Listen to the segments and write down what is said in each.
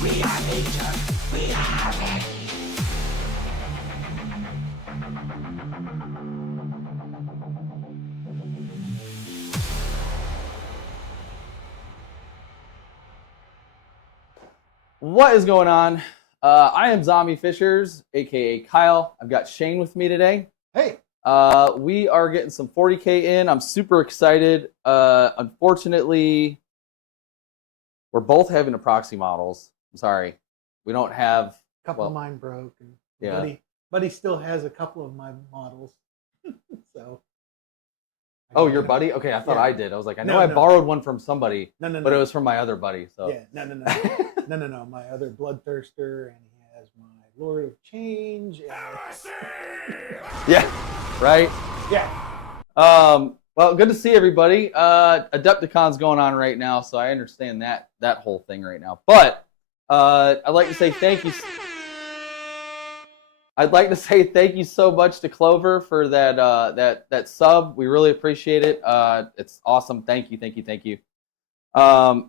We are Legion. We are ready. What is going on? I am Zombie Fishers, aka Kyle. I've got Shane with me today. Hey. We are getting some 40K in. I'm super excited. Unfortunately, we're both having a proxy models. I'm sorry. We don't have... A couple of mine broke. And yeah. Buddy still has a couple of my models. So. Oh, your buddy? Okay, I thought Yeah. I did. I was like, I know I borrowed one from somebody, No. but it was from my other buddy. So. Yeah, no. No. My other Bloodthirster, and he has my Lord of Change. And... Yeah, right? Yeah. Well, good to see everybody. Adepticon's going on right now, so I understand that whole thing right now. But I'd like to say thank you. I'd like to say thank you so much to Clover for that sub. We really appreciate it. It's awesome. Thank you.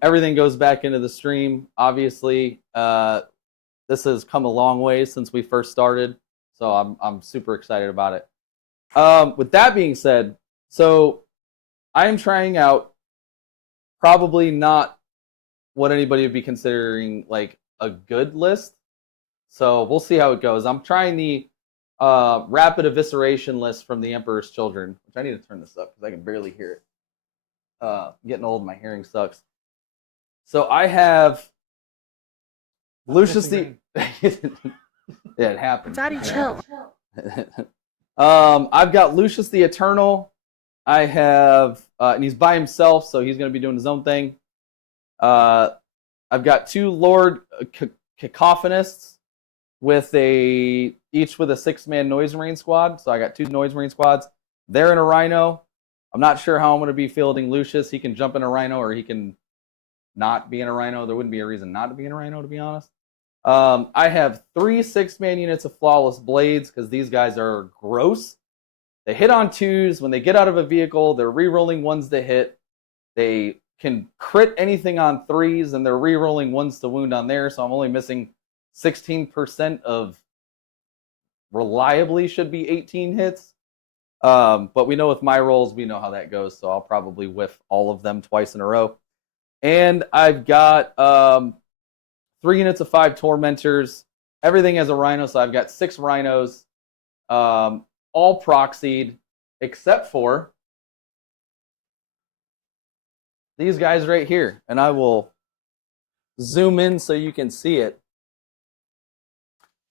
Everything goes back into the stream. Obviously, this has come a long way since we first started, so I'm super excited about it. With that being said, so I am trying out probably not what anybody would be considering like a good list. So we'll see how it goes. I'm trying the rapid evisceration list from the Emperor's Children, which I need to turn this up because I can barely hear it. I'm getting old, my hearing sucks. So I have Lucius the... Yeah, it happens. Daddy, chill. I've got Lucius the Eternal. I have, and he's by himself, so he's going to be doing his own thing. I've got two Lord Cacophonists with each with a 6-man Noise Marine squad. So I got two Noise Marine squads. They're in a Rhino. I'm not sure how I'm going to be fielding Lucius. He can jump in a Rhino, or he can not be in a Rhino. There wouldn't be a reason not to be in a Rhino, to be honest. I have 3 6-man units of Flawless Blades, because these guys are gross. They hit on 2s. When they get out of a vehicle, they're re-rolling 1s to hit. They can crit anything on 3s, and they're re-rolling 1s to wound on there, so I'm only missing 16% of reliably should be 18 hits. But we know with my rolls, we know how that goes, so I'll probably whiff all of them twice in a row. And I've got 3 units of 5 Tormentors. Everything as a Rhino, so I've got 6 Rhinos, all proxied, except for these guys right here. And I will zoom in so you can see it.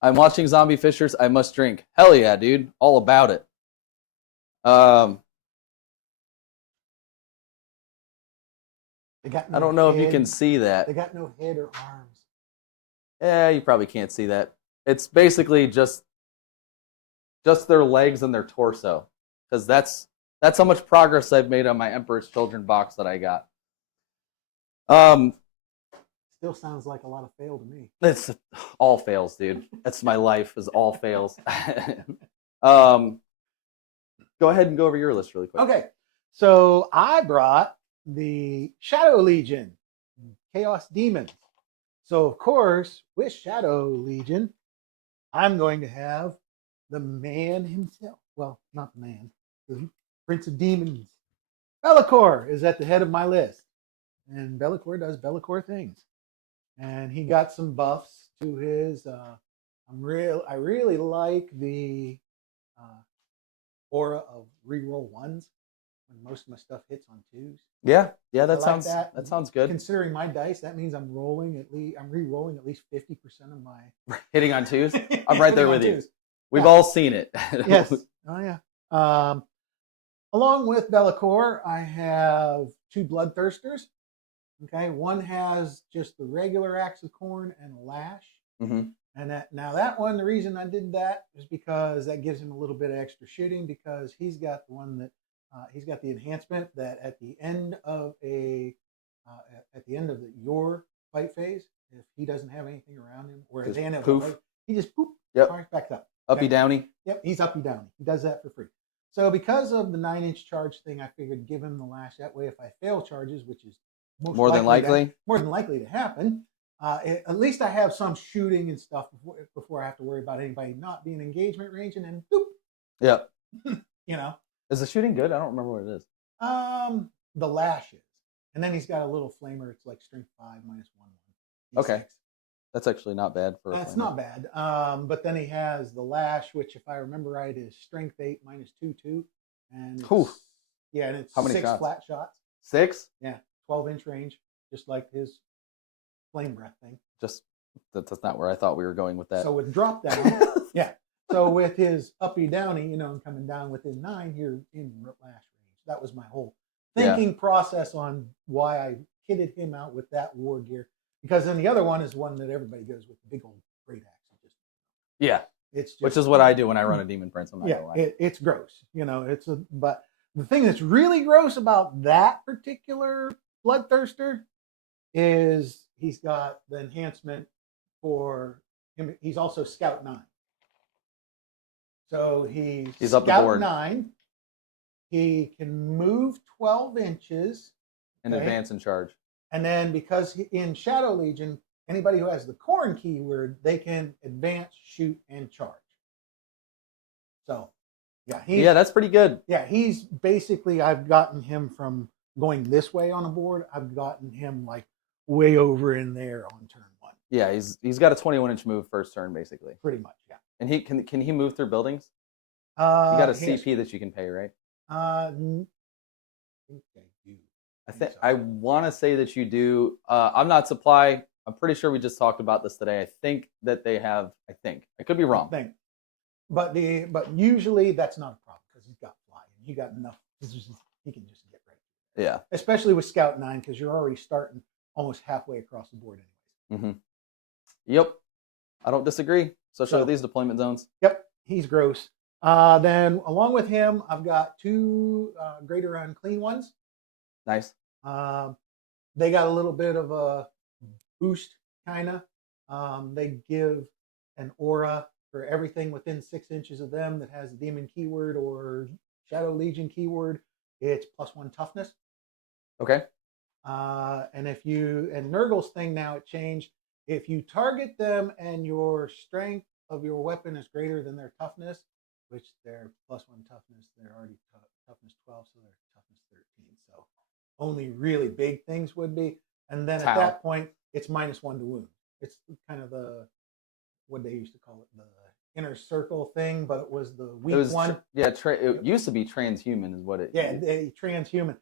I'm watching Zombie Fishers. I must drink. Hell yeah, dude. All about it. I don't know if you can see that. They got no head or arms. Yeah, you probably can't see that. It's basically just their legs and their torso, because that's how much progress I've made on my Emperor's Children box that I got. Still sounds like a lot of fail to me. It's all fails, dude. That's my life, is all fails. Go ahead and go over your list really quick. Okay, so I brought the Shadow Legion, Chaos Demons. So, of course, with Shadow Legion, I'm going to have the man himself. Well, not the man, the Prince of Demons. Be'lakor is at the head of my list. And Be'lakor does Be'lakor things. And he got some buffs to his. I really like the aura of reroll ones when most of my stuff hits on twos. Yeah, that like sounds that. that sounds good. Considering my dice, that means I'm re-rolling at least 50% of my Hitting on twos. I'm right there with you. Twos. We've Yeah. all seen it. Yes. Oh yeah. Along with Be'lakor, I have two Bloodthirsters. Okay, one has just the regular axe of corn and a lash. Mm-hmm. And that one, the reason I did that is because that gives him a little bit of extra shooting, because he's got the one that he's got the enhancement that at the end of your fight phase, if he doesn't have anything around him, or his Just hand poof. he just poof, Yep. fires back up. Uppy Okay. downy. Yep, he's uppy downy. He does that for free. So because of the 9-inch charge thing, I figured give him the lash. That way, if I fail charges, which is More than likely. more than likely to happen, at least I have some shooting and stuff before I have to worry about anybody not being engagement range, and then boop, Yep. you know. Is the shooting good? I don't remember what it is. The lash is, and then he's got a little flamer. It's like strength 5 -1. Okay. That's actually not bad for. That's not bad. But then he has the lash, which, if I remember right, is strength 8 -2, and it's, and it's How many 6 shots? flat shots. 6? Yeah, 12-inch range, just like his flame breath thing. Just that's not where I thought we were going with that. So with drop down, yeah. So with his uppy downy, and coming down within 9, you're in lash range. That was my whole thinking process on why I kitted him out with that war gear. Because then the other one is one that everybody goes with, the big old great axe. It's just, which is what I do when I run a demon prince. I'm not gonna lie. It's gross. But the thing that's really gross about that particular Bloodthirster is he's got the enhancement for him. He's also Scout 9. So he's up the Scout board. 9. He can move 12 inches. In advance and charge. And then because in Shadow Legion, anybody who has the corn keyword, they can advance, shoot, and charge. So, that's pretty good. Yeah, he's basically, I've gotten him from going this way on a board. I've gotten him like way over in there on turn 1. Yeah, he's got a 21-inch move first turn, basically. Pretty much, yeah. And he can he move through buildings? You got a CP that you can pay, right? I think I do. I want to say that you do. I'm not supply. I'm pretty sure we just talked about this today. I think that they have. I could be wrong. But usually that's not a problem because he's got fly and he got enough. He can just get right. Yeah. Especially with Scout 9, because you're already starting almost halfway across the board anyways. Mm-hmm. Yep. I don't disagree. So these deployment zones. Yep. He's gross. Then along with him, I've got 2 greater unclean ones. Nice. They got a little bit of a boost, kind of. They give an aura for everything within 6 inches of them that has a demon keyword or Shadow Legion keyword. It's +1 toughness. Okay. And Nurgle's thing now, it changed. If you target them and your strength of your weapon is greater than their toughness, which they're +1 toughness, they're already toughness 12, so they're toughness 13. So only really big things would be. And then at that point, it's -1 to wound. It's kind of what they used to call it, the inner circle thing, but it was the weak one. It used to be transhuman is what it. Yeah, transhuman.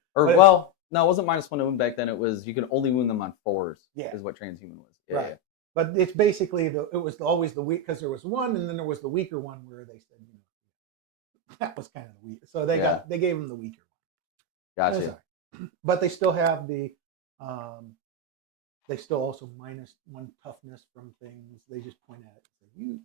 No, it wasn't -1 to wound back then. It was you could only wound them on 4s. Yeah, is what transhuman was. Yeah, right. Yeah. But it's basically it was always the weak, because there was one, and then there was the weaker one where they said, that was kind of the weak. So they gave him the weaker one. Gotcha. But they still have the they still also -1 toughness from things. They just point at it and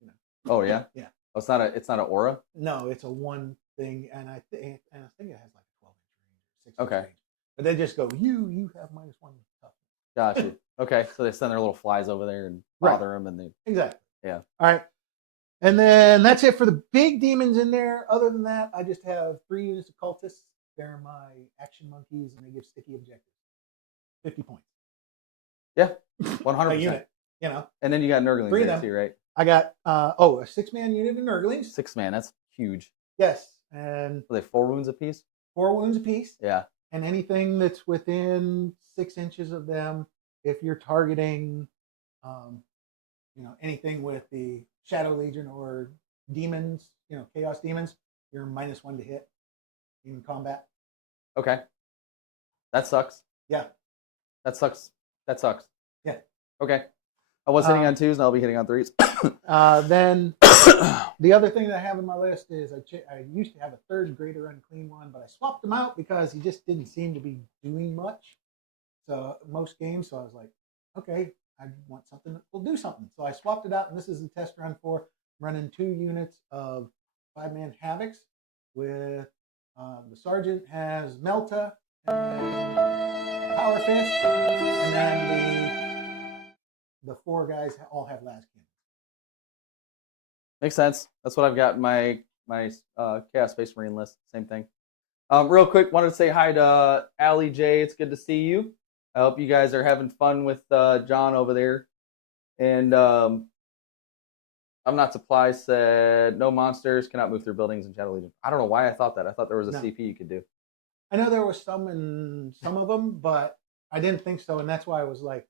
say, Oh yeah. Yeah. Oh, it's not an aura. No, it's a 1 thing, and I think it has like a 12-inch range, 6-inch Okay. range. But they just go, you have -1 toughness. Gotcha. Okay, so they send their little flies over there and bother them, and they exactly. Yeah. All right. And then that's it for the big demons in there. Other than that, I just have 3 units of cultists. they're my action monkeys, and they give sticky objectives. 50 points. Yeah, A 100%. unit, you know. And then you got Nurglings 3 of there them. too, right? I got a 6-man unit of Nurglings. 6-man, that's huge. Yes, and Are they 4 wounds apiece? 4 wounds apiece. Yeah. And anything that's within 6 inches of them, if you're targeting, anything with the Shadow Legion or demons, Chaos demons, you're -1 to hit in combat. Okay. That sucks. Yeah. That sucks. Yeah. Okay. I was hitting on 2s, and I'll be hitting on 3s. Then the other thing that I have on my list is I used to have a 3rd Greater Unclean one, but I swapped him out because he just didn't seem to be doing much. So most games, so I was like, okay, I want something that will do something. So I swapped it out, and this is the test run for running 2 units of 5-man Havocs with the Sergeant has Melta and Power Fist, and then the 4 guys all have Las Cannon. Makes sense. That's what I've got in my Chaos Space Marine list. Same thing. Real quick, wanted to say hi to Allie J. It's good to see you. I hope you guys are having fun with John over there. And I'm Not Supplies said, no monsters cannot move through buildings in Shadow Legion. I don't know why I thought that. I thought there was a CP you could do. I know there was some in some of them, but I didn't think so. And that's why I was like,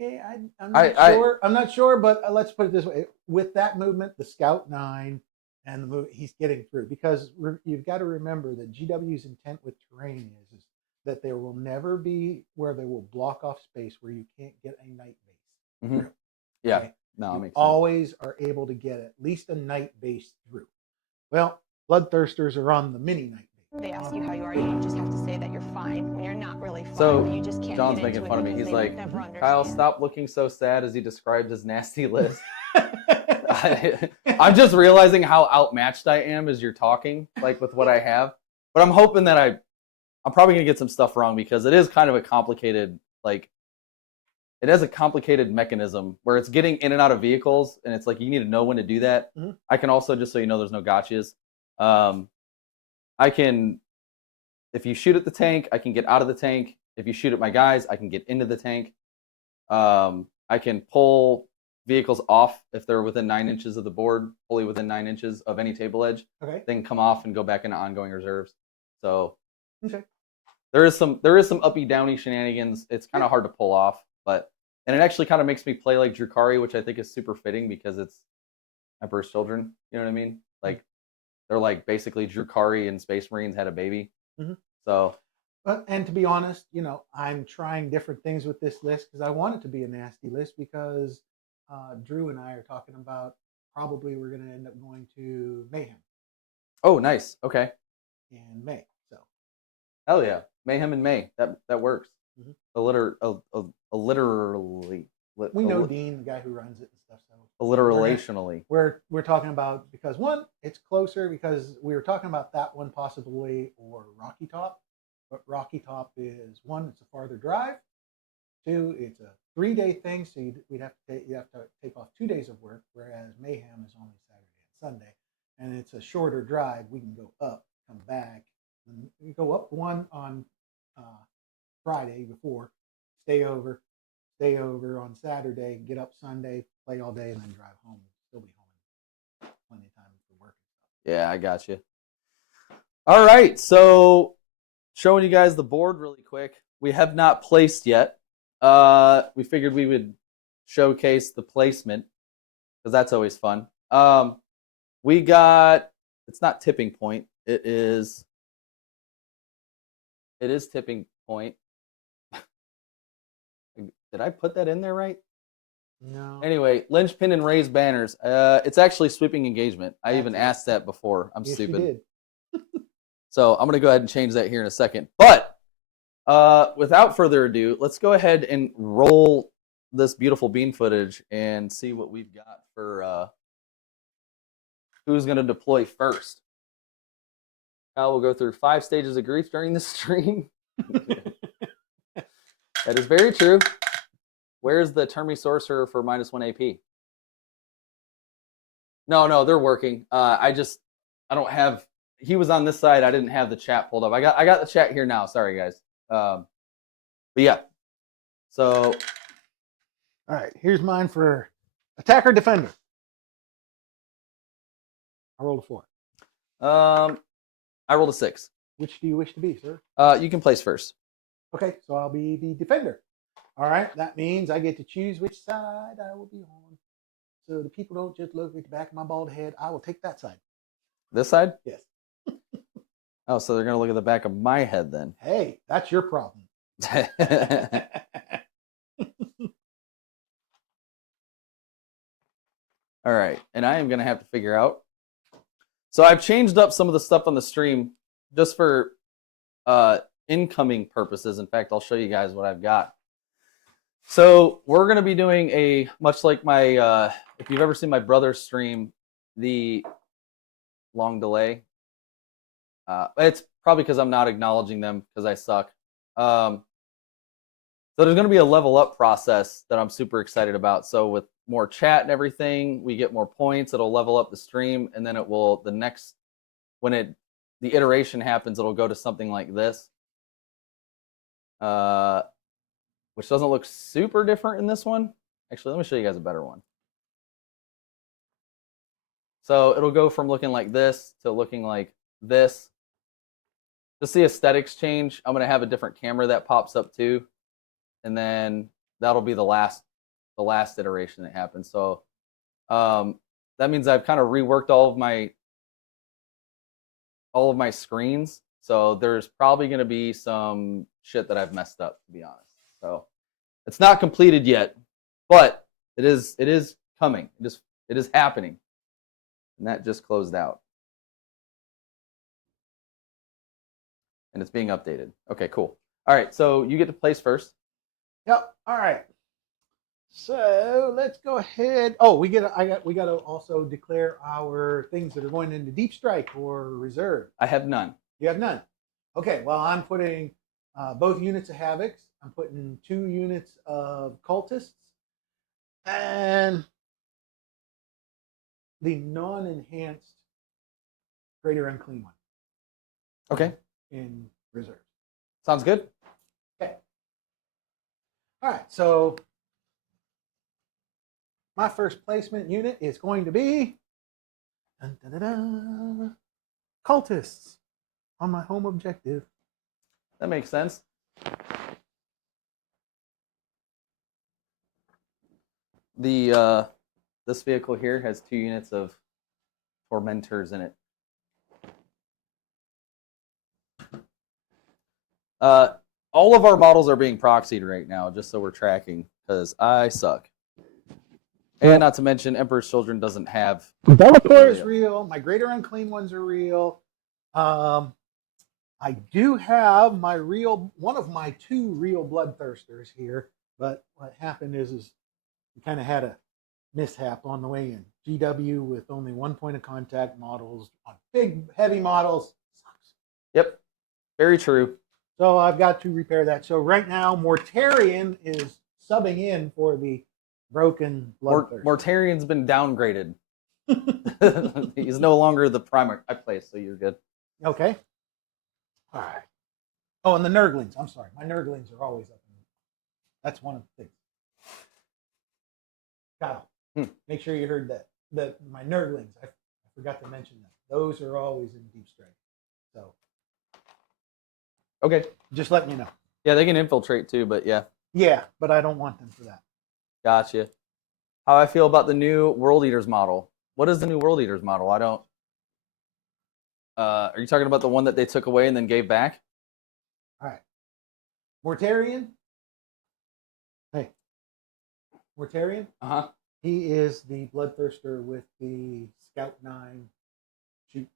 I'm not sure. I'm not sure, but let's put it this way: with that movement, the Scout 9 and the he's getting through, because you've got to remember that GW's intent with terrain is that there will never be where they will block off space where you can't get a night base. Mm-hmm. Yeah, okay? no, it makes sense. Always are able to get at least a night base through. Well, Bloodthirsters are on the mini night. They ask you how you are, you just have to say that you're fine when you're not really fine. So but you just can't John's get making into fun it of me. because He's they like, never Kyle, understand. stop looking so sad as he described his nasty list. I'm just realizing how outmatched I am as you're talking, like with what I have. But I'm hoping that I'm probably gonna get some stuff wrong, because it is kind of a complicated, like, it has a complicated mechanism where it's getting in and out of vehicles, and it's like you need to know when to do that. Mm-hmm. I can also, just so you know, there's no gotchas. I can, if you shoot at the tank, I can get out of the tank. If you shoot at my guys, I can get into the tank. I can pull vehicles off if they're within 9 inches of the board, fully within 9 inches of any table edge. Okay. They can come off and go back into ongoing reserves. So okay. There is some uppy downy shenanigans. It's kind of hard to pull off, and it actually kind of makes me play like Drukari, which I think is super fitting because it's Emperor's Children. You know what I mean? Like, they're like basically Drukari and Space Marines had a baby. Mm-hmm. So, and to be honest, I'm trying different things with this list because I want it to be a nasty list, because Drew and I are talking about probably we're going to end up going to Mayhem. Oh, nice. Okay. In May. So. Hell yeah, Mayhem in May. That works. Mm-hmm. Literally. We know Dean, the guy who runs it and stuff. So alliterationally. We're talking about, because one, it's closer, because we were talking about that one possibly, or Rocky Top. But Rocky Top is, one, it's a farther drive. 2, it's a 3-day thing, so you have to take off 2 days of work, whereas Mayhem is only Saturday and Sunday, and it's a shorter drive. We can go up, come back, and we go up one on Friday before, stay over on Saturday, get up Sunday, play all day, and then drive home. Still be home in plenty of time for work. Yeah, I got you. All right, so showing you guys the board really quick. We have not placed yet. We figured we would showcase the placement because that's always fun. We got, it's not tipping point. It is tipping point. Did I put that in there right? No. Anyway, linchpin and raised banners. It's actually sweeping engagement. I even asked that before. I'm yes, stupid. You did. So I'm going to go ahead and change that here in a second. But without further ado, let's go ahead and roll this beautiful bean footage and see what we've got for who's going to deploy first. Kyle will go through 5 stages of grief during this stream. That is very true. Where's the Termi Sorcerer for -1 AP? No, they're working. I don't have he was on this side. I didn't have the chat pulled up. I got the chat here now. Sorry, guys. But yeah. So, All right, here's mine for attacker defender. I rolled a 4. I rolled a 6. Which do you wish to be, sir? You can place first. Okay, so I'll be the defender. All right, that means I get to choose which side I will be on. So the people don't just look at the back of my bald head. I will take that side. This side? Yes. Oh, so they're gonna look at the back of my head then. Hey, that's your problem. All right, and I am gonna have to figure out. So I've changed up some of the stuff on the stream just for incoming purposes. In fact, I'll show you guys what I've got. So we're gonna be doing a much like my if you've ever seen my brother's stream, the long delay. It's probably because I'm not acknowledging them because I suck. So there's going to be a level up process that I'm super excited about. So with more chat and everything, we get more points. It'll level up the stream, and then it will when the iteration happens, it'll go to something like this, which doesn't look super different in this one. Actually, let me show you guys a better one. So it'll go from looking like this to looking like this. Just the aesthetics change. I'm going to have a different camera that pops up too. And then that'll be the last iteration that happens. So that means I've kind of reworked all of my screens. So there's probably going to be some shit that I've messed up, to be honest. So it's not completed yet, but it is coming. It is happening. And that just closed out. And it's being updated. Okay, cool. All right, so you get to place first. Yep. All right. So let's go ahead. Oh, we got to also declare our things that are going into deep strike or reserve. I have none. You have none. Okay. Well, I'm putting both units of Havocs. I'm putting 2 units of cultists and the non-enhanced greater unclean one. Okay. In reserve. Sounds good. Okay. All right. So my first placement unit is going to be cultists on my home objective. That makes sense. This vehicle here has 2 units of tormentors in it. All of our models are being proxied right now, just so we're tracking, because I suck. And not to mention, Emperor's Children doesn't have... Bellator is real. My greater unclean ones are real. I do have one of my 2 real bloodthirsters here, but what happened is we kind of had a mishap on the way in. GW with only 1 point of contact models on big, heavy models. Sucks. Yep, very true. So I've got to repair that. So right now, Mortarion is subbing in for the broken bloodthirster. Mortarion's been downgraded. He's no longer the primary. I place, so you're good. Okay. All right. Oh, and the Nurglings. I'm sorry. My Nurglings are always up. That's one of the things. Kyle, make sure you heard that my Nurglings, I forgot to mention that. Those are always in deep strike. So. Okay. Just letting you know. Yeah, they can infiltrate too, but yeah. Yeah, but I don't want them for that. Gotcha. How I feel about the new World Eaters model. What is the new World Eaters model? I don't... are you talking about the one that they took away and then gave back? All right. Mortarion. Hey. Mortarion. Uh-huh. He is the bloodthirster with the Scout 9 shoot.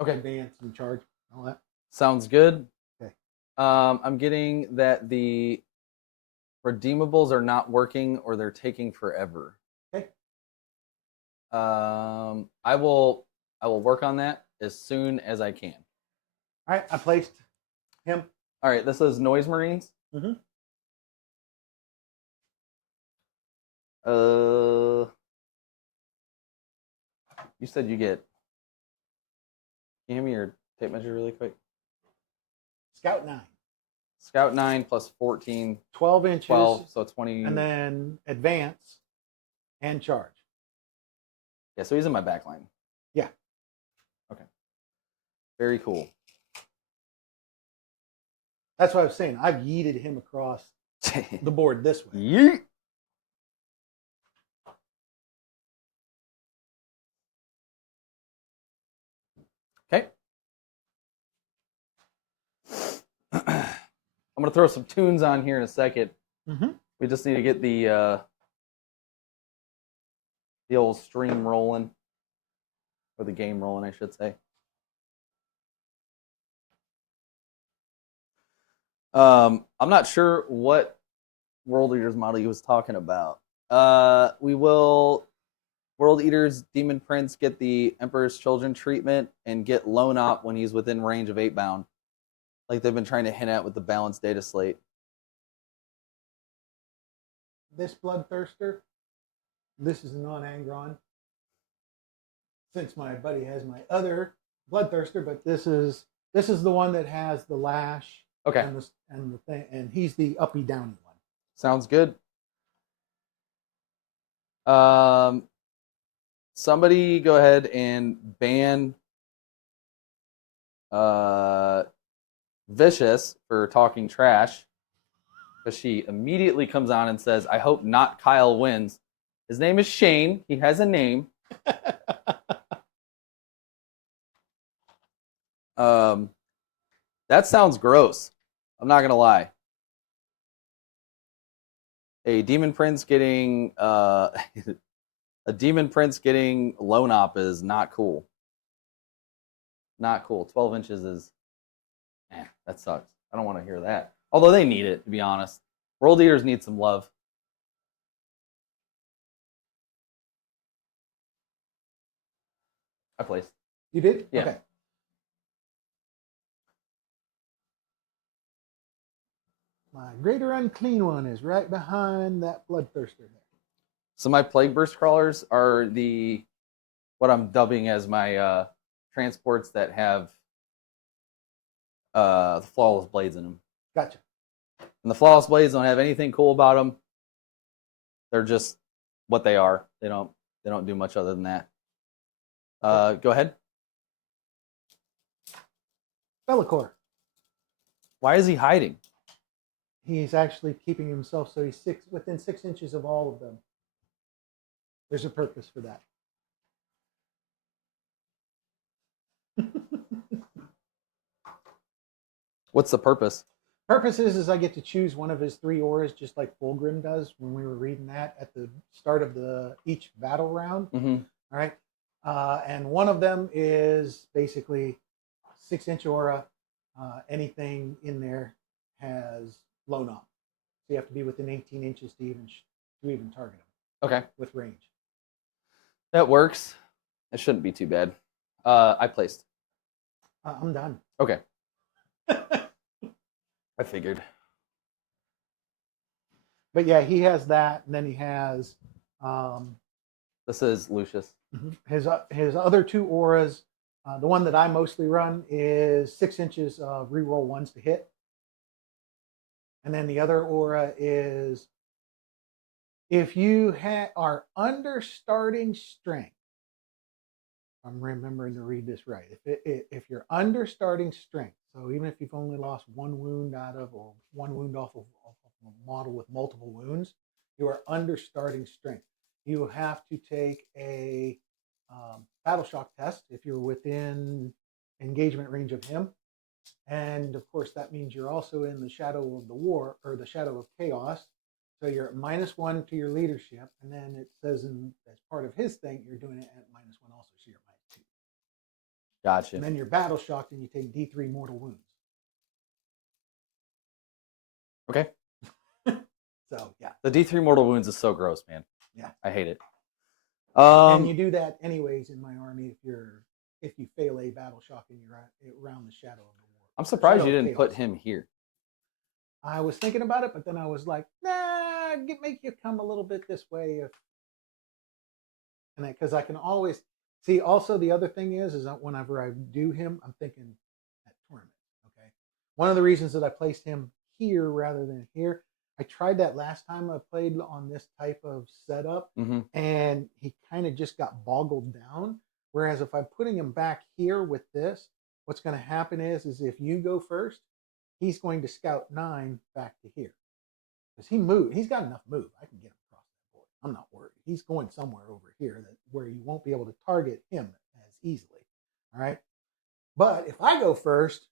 Okay. Advance and charge. All that. Sounds good. Okay. I'm getting that the redeemables are not working or they're taking forever. Okay. I will work on that as soon as I can. All right, I placed him. All right, this is Noise Marines. Mm-hmm. You said you get you hand me your tape measure really quick? Scout 9. Scout 9 plus 14, 12 inches. 12, so 20. And then advance and charge. Yeah, so he's in my back line. Yeah. Okay. Very cool. That's what I was saying. I've yeeted him across the board this way. Yeet. Okay. I'm going to throw some tunes on here in a second. Mm-hmm. We just need to get the old stream rolling. Or the game rolling, I should say. I'm not sure what World Eaters model he was talking about. We will World Eaters Demon Prince get the Emperor's Children treatment and get Lone Op when he's within range of 8-bound. Like they've been trying to hint at with the balanced data slate. This Bloodthirster, this is a non-Angron. Since my buddy has my other Bloodthirster, but this is the one that has the lash. Okay. And the thing, and he's the uppy downy one. Sounds good. Somebody go ahead and ban Vicious for talking trash, because she immediately comes on and says, I hope not Kyle wins. His name is Shane. He has a name. That sounds gross. I'm not gonna lie. A demon prince getting a demon prince getting Lone Op is not cool. Not cool. 12 inches is, that sucks. I don't want to hear that. Although they need it, to be honest. World Eaters need some love. I placed. You did? Yeah. Okay. My greater unclean one is right behind that Bloodthirster there. So my Plague Burst Crawlers are what I'm dubbing as my transports that have the Flawless Blades in them. Gotcha. And the Flawless Blades don't have anything cool about them. They're just what they are. They don't do much other than that. Go ahead. Bellicor. Why is he hiding? He's actually keeping himself so he's within 6 inches of all of them. There's a purpose for that. What's the purpose? Purpose is I get to choose one of his 3 auras, just like Fulgrim does when we were reading that at the start of each battle round. Mm-hmm. All right. And one of them is basically 6-inch aura. Anything in there has Lone Op. So you have to be within 18 inches to even target him. Okay. With range. That works. It shouldn't be too bad. I placed. I'm done. Okay. I figured. But yeah, he has that, and then he has This is Lucius. his other 2 auras. The one that I mostly run is 6 inches of reroll 1s to hit. And then the other aura is if you are under starting strength. I'm remembering to read this right. If you're under starting strength, so even if you've only lost 1 wound or 1 wound off of a model with multiple wounds, you are under starting strength. You have to take a battle shock test if you're within engagement range of him. And of course, that means you're also in the shadow of the war or the shadow of chaos. So you're at -1 to your leadership. And then it says as part of his thing, you're doing it at -1 also. So you're -2. Gotcha. And then you're battle shocked and you take D3 mortal wounds. Okay. So yeah. The D3 mortal wounds is so gross, man. Yeah. I hate it. And you do that anyways in my army if you fail a battle shock and you're around the shadow of the war. I'm surprised Shadow you of didn't chaos. put him here. I was thinking about it, but then I was like, nah, make you come a little bit this way. And because I can always See, also the other thing is that whenever I do him, I'm thinking at tournament. Okay. One of the reasons that I placed him here rather than here, I tried that last time I played on this type of setup, and he kind of just got boggled down. Whereas if I'm putting him back here with this, what's going to happen is if you go first, he's going to scout 9 back to here. Because he's got enough move. I can get him across the board. I'm not worried. He's going somewhere over here where you won't be able to target him as easily. All right. But if I go first,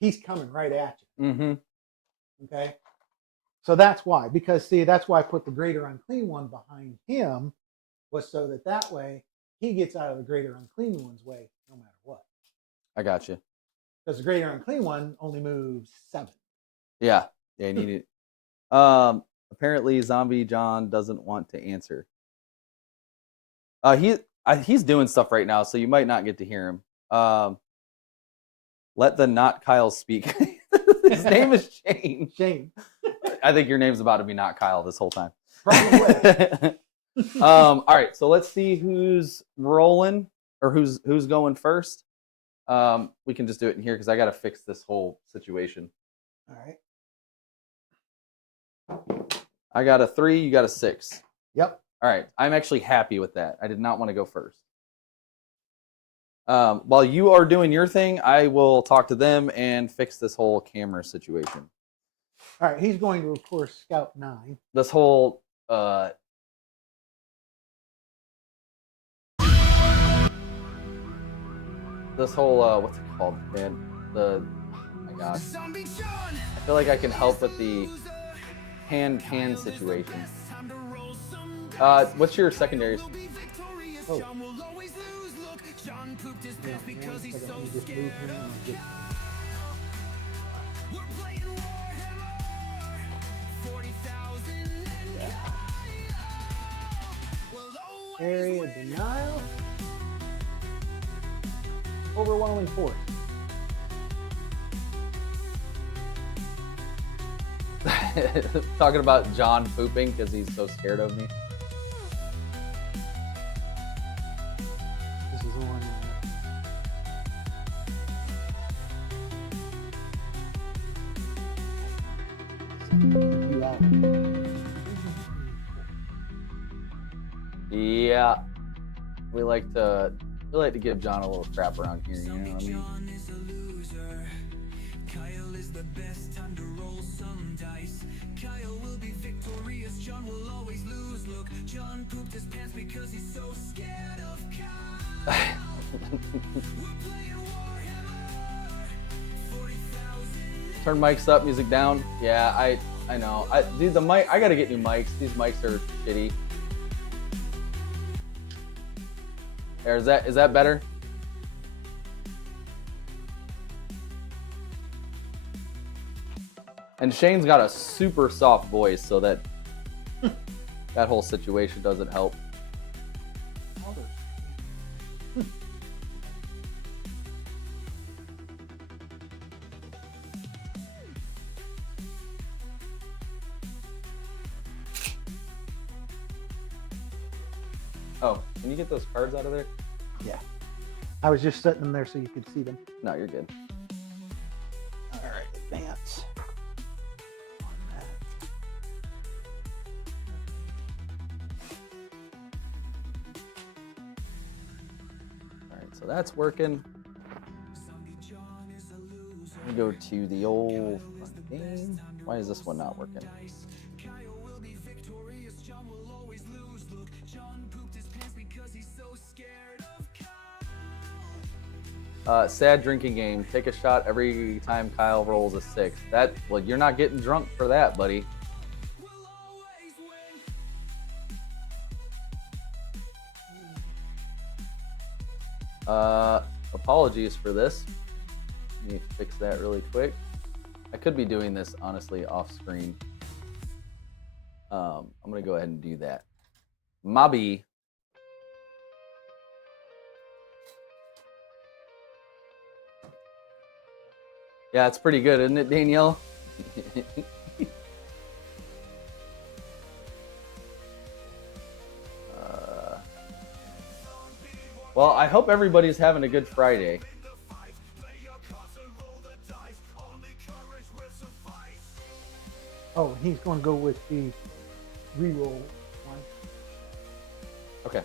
he's coming right at you. Okay. So that's why. Because see, that's why I put the greater unclean one behind him, was so that way he gets out of the greater unclean one's way no matter what. I got you. Because the greater unclean one only moves 7. Yeah. Yeah, you need it. Apparently Zombie John doesn't want to answer. He's doing stuff right now, so you might not get to hear him. Let the not Kyle speak. His name is Shane. Shane. I think your name's about to be not Kyle this whole time. Probably. All right, so let's see who's rolling or who's going first. We can just do it in here because I got to fix this whole situation. All right. I got a 3, you got a 6. Yep. All right, I'm actually happy with that. I did not want to go first. While you are doing your thing, I will talk to them and fix this whole camera situation. All right, he's going to, of course, scout 9. This whole what's it called, man? Oh my gosh. I feel like I can help with the pan situation. What's your secondaries? Oh. Area denial. Overwhelming force. Talking about John pooping because he's so scared of me. This is the one. You out. Yeah, we like to give John a little crap around here. You know what I mean? Kyle is the best time to roll some dice. Kyle will be victorious, John will always lose. Look, John pooped his pants because he's so scared of Kyle. We're playing Warhammer 40,000. Turn mics up, music down. Yeah, I know. Dude, the mic. I gotta get new mics. These mics are shitty. There, is that better? And Shane's got a super soft voice, so that whole situation doesn't help. Oh, can you get those cards out of there? Yeah. I was just setting them there so you could see them. No, you're good. All right, advance. On that. All right, so that's working. We go to the old game. Why is this one not working? Sad drinking game. Take a shot every time Kyle rolls a 6. Well, you're not getting drunk for that, buddy. Apologies for this. Let me fix that really quick. I could be doing this honestly off screen. I'm gonna go ahead and do that. Mobby. Yeah, it's pretty good, isn't it, Danielle? Well, I hope everybody's having a good Friday. Oh, he's going to go with the reroll one. Okay.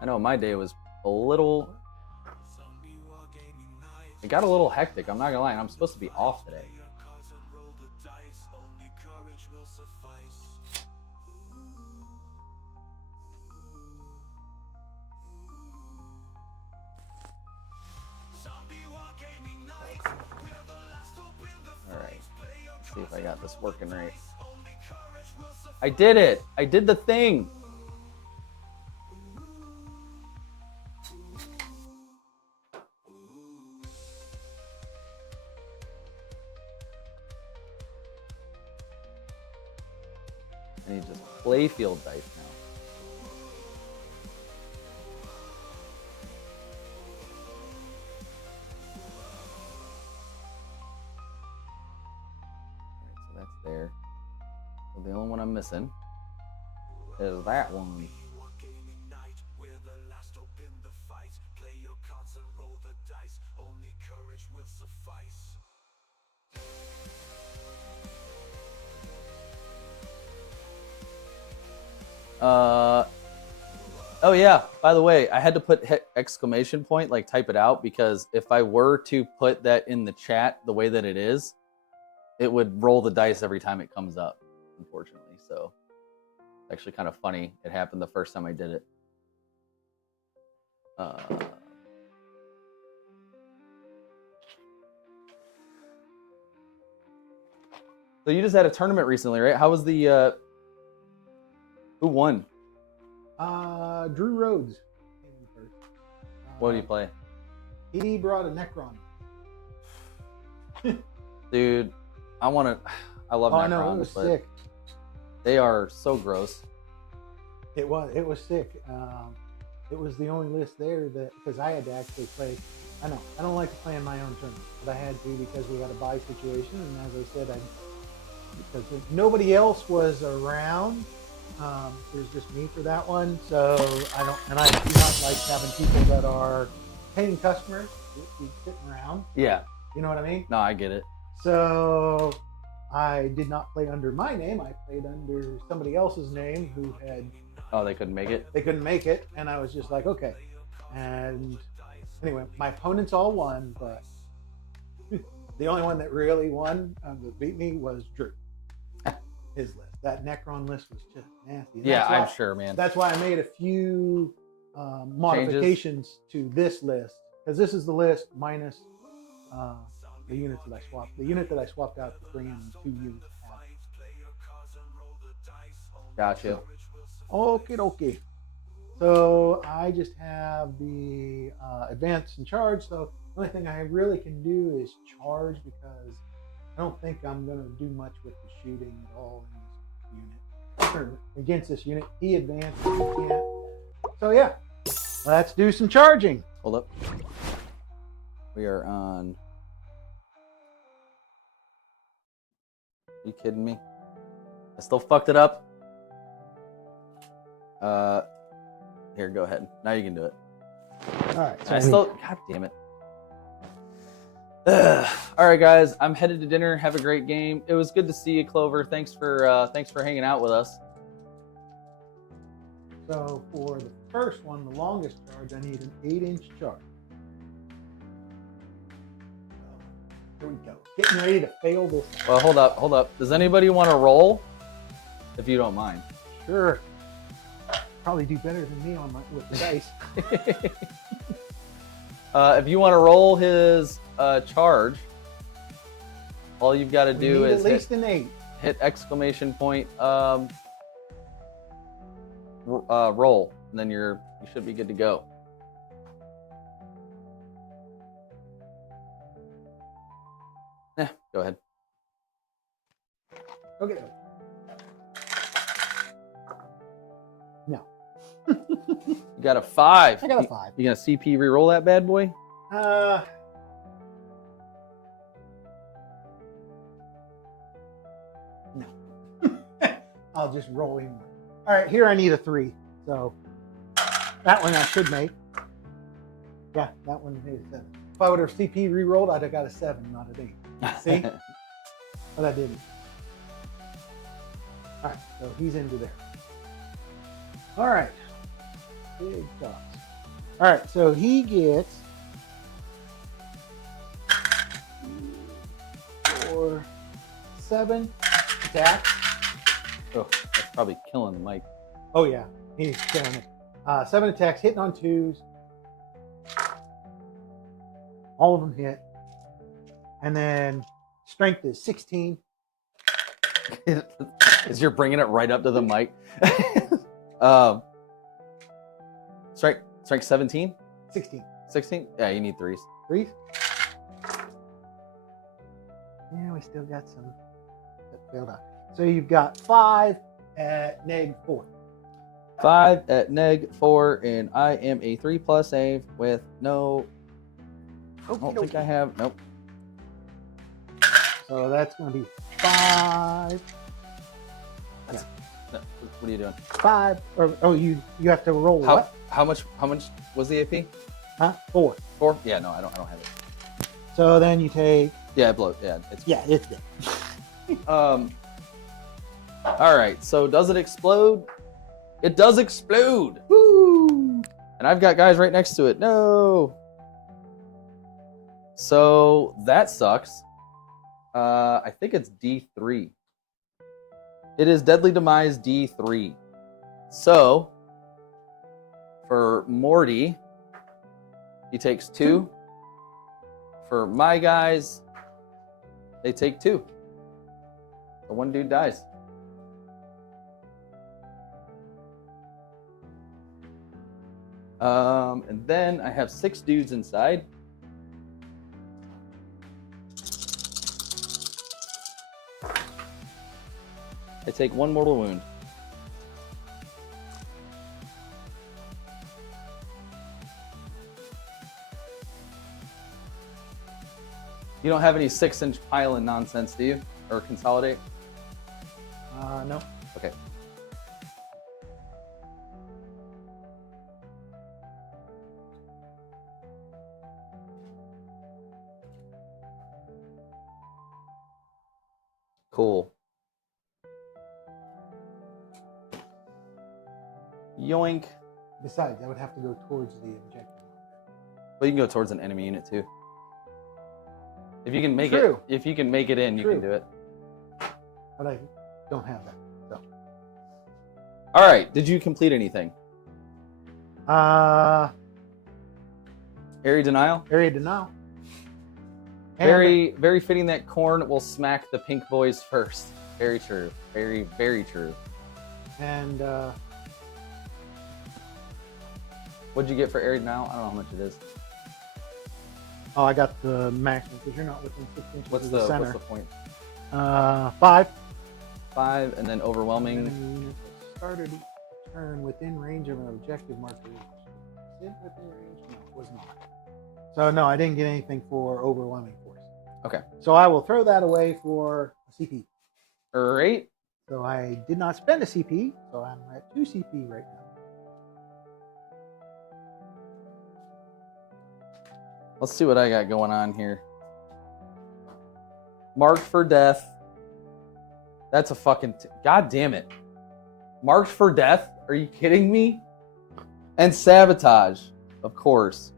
I know my day was a little. It got a little hectic. I'm not gonna lie. I'm supposed to be off today. All right. Let's see if I got this working right. I did it. I did the thing. I need just playfield dice now. Alright, so that's there. So the only one I'm missing is that one. Oh yeah, by the way, I had to put exclamation point, like type it out, because if I were to put that in the chat the way that it is, it would roll the dice every time it comes up, unfortunately. So it's actually kind of funny. It happened the first time I did it. So you just had a tournament recently, right? How was the who won? Drew Rhodes came in first. What did you play? He brought a Necron. Dude, I love I know, Necrons, it was but sick. they are so gross. It was sick. It was the only list there that, because I had to actually play. I don't like to play in my own tournament, but I had to because we had a bye situation, and as I said, because nobody else was around. It was just me for that one, so I do not like having people that are paying customers be sitting around. Yeah. You know what I mean? No, I get it. So I did not play under my name. I played under somebody else's name who had. Oh, they couldn't make it? They couldn't make it, and I was just like, okay. And anyway, my opponents all won, but the only one that really won, that beat me, was Drew. His list. That Necron list was just nasty. And Yeah, I'm sure, man. That's why I made a few modifications to this list, because this is the list minus the units that I swapped. The unit that I swapped out to bring in 2 units. Gotcha. Okie dokie. So I just have the advance and charge. So the only thing I really can do is charge, because I don't think I'm going to do much with the shooting at all in this unit. Or against this unit. He advanced, he can't. So yeah, let's do some charging. Hold up. We are on. Are you kidding me? I still fucked it up. Here, go ahead. Now you can do it. All right. I still. God damn it. All right, guys. I'm headed to dinner. Have a great game. It was good to see you, Clover. Thanks for hanging out with us. So for the first one, the longest charge, I need an 8-inch charge. So, here we go. Getting ready to fail this. Well, hold up. Does anybody want to roll? If you don't mind. Sure. Probably do better than me with the dice. If you want to roll his charge, all you've got to do is at least an 8. Hit exclamation point roll, and then you should be good to go. Go ahead. Okay. No. You got a 5. I got a 5. You gonna CP reroll that bad boy? No. I'll just roll in. All right, here I need a 3. So that one I should make. Yeah, that one made a 7. If I would have CP re-rolled, I'd have got a 7, not an 8. See? But I didn't. All right, so he's into there. All right. Big dogs. All right, so he gets 4, 7 attacks. Oh, that's probably killing the mic. Oh yeah, he's killing it. 7 attacks, hitting on 2s. All of them hit. And then strength is 16. As you're bringing it right up to the mic. Strength 17? 16. 16? Yeah, you need 3s. 3s? Yeah, we still got some that failed out. So you've got 5 at -4. 5 at -4, and I am a 3+ save with no. I don't think I have. Nope. So that's going to be 5. No, what are you doing? 5. Or oh, you have to roll what? How much was the AP? Huh? 4. 4? Yeah, no, I don't have it. So then you take. Yeah, it blows. Yeah, it's It's good. All right. So does it explode? It does explode. Woo! And I've got guys right next to it. No. So that sucks. I think it's D3. It is Deadly Demise D3. So for Morty, he takes 2. For my guys, they take 2. The one dude dies. And then I have 6 dudes inside. I take 1 mortal wound. You don't have any 6-inch pile-in nonsense, do you? Or consolidate? No. Okay. Cool. Yoink. Besides, I would have to go towards the objective. But you can go towards an enemy unit too. If you can make True. it, if you can make it in, you True. can do it. But I don't have that. So. All right. Did you complete anything? Area Denial. denial. And Very fitting that Corn will smack the pink boys first. Very true. Very true. And What'd you get for area denial? I don't know how much it is. oh, I got the maximum because you're not within 6 inches What's of the the center. what's the point? 5. 5, and then overwhelming. Enemy unit that started a turn within range of an objective marker. Is it within range? No, it was not. So no, I didn't get anything for overwhelming force. Okay. So I will throw that away for a CP. All right. So I did not spend a CP, so I'm at 2 CP right now. Let's see what I got going on here. Marked for death. That's a fucking... God damn it. Marked for death? Are you kidding me? And sabotage, of course.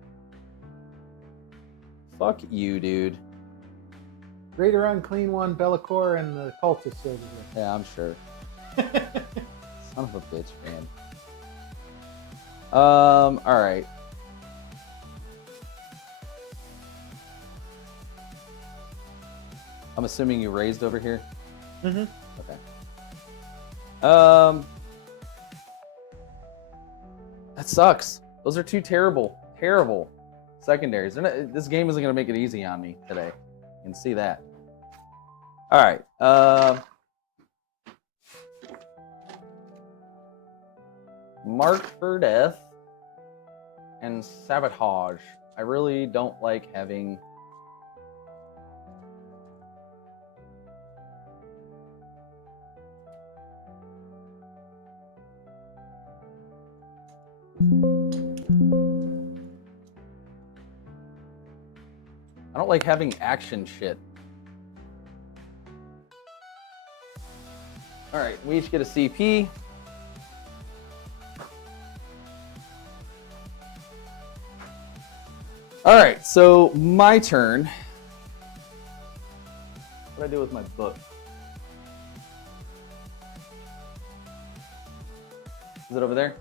Fuck you, dude. Greater Unclean One, Bellicor, and the cultists over Yeah, I'm sure. there. Son of a bitch, man. Alright. I'm assuming you raised over here? Mm-hmm. Okay. That sucks. Those are 2 terrible secondaries. This game isn't going to make it easy on me today. You can see that. All right. Marked for death and sabotage. I really don't like having... I don't like having action shit. All right, we each get a CP. All right, so my turn. What do I do with my book? Is it over there?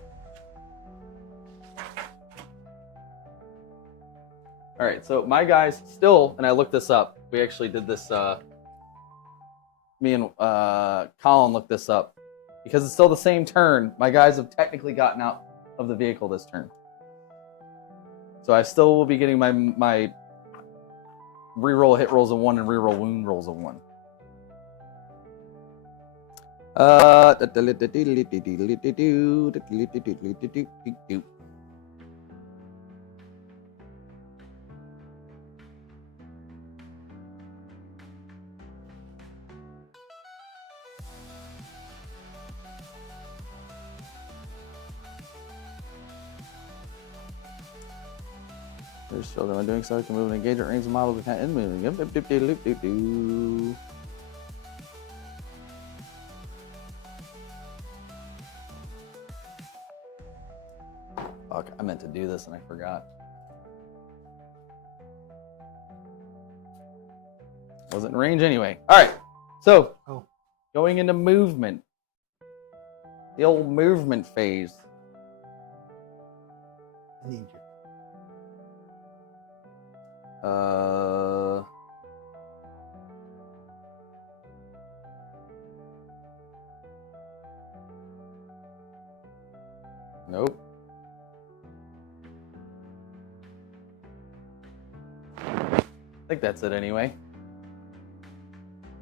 All right, so my guys still, and I looked this up. We actually did this, me and Colin looked this up. Because it's still the same turn, my guys have technically gotten out of the vehicle this turn. So I still will be getting my reroll hit rolls of 1 and reroll wound rolls of 1. There's still am doing so. I can move and engage at range of models. We can't end moving. Fuck, I meant to do this and I forgot. Wasn't in range anyway. All right, so going into movement. The old movement phase. I need you. Nope. I think that's it anyway.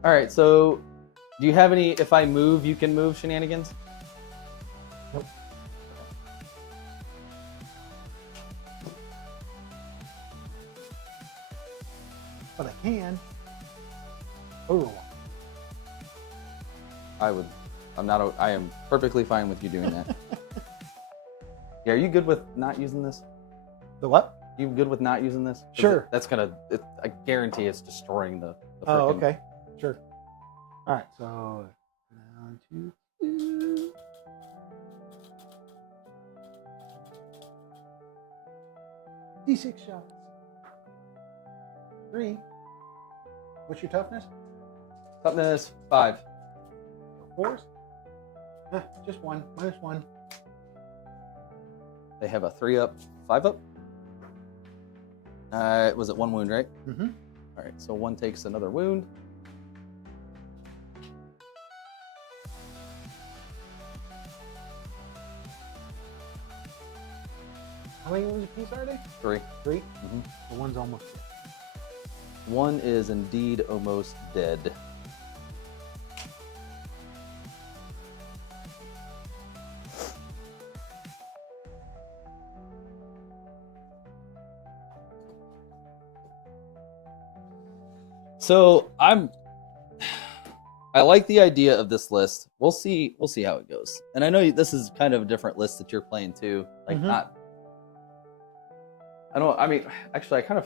All right, so do you have any, if I move, you can move shenanigans? Nope. But I can overwhelm. I am perfectly fine with you doing that. Yeah, are you good with not using this? The what? You good with not using this? Sure. I guarantee it's destroying the Oh, frickin- okay. Sure. All right, so down to 2. D6 shots. 3. What's your toughness? Toughness 5. 4s? Just 1. -1. They have a 3 up, 5 up. Was it 1 wound, right? Mm-hmm. All right, so 1 takes another wound. How many wounds apiece are they? 3. 3? Mm-hmm. The one's almost dead. 1 is indeed almost dead. So I like the idea of this list. We'll see how it goes. And I know this is kind of a different list that you're playing too. Like actually I kind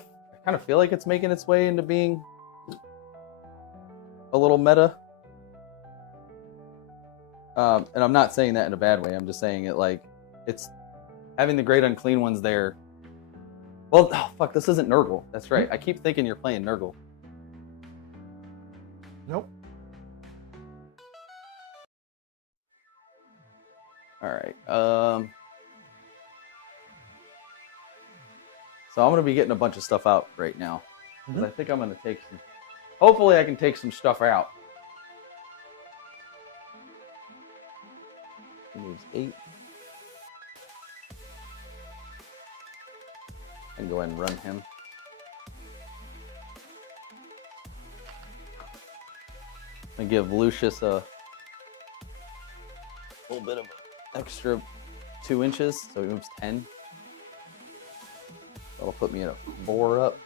of feel like it's making its way into being a little meta. And I'm not saying that in a bad way. I'm just saying it like it's having the great unclean ones there. Well, oh, fuck, this isn't Nurgle. That's right. I keep thinking you're playing Nurgle. Nope. All right. So I'm going to be getting a bunch of stuff out right now. Because I think I'm going to take some... Hopefully I can take some stuff out. He moves 8. And go ahead and run him. And give Lucius a little bit of an extra 2 inches, so he moves 10. That'll put me at a 4 up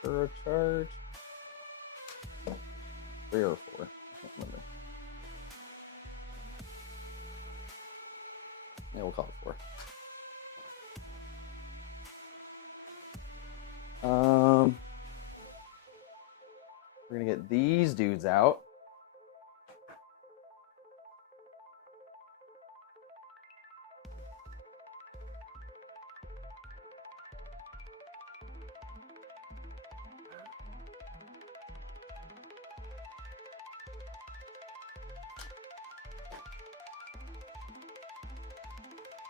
for a charge. 3 or 4, I can't remember. Yeah, we'll call it 4. get these dudes out.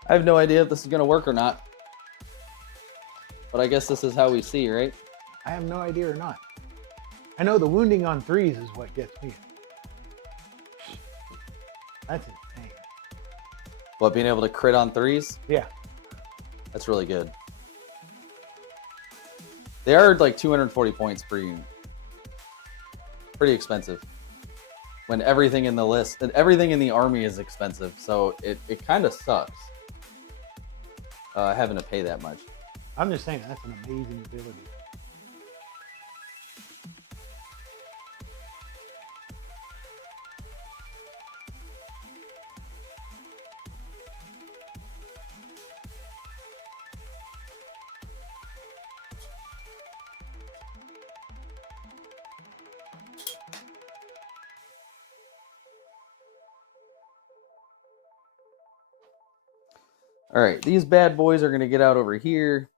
I have no idea if this is going to work or not. But I guess this is how we see, right? I have no idea or not. I know the wounding on 3s is what gets me. That's insane. What, being able to crit on 3s? Yeah. That's really good. They are like 240 points per unit. Pretty expensive. When everything in the list, and everything in the army is expensive. So it kind of sucks. Having to pay that much. I'm just saying, that's an amazing ability. All right, these bad boys are going to get out over here.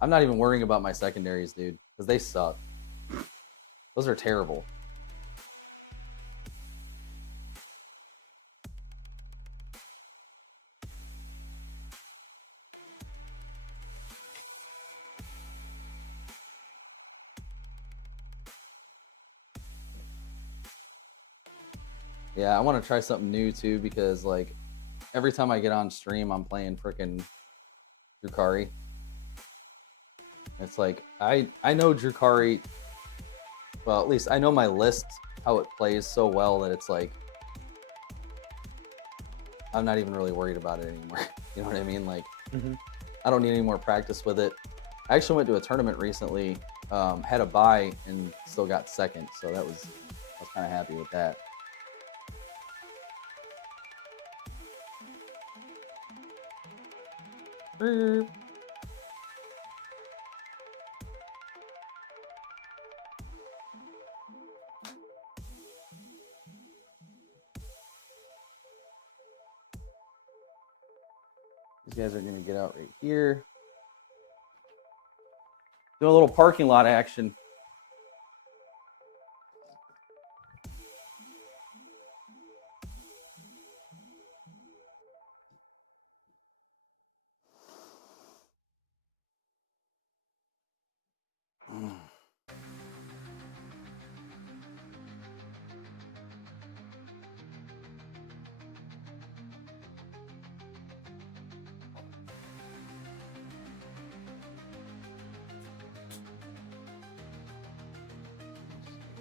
I'm not even worrying about my secondaries, dude, because they suck. Those are terrible. Yeah, I want to try something new too, because like every time I get on stream, I'm playing frickin' Drukhari. It's like I know Drukhari. Well, at least I know my list, how it plays so well that it's like I'm not even really worried about it anymore. You know what I mean? Like I don't need any more practice with it. I actually went to a tournament recently, had a bye and still got second, so I was kind of happy with that. Burp. These guys are going to get out right here. Do a little parking lot action.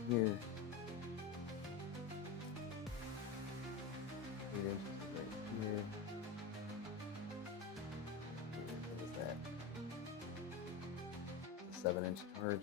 Here. 8 inches right here. What is that? 7-inch charge.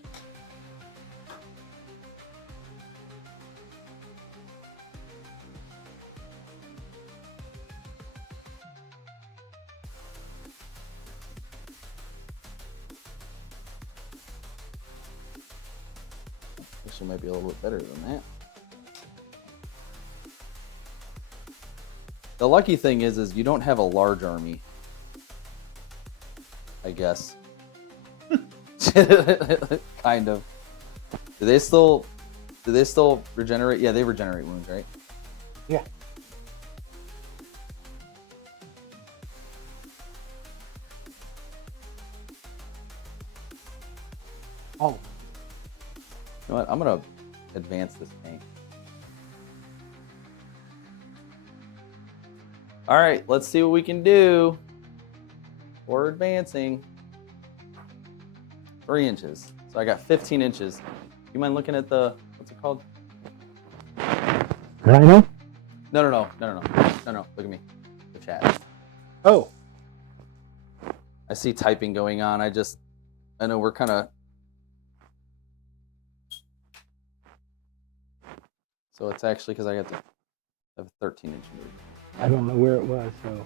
This one might be a little bit better than that. The lucky thing is you don't have a large army. I guess. Kind of. Do they still regenerate? Yeah, they regenerate wounds, right? Yeah. Oh. You know what? I'm gonna advance this tank. All right, let's see what we can do. We're advancing. 3 inches. So I got 15 inches. You mind looking at the, what's it called? Rhino? No. Look at me. The chat. Oh. I see typing going on. I know we're kind of. So it's actually because I got to have a 13-inch move. I don't know where it was, so.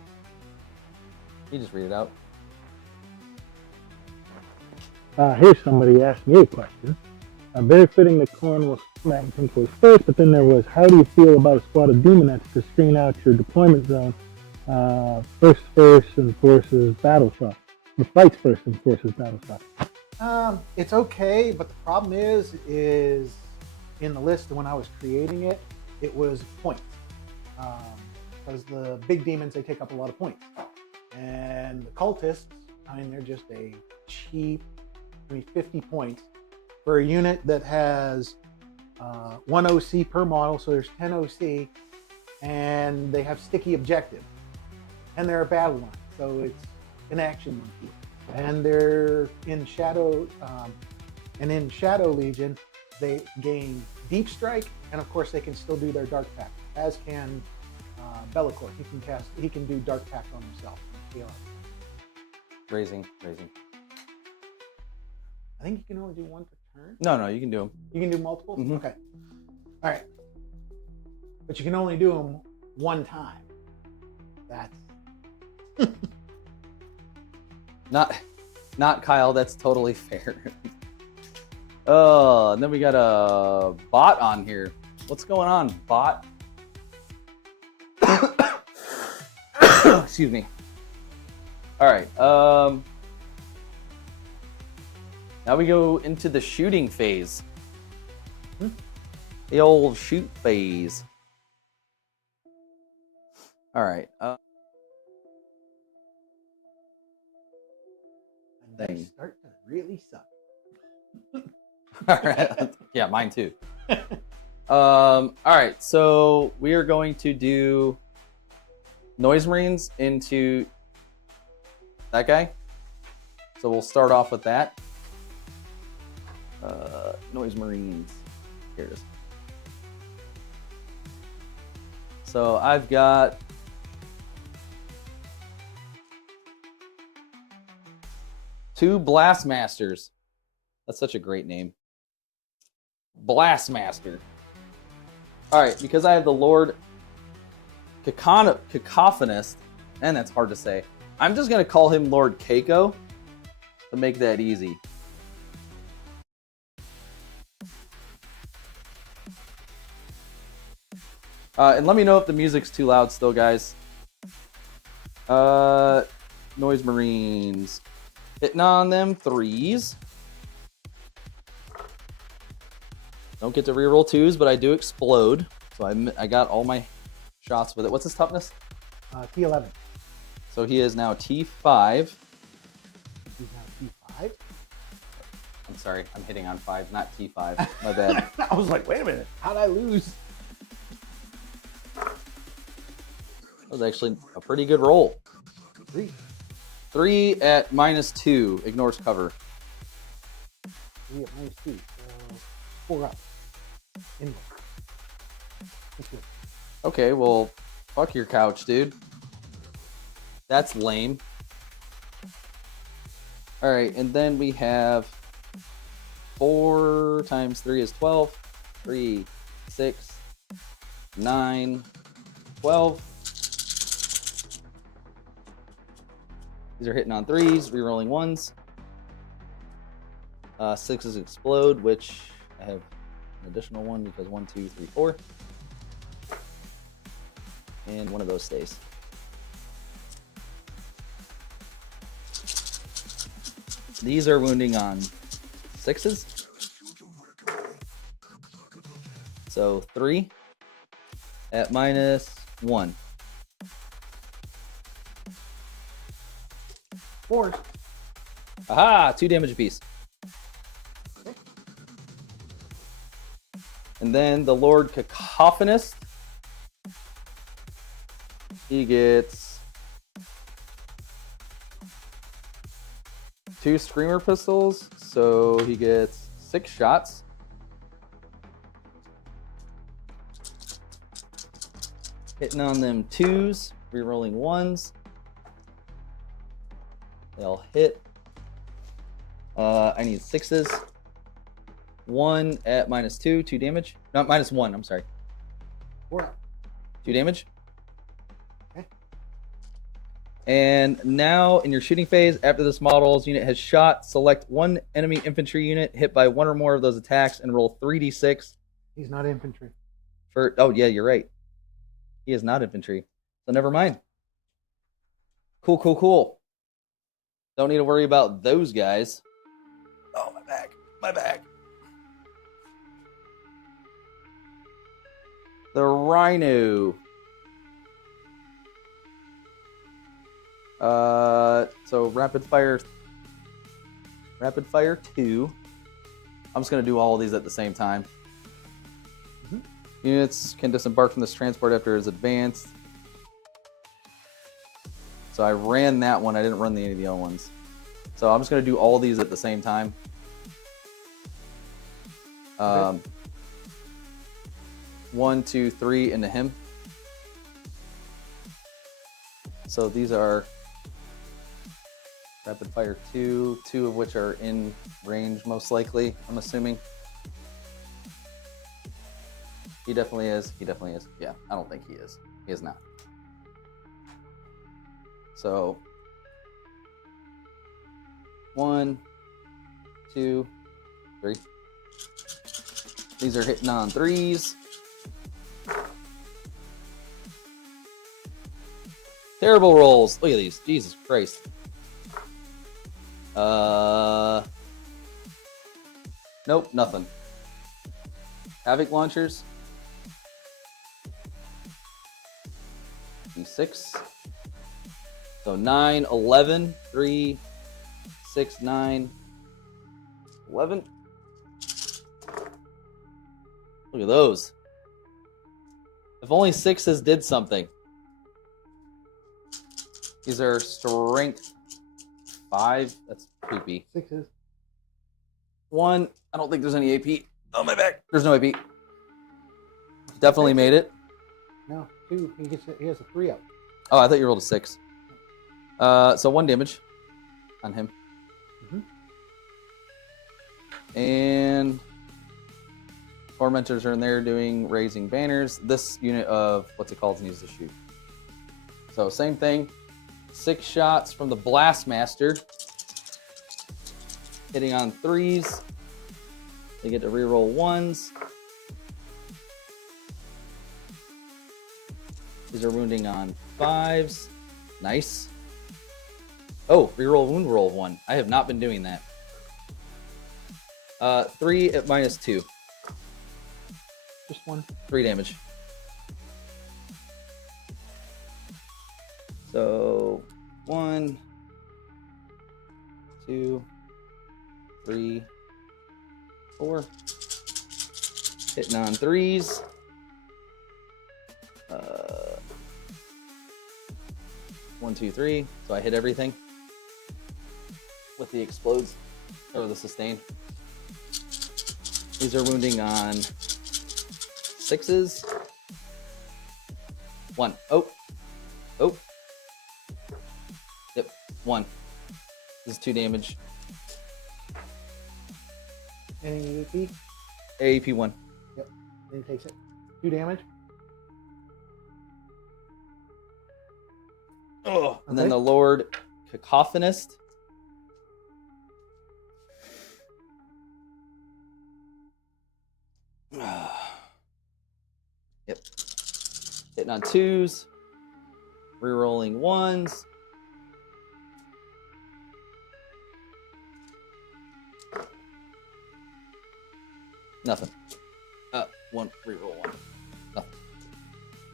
You just read it out. Here's somebody asked me a question. Very fitting that Corn will smack Pink Boys first, but then there was, how do you feel about a squad of Demonettes to screen out your deployment zone? First enforces battle shock. The fights first enforces battle shock. It's okay, but the problem is in the list when I was creating it, it was points. Because the big demons, they take up a lot of points. And the cultists, I mean, they're just a cheap, 50 points for a unit that has 1 OC per model, so there's 10 OC, and they have sticky objective. And they're a battle line, so it's an action monkey. And they're in Shadow, in Shadow Legion, they gain Deep Strike, and of course they can still do their Dark Pact, as can Bellicor. He can do Dark Pact on himself. Raising. I think you can only do one per turn. No, you can do them. You can do multiples? Mhm. Okay. All right. But you can only do them one time. That's Not Kyle. That's totally fair. Oh, and then we got a bot on here. What's going on, bot? Excuse me. All right. Now we go into the shooting phase. The old shoot phase. All right. they Thing. start to really suck. All right. Yeah, mine too. All right. So we are going to do Noise Marines into that guy. So we'll start off with that. Noise Marines. Here it is. So I've got two Blastmasters. That's such a great name. Blastmaster. All right, because I have the Lord Cacophonist, and that's hard to say. I'm just going to call him Lord Keiko to make that easy. And let me know if the music's too loud still, guys. Noise Marines. Hitting on them 3s. Don't get to reroll 2s, but I do explode. So I got all my shots with it. What's his toughness? T11. So he is now T5. He's now T5. I'm sorry, I'm hitting on 5, not T5. My bad. I was like, wait a minute, how'd I lose? That was actually a pretty good roll. 3 at -2. Ignores cover. 3 at -2. So 4 up. Inward. That's good. Okay, well, fuck your couch, dude. That's lame. All right, and then we have 4 times 3 is 12. 3, 6, 9, 12. These are hitting on 3s, rerolling 1s. 6s explode, which I have an additional one because 1, 2, 3, 4. And one of those stays. These are wounding on 6s. So 3 at -1. 4. Aha! 2 damage apiece. And then the Lord Cacophonist. He gets 2 Screamer pistols, so he gets 6 shots. Hitting on them 2s, rerolling 1s. They'll hit. I need 6s. 1 at -2, 2 damage. Not -1, I'm sorry. 4 up. 2 damage. Okay. And now in your shooting phase, after this model's unit has shot, select one enemy infantry unit hit by one or more of those attacks and roll 3d6. He's not infantry. Oh yeah, you're right. He is not infantry. So never mind. Cool. Don't need to worry about those guys. Oh, my back. The Rhino. So rapid fire 2. I'm just gonna do all of these at the same time. Units can disembark from this transport after it's advanced. So I ran that one. I didn't run any of the other ones. So I'm just gonna do all these at the same time. Okay. 1, 2, 3 into him. So these are rapid fire 2 of which are in range most likely, I'm assuming. He definitely is. Yeah, I don't think he is. He is not. So 1, 2, 3. These are hitting on 3s. Terrible rolls. Look at these. Jesus Christ. Nope, nothing. Havoc launchers. D6. So 9, 11, 3, 6, 9, 11. Look at those. If only 6s did something. These are strength 5. That's creepy. 6s. 1. I don't think there's any AP. Oh, my back. There's no AP. Definitely made it. No, 2. He has a 3 up. Oh, I thought you rolled a 6. So 1 damage on him. And Tormentors are in there doing raising banners. This unit of what's it called needs to shoot. So same thing. 6 shots from the Blastmaster. Hitting on 3s. They get to reroll 1s. These are wounding on 5s. Nice. Oh, reroll wound roll 1. I have not been doing that. 3 at -2. Just 1. 3 damage. So 1, 2, 3, 4. Hitting on 3s. 1, 2, 3. So I hit everything with the explodes or the sustain. These are wounding on 6s. 1. Oh. Yep. 1. This is 2 damage. Any AP? AAP 1. Yep. Then he takes it. 2 damage. Oh. And then Okay. the Lord Cacophonist. Yep. Hitting on 2s. Rerolling 1s. Nothing. 1. Reroll 1. Nothing.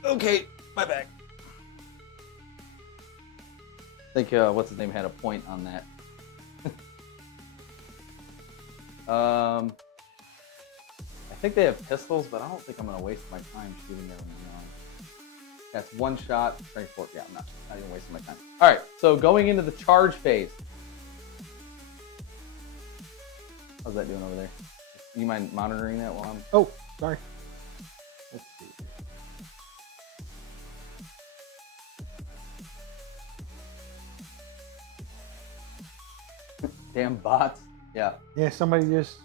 Okay, my back. I think what's his name had a point on that. I think they have pistols, but I don't think I'm gonna waste my time shooting them. That's 1 shot, strength 4. Yeah, I'm not even wasting my time. All right, so going into the charge phase. How's that doing over there? You mind monitoring that while I'm? Oh, sorry. Let's see. Damn bots. Yeah. Yeah, somebody just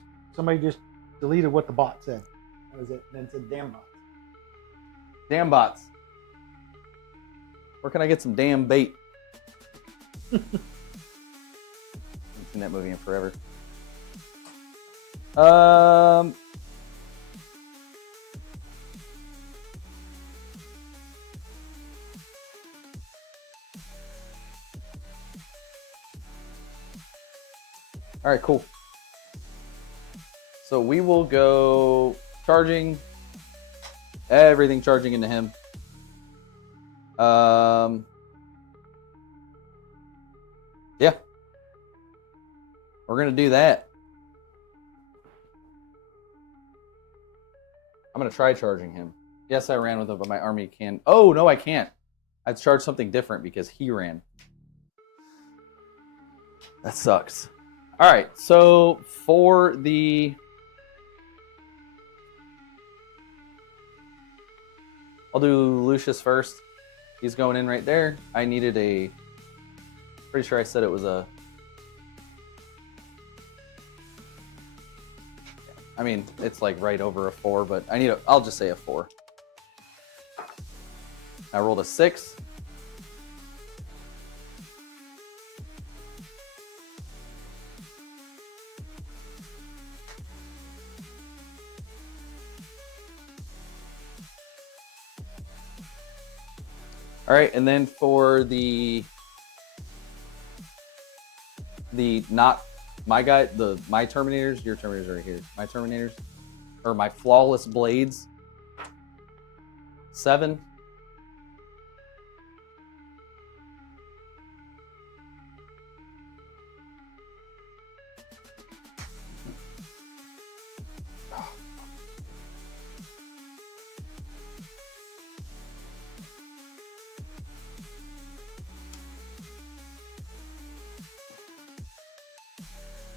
deleted what the bot said. That was it. Then it said damn bots. Damn bots. Where can I get some damn bait? Haven't seen that movie in forever. All right, cool. So we will go charging, everything charging into him. Yeah. We're going to do that. I'm going to try charging him. Yes, I ran with him, but my army can... Oh, no, I can't. I've charged something different because he ran. That sucks. All right, so for the... I'll do Lucius first. He's going in right there. I needed a... Pretty sure I said it was a... I mean, it's like right over a 4, but I need a... I'll just say a 4. I rolled a 6. All right, and then for the not my guy, my Terminators, your Terminators are here. My Terminators, or my Flawless Blades, 7.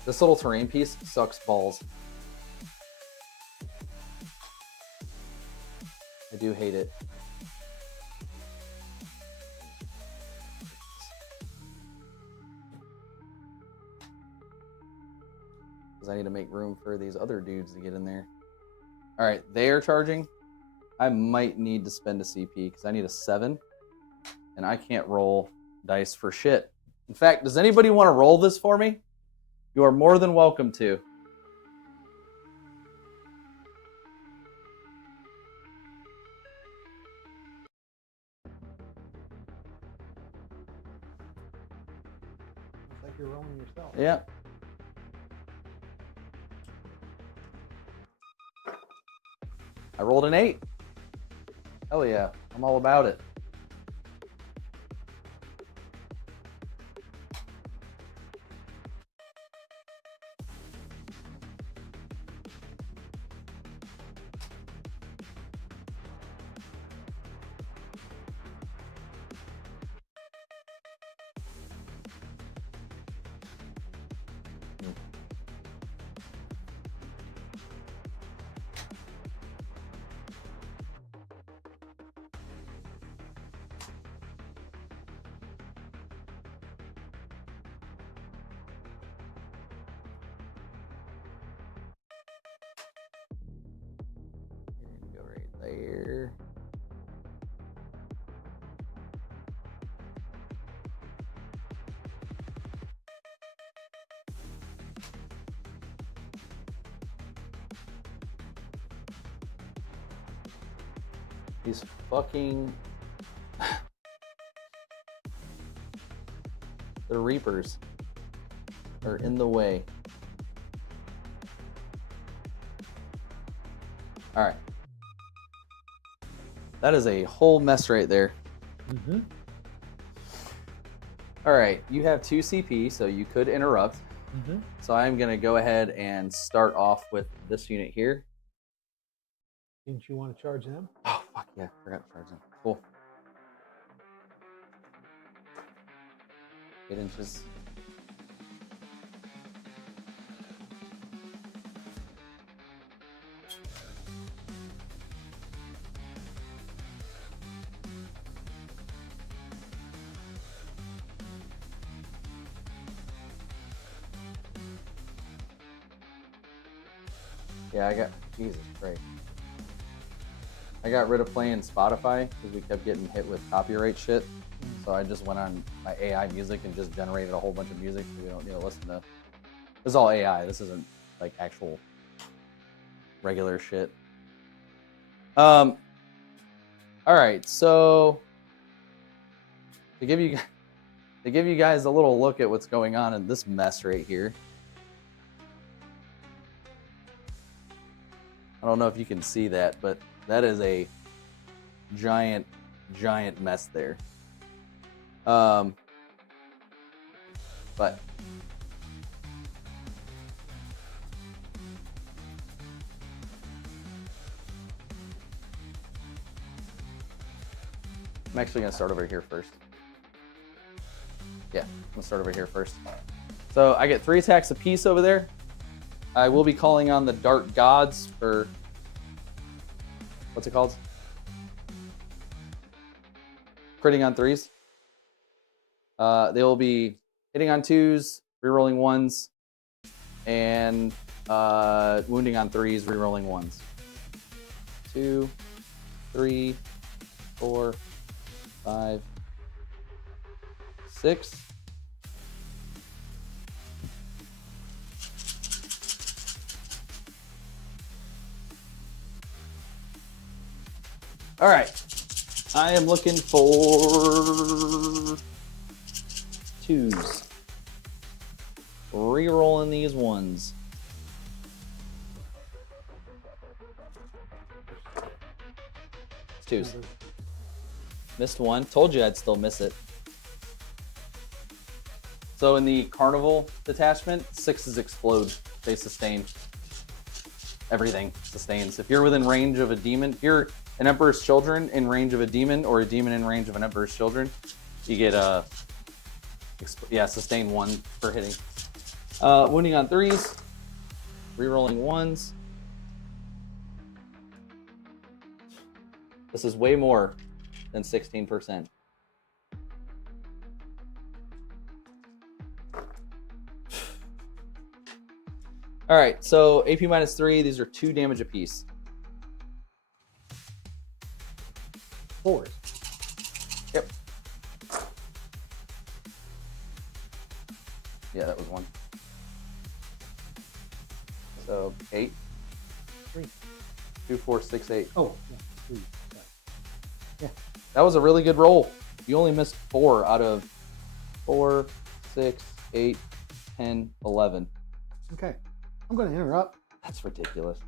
This little terrain piece sucks balls. I do hate it. Because I need to make room for these other dudes to get in there. All right, they are charging. I might need to spend a CP because I need a 7. And I can't roll dice for shit. In fact, does anybody want to roll this for me? You are more than welcome to. It's like you're rolling yourself. Yeah. I rolled an 8. Hell yeah, I'm all about it. Go right there. These fucking... the Reapers are in the way. All right. That is a whole mess right there. Mm-hmm. All right, you have 2 CP, so you could interrupt. Mm-hmm. So I'm going to go ahead and start off with this unit here. Didn't you want to charge them? Oh, fuck yeah, forgot to charge them. Cool. 8 inches. Yeah, I got... Jesus Christ. I got rid of playing Spotify because we kept getting hit with copyright shit. So I just went on my AI music and just generated a whole bunch of music. So we don't need to listen to. This is all AI. This isn't like actual regular shit. All right, so to give you guys a little look at what's going on in this mess right here. I don't know if you can see that, but that is a giant mess there. But I'm actually gonna start over here first. Yeah, I'm gonna start over here first. So I get 3 attacks apiece over there. I will be calling on the Dark Gods for, what's it called? Critting on 3s. They will be hitting on 2s, rerolling 1s, and wounding on 3s, rerolling 1s. 2, 3, 4, 5, 6. All right, I am looking for 2s. Rerolling these 1s. It's 2s. Missed 1. Told you I'd still miss it. So in the Carnival detachment, 6s explode. They sustain. Everything sustains. If you're within range of a demon, if you're an Emperor's Children in range of a demon, or a demon in range of an Emperor's Children, you get sustain 1 for hitting. Wounding on 3s, rerolling 1s. This is way more than 16%. All right, so AP -3. These are 2 damage apiece. 4s. Yep. Yeah, that was 1. So 8. 3. 2, 4, 6, 8. Oh, yeah, 3. Yeah. That was a really good roll. You only missed 4 out of 4, 6, 8, 10, 11. Okay. I'm going to interrupt. That's ridiculous.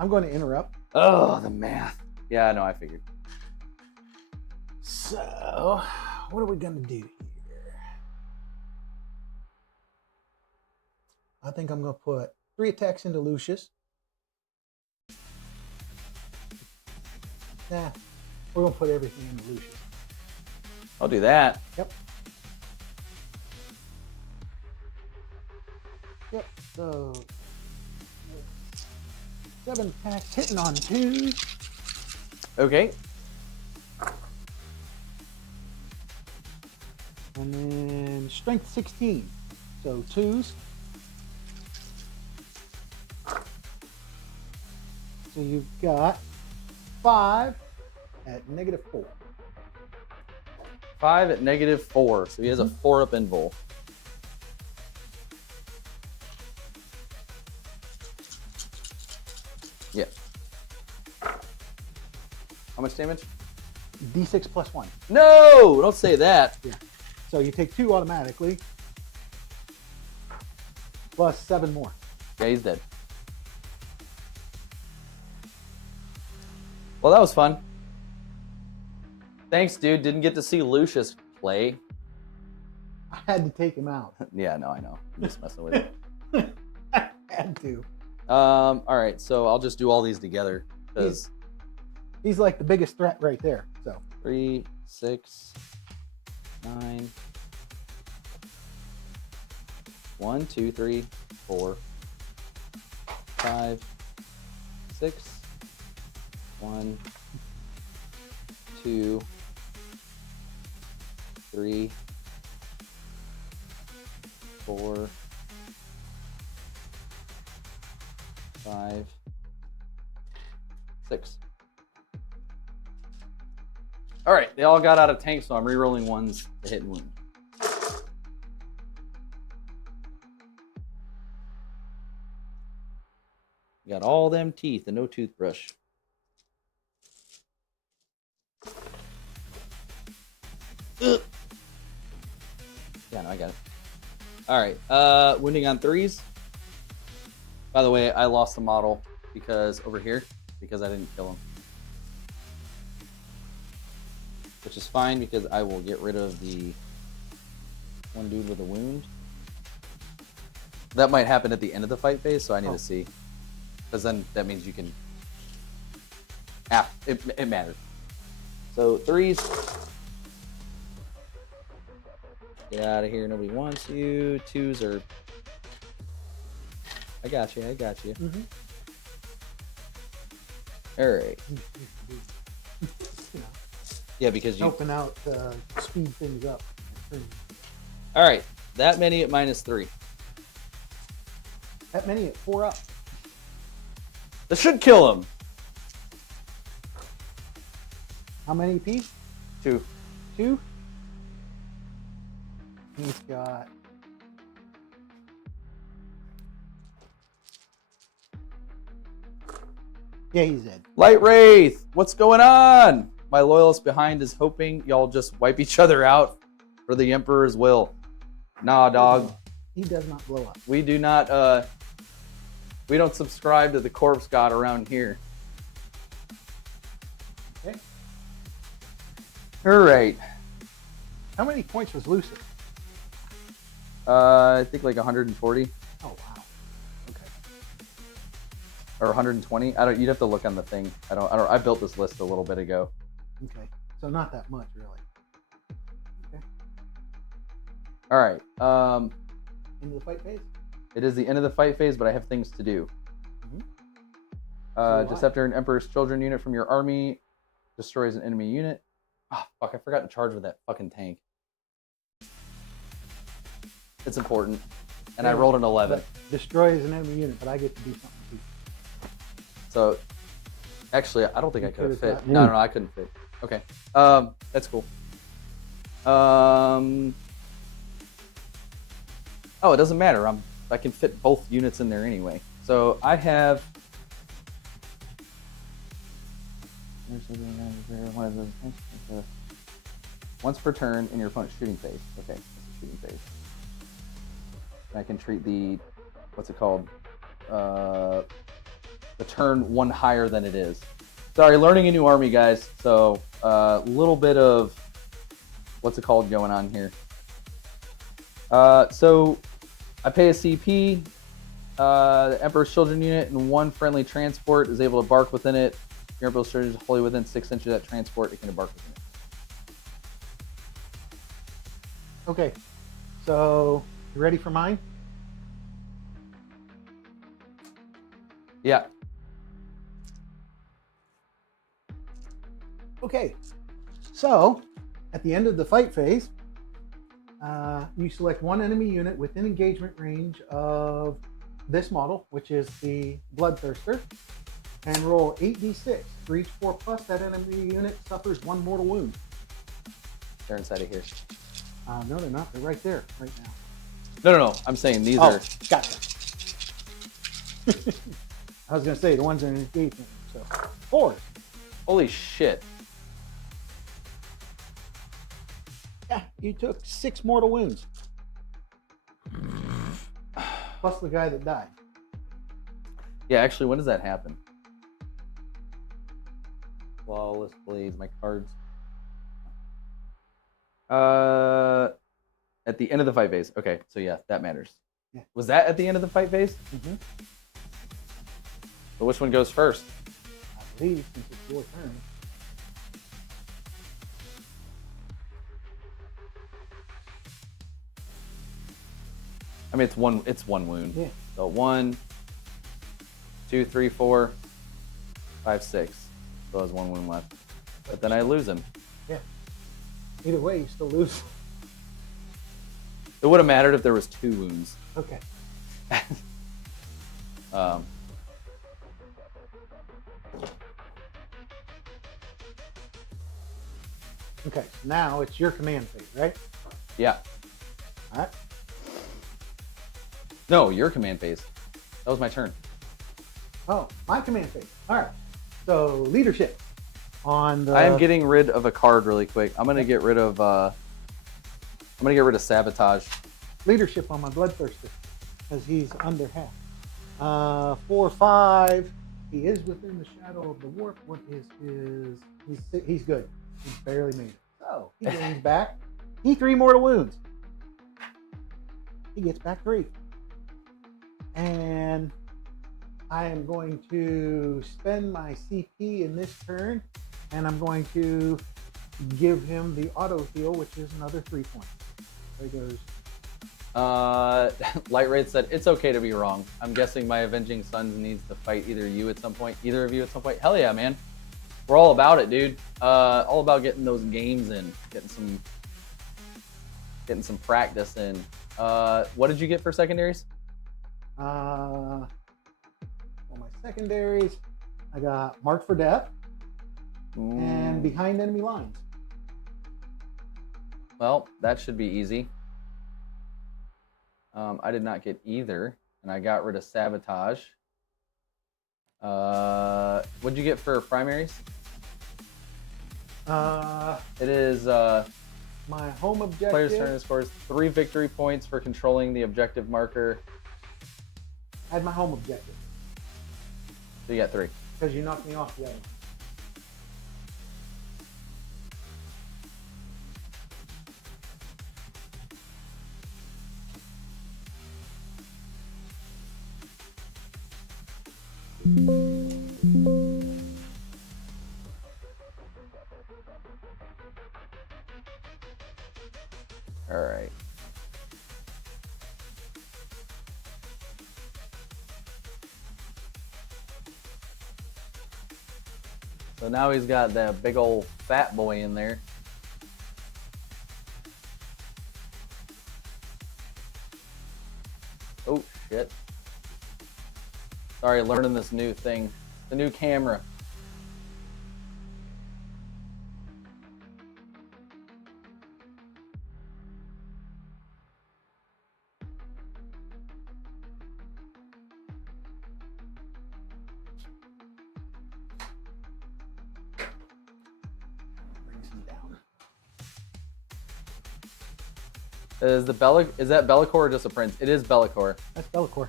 I'm going to interrupt. Oh, the math. Yeah, no, I figured. So, what are we going to do here? I think I'm going to put 3 attacks into Lucius. Nah, we're going to put everything into Lucius. I'll do that. Yep. Yep, so 7 attacks hitting on 2s. Okay. And then strength 16. So 2s. So you've got 5 at -4. 5 at -4. So he has a 4 up invul. Yep. How much damage? D6 plus 1. No! Don't say that. Yeah. So you take 2 automatically. Plus 7 more. Yeah, he's dead. Well, that was fun. Thanks, dude. Didn't get to see Lucius play. I had to take him out. Yeah, no, I know. I'm just messing with you. I had to. All right, so I'll just do all these together because He's like the biggest threat right there. So 3, 6, 9, 1, 2, 3, 4, 5, 6, 1, 2, 3, 4, 5, 6. All right, they all got out of tank, so I'm re-rolling ones to hit and wound. Got all them teeth and no toothbrush. Ugh. Yeah, no, I got it. All right, wounding on 3s. By the way, I lost the model because over here because I didn't kill him, which is fine because I will get rid of the one dude with a wound. That might happen at the end of the fight phase, so I need to see, because then that means you can. It matters. So 3s. Get out of here. Nobody wants you. 2s are. I got you. Mm-hmm. All right. You know, Yeah, because you. helping out speed things up. All right. That many at -3. That many at 4 up. That should kill him. How many apiece? 2. 2? He's got. Yeah, he's dead. Light Wraith, what's going on? My loyalist behind is hoping y'all just wipe each other out for the Emperor's will. Nah, dog. He does not blow up. We do not, we don't subscribe to the corpse god around here. Okay. All right. How many points was Lucid? I think like 140 Oh, wow. Okay. or 120. I don't. You'd have to look on the thing. I built this list a little bit ago. Okay. So not that much, really. Okay. All right. Into the fight phase? It is the end of the fight phase, but I have things to do. Mhm. So Just why? after an Emperor's Children unit from your army destroys an enemy unit. Ah, fuck! I forgot to charge with that fucking tank. It's important, and I Yeah, rolled an 11. But destroys an enemy unit, but I get to do something too. So, actually, I don't think You I could have could've fit. gotten No, in. no, I couldn't fit. Okay. That's cool. Oh, it doesn't matter. I can fit both units in there anyway. So I have. Once per turn in your opponent's shooting phase. Okay, that's a shooting phase. And I can treat the, what's it called? The turn one higher than it is. Sorry, learning a new army, guys. So a little bit of, what's it called going on here. So I pay a CP. The Emperor's Children unit and one friendly transport is able to bark within it. Your Emperor's Children is wholly within 6 inches of that transport. It can bark within it. Okay. So, you ready for mine? Yeah. Okay. So, at the end of the fight phase, you select one enemy unit within engagement range of this model, which is the Bloodthirster, and roll 8d6. For each 4+, that enemy unit suffers 1 mortal wound. They're inside of here. No, they're not. They're right there, right now. No. I'm saying these are. Gotcha. I was going to say, the ones in engagement. So, 4. Holy shit. Yeah, you took 6 mortal wounds. Plus the guy that died. Yeah, actually, when does that happen? Flawless Blades, my cards. At the end of the fight phase. Okay, so yeah, that matters. Yeah. Was that at the end of the fight phase? Mm-hmm. So which one goes first? I believe, since it's your turn. I mean, it's one wound. Yeah. So 1, 2, 3, 4, 5, 6. So there's 1 wound left. But then I lose him. Yeah. Either way, you still lose. It would have mattered if there was 2 wounds. Okay. Okay, so now it's your command phase, right? Yeah. All right. No, your command phase. That was my turn. Oh, my command phase. All right. So leadership on the. I am getting rid of a card really quick. I'm gonna get rid of sabotage. leadership on my bloodthirster because he's under half. 4, 5. He is within the shadow of the warp. What is his? He's good. He's barely made it. So he gains back. 3 mortal wounds. He gets back 3. And I am going to spend my CP in this turn, and I'm going to give him the auto heal, which is another 3 points. There he goes. Light Raid said, it's okay to be wrong. I'm guessing my Avenging Sons needs to fight either of you at some point. Hell yeah, man. We're all about it, dude. All about getting those games in, getting some practice in. What did you get for secondaries? For my secondaries, I got Marked for Death and Behind Enemy Lines. Well, that should be easy. I did not get either, and I got rid of Sabotage. What'd you get for primaries? It is My home objective. player's turn scores 3 victory points for controlling the objective marker. I had my home objective So you got 3. because you knocked me off the other one. All right. So now he's got that big old fat boy in there. Oh, shit. Sorry, learning this new thing. The new camera. Brings him down. Is that Bellicor or just a prince? It is Bellicor. That's Bellicor.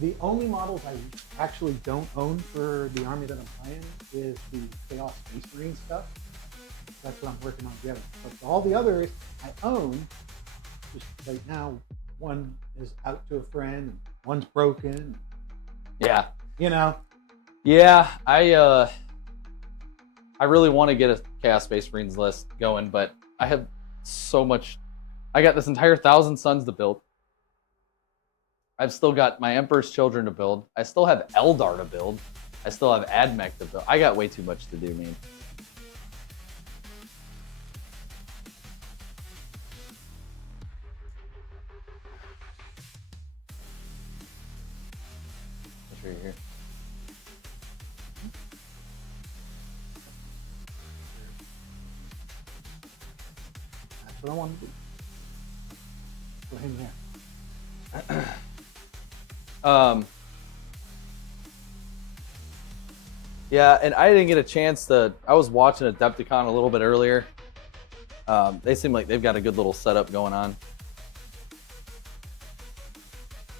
The only models I actually don't own for the army that I'm playing is the Chaos Space Marine stuff. That's what I'm working on getting. But all the others I own. Just right now, one is out to a friend, and one's broken. Yeah. You know. Yeah, I really want to get a Chaos Space Marines list going, but I have so much. I got this entire 1,000 Suns to build. I've still got my Emperor's Children to build. I still have Eldar to build. I still have Admech to build. I got way too much to do, man. Make sure you're here. That's what I want to do. Go ahead and there. Yeah, and I didn't get a chance to. I was watching Adepticon a little bit earlier. They seem like they've got a good little setup going on.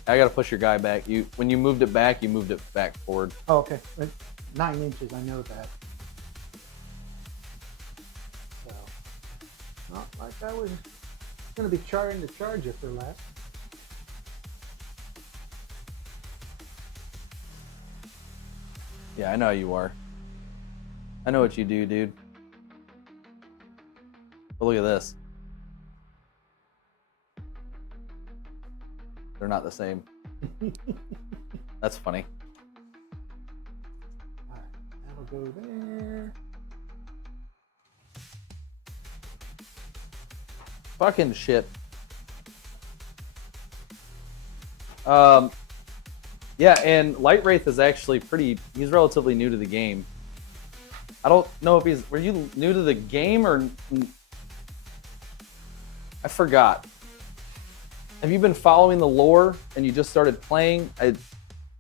I got to push your guy back. When you moved it back forward. Oh, okay. 9 inches, I know that. So, not like I was going to be trying to charge it for less. Yeah, I know you are. I know what you do, dude. But look at this. They're not the same. That's funny. All right, that'll go there. Fucking shit. Yeah, and Light Wraith is actually he's relatively new to the game. I don't know if were you new to the game or, I forgot. Have you been following the lore and you just started playing?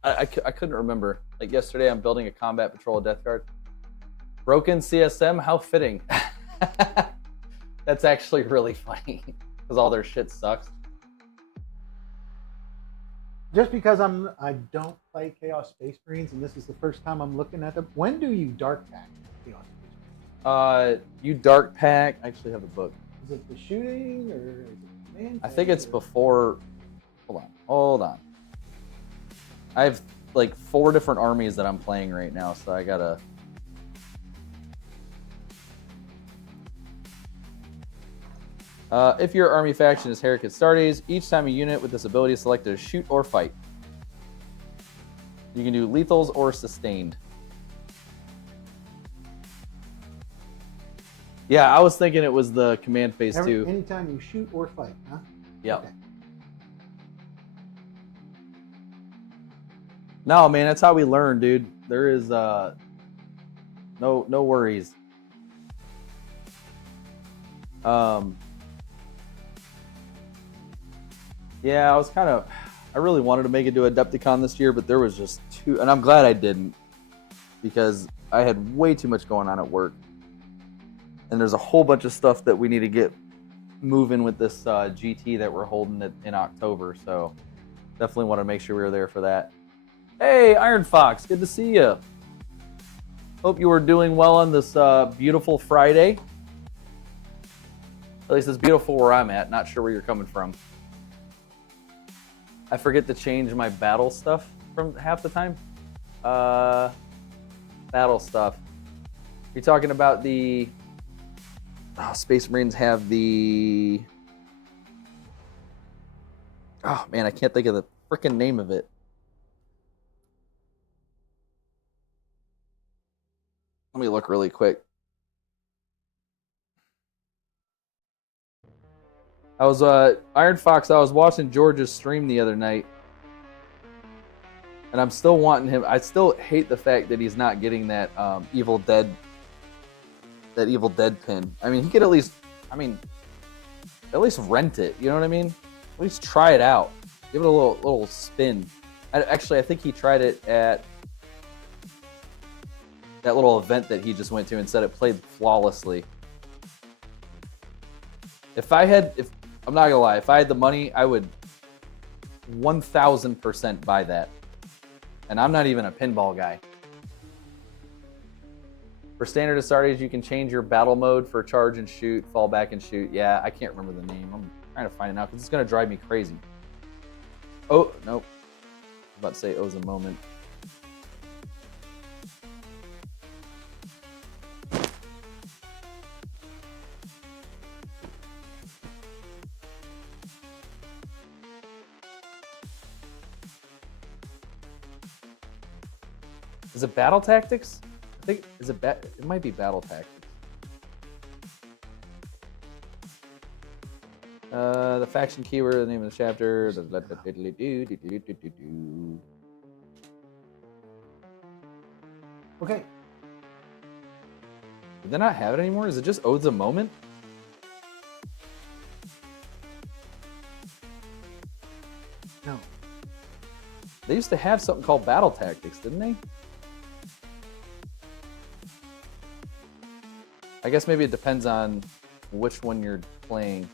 I couldn't remember. Like yesterday, I'm building a combat patrol of Death Guard. Broken CSM, how fitting. That's actually really funny because all their shit sucks. Just because I don't play Chaos Space Marines, and this is the first time I'm looking at them. When do you dark pack Chaos Space Marines? You dark pack. I actually have the book. Is it the shooting or is it the command? I think it's before. Hold on. I have like 4 different armies that I'm playing right now, so I gotta. If your army faction is Heretics Astartes, each time a unit with this ability is selected to shoot or fight. You can do lethals or sustained. Yeah, I was thinking it was the command phase too. Anytime you shoot or fight, huh? Yep. Okay. No, man, that's how we learn, dude. There is no worries. Yeah, I really wanted to make it to Adepticon this year, but there was just too, and I'm glad I didn't, because I had way too much going on at work. And there's a whole bunch of stuff that we need to get moving with this GT that we're holding in October, so definitely want to make sure we were there for that. Hey, Iron Fox, good to see you. Hope you were doing well on this beautiful Friday. At least it's beautiful where I'm at, not sure where you're coming from. I forget to change my battle stuff from half the time. Battle stuff. You're talking about the... Space Marines have the... Oh, man, I can't think of the freaking name of it. Let me look really quick. I was Iron Fox. I was watching George's stream the other night, and I'm still wanting him. I still hate the fact that he's not getting that Evil Dead pin. I mean, he could at least rent it. You know what I mean? At least try it out. Give it a little spin. I think he tried it at that little event that he just went to and said it played flawlessly. I'm not gonna lie, if I had the money, I would 1000% buy that. And I'm not even a pinball guy. For standard Astartes, you can change your battle mode for charge and shoot, fall back and shoot. Yeah, I can't remember the name. I'm trying to find it now because it's gonna drive me crazy. Oh, nope. I was about to say O's a moment. Is it Battle Tactics? I think it might be Battle Tactics. The faction keyword, the name of the chapter. Okay. Do they not have it anymore? Is it just Odes a Moment? No. They used to have something called Battle Tactics, didn't they? I guess maybe it depends on which one you're playing.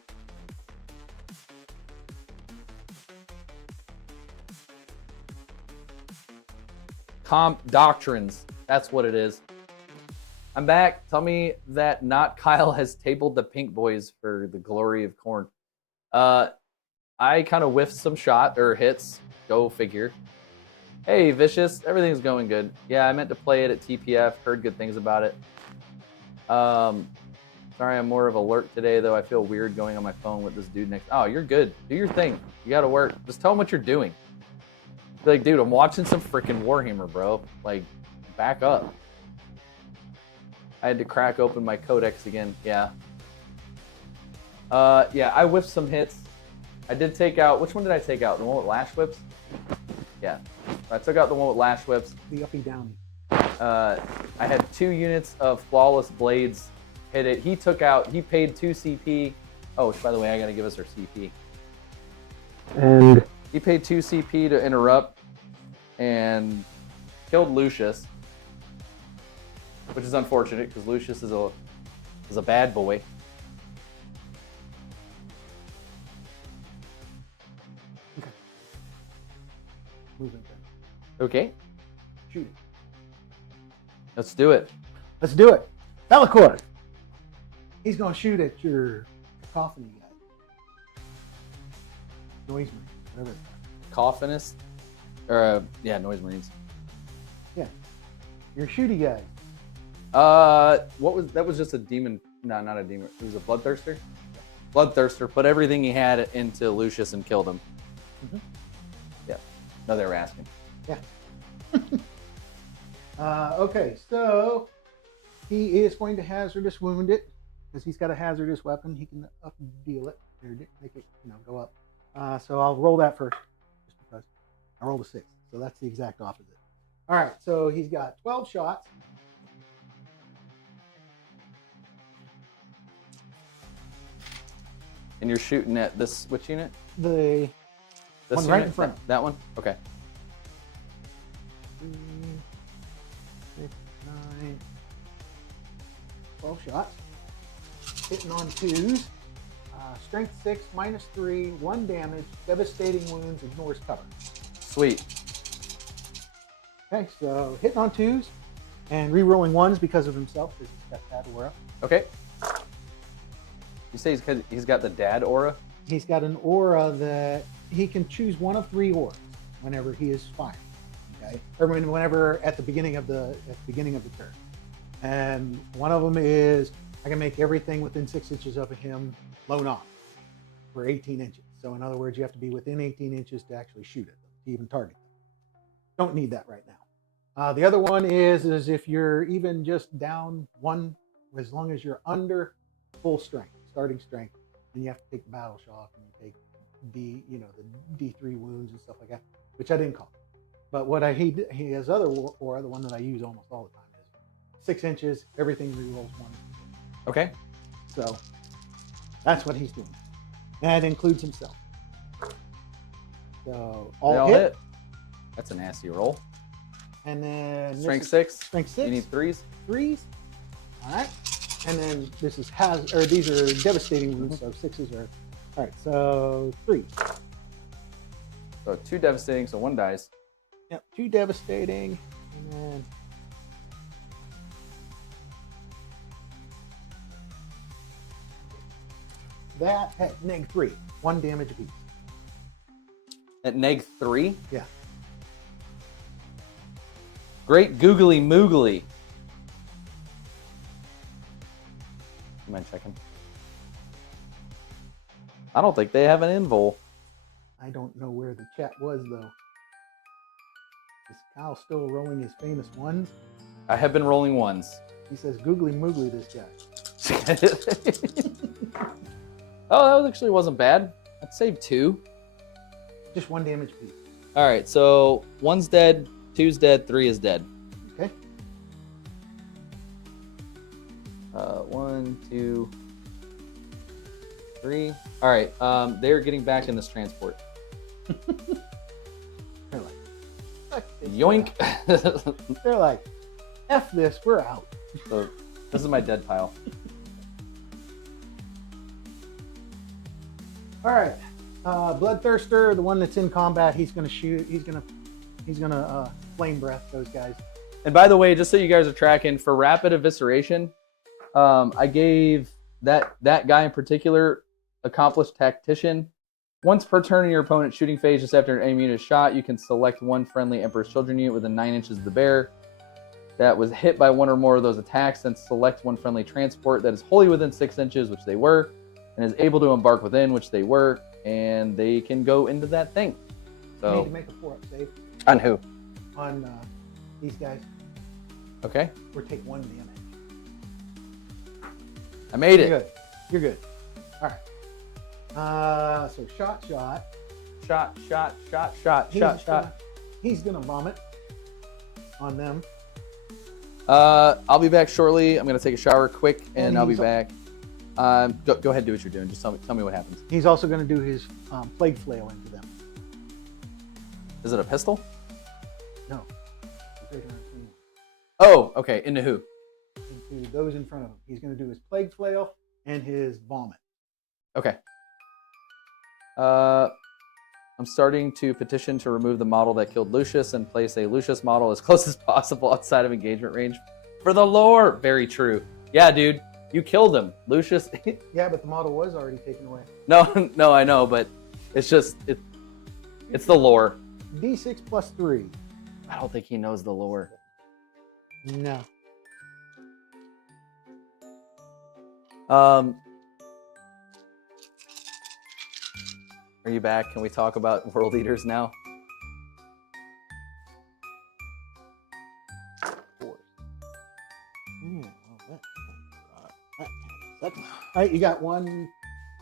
Doctrines. That's what it is. I'm back. Tell me that not Kyle has tabled the Pink Boys for the glory of corn. I kind of whiffed some hits. Go figure. Hey, Vicious. Everything's going good. Yeah, I meant to play it at TPF. Heard good things about it. Sorry, I'm more of alert today, though. I feel weird going on my phone with this dude next. Oh, you're good. Do your thing. You gotta work. Just tell him what you're doing. Be like, dude, I'm watching some freaking Warhammer, bro. Like, back up. I had to crack open my codex again. Yeah. Yeah, I whiffed some hits. I did take out. Which one did I take out? The one with Lash Whips? Yeah. I took out the one with lash whips. The uppy downy. I had 2 units of flawless blades hit it. He paid 2 CP. Oh, by the way, I gotta give us our CP. And He paid 2 CP to interrupt and killed Lucius, which is unfortunate because Lucius is a bad boy. Moving thing. Okay, Shoot it. let's do it. Let's do it. Bellicor. He's gonna shoot at your cacophony guy. Noise marine, whatever. Coffinist, or Noise Marines. Yeah. Your shooty guy. That was just a demon. No, not a demon. It was a bloodthirster. Bloodthirster put everything he had into Lucius and killed him. Mm-hmm. Yeah. No, they were asking. Yeah. Okay, so he is going to hazardous wound it because he's got a hazardous weapon. He can up deal it or make it, go up. So I'll roll that first, just because I rolled a 6. So that's the exact opposite. All right, so he's got 12 shots. And you're shooting at this, which unit? The This one right unit? in front. That one? Okay. 3, 6, 9, 12 shots. Hitting on 2s. Strength 6, -3, 1 damage, devastating wounds, ignores cover. Sweet. Okay, so hitting on 2s and re-rolling 1s because of himself because he's got that aura. Okay. You say he's got the dad aura? He's got an aura that he can choose one of 3 auras whenever he is firing. Okay, or whenever at the beginning of the turn, and one of them is I can make everything within 6 inches of him blown off for 18 inches. So in other words, you have to be within 18 inches to actually shoot at them, to even target them. Don't need that right now. The other one is if you're even just down 1, as long as you're under full strength, starting strength, then you have to take the battle shock and you take the D3 wounds and stuff like that, which I didn't call. But what he has other aura, the one that I use almost all the time, is 6 inches, everything rerolls 1. Okay. So that's what he's doing. That includes himself. So They all hit. That's a nasty roll. And then Strength 6. Strength 6. You need 3s. 3s. All right. And then this is these are devastating wounds, so 6s are. All right, so 3. So 2 devastating, so 1 dies. Yep, 2 devastating, and then that at -3, 1 damage apiece. At -3? Yeah. Great googly moogly. You mind checking? I don't think they have an invul. I don't know where the chat was though. Is Kyle still rolling his famous ones? I have been rolling 1s. He says googly moogly, this guy. Oh, that actually wasn't bad. I'd save 2. Just 1 damage apiece. All right, so 1's dead, 2's dead, 3 is dead. Okay. 1, 2, 3. All right, they're getting back in this transport. They're like, "Fuck this, Yoink. They're like, F this, we're out. So this is my dead pile. All right, Bloodthirster, the one that's in combat, he's gonna shoot. He's gonna flame breath those guys. And by the way, just so you guys are tracking, for rapid evisceration, I gave that guy in particular, accomplished tactician. Once per turn in your opponent's shooting phase, just after an enemy unit is shot, you can select 1 friendly Emperor's Children unit within 9 inches of the bear that was hit by 1 or more of those attacks, then select 1 friendly transport that is wholly within 6 inches, which they were, and is able to embark within, which they were, and they can go into that thing. You need So to make a 4-up save on who? on these guys, Okay, or take 1 damage. I made You're it. good. You're good. All right. So shot. Shot. He's gonna He's gonna vomit on them. I'll be back shortly. I'm gonna take a shower quick, and I'll be he's- back. Go ahead, do what you're doing. Just tell me what happens. He's also gonna do his plague flail into them. Is it a pistol? No. He's right around 21. Oh, okay. Into who? Into those in front of him. He's gonna do his plague flail and his vomit. Okay. I'm starting to petition to remove the model that killed Lucius and place a Lucius model as close as possible outside of engagement range. For the lore! Very true. Yeah, dude. You killed him. Lucius... Yeah, but the model was already taken away. No, I know, but it's just... It's the lore. D6 plus 3. I don't think he knows the lore. No. Are you back? Can we talk about world eaters now? All right, you got one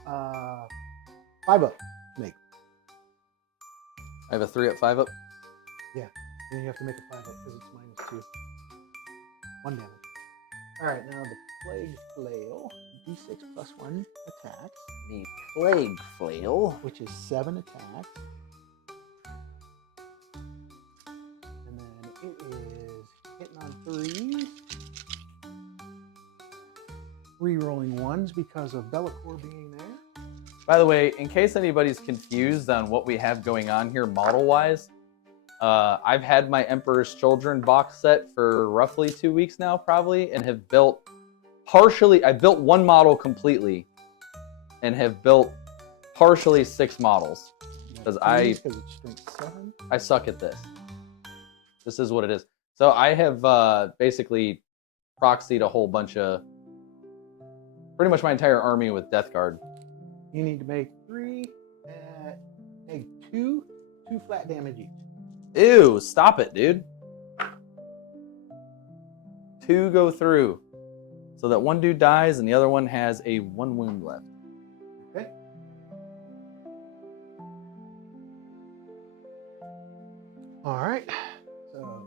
5-up make. I have a 3 up, 5 up. Then you have to make a 5-up because it's -2. 1 damage. All right, now the plague flail. D6 plus 1 attacks, The plague flail. which is 7 attacks. And then it is hitting on 3s. Re-rolling 1s because of Bellacore being there. By the way, in case anybody's confused on what we have going on here model-wise, I've had my Emperor's Children box set for roughly 2 weeks now, probably, and have built I built one model completely, and have built partially 6 models. Because it's strength 7. I suck at this. This is what it is. So I have basically proxied a whole bunch of, pretty much my entire army with Death Guard. You need to make 3, take 2 flat damage each. Ew, stop it, dude. 2 go through. So that one dude dies and the other one has a 1 wound left. Okay. All right. So,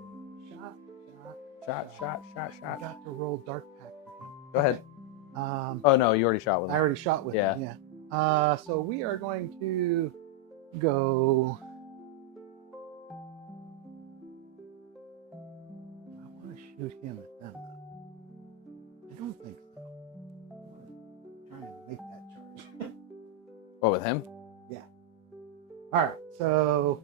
shot. I got to roll Dark Pact for him. Go ahead. Oh no, you already shot with I him. already shot with him, yeah. So we are going to go... I want to shoot him at them, though. I don't think so. I want to try and make that charge. What, with him? All right, so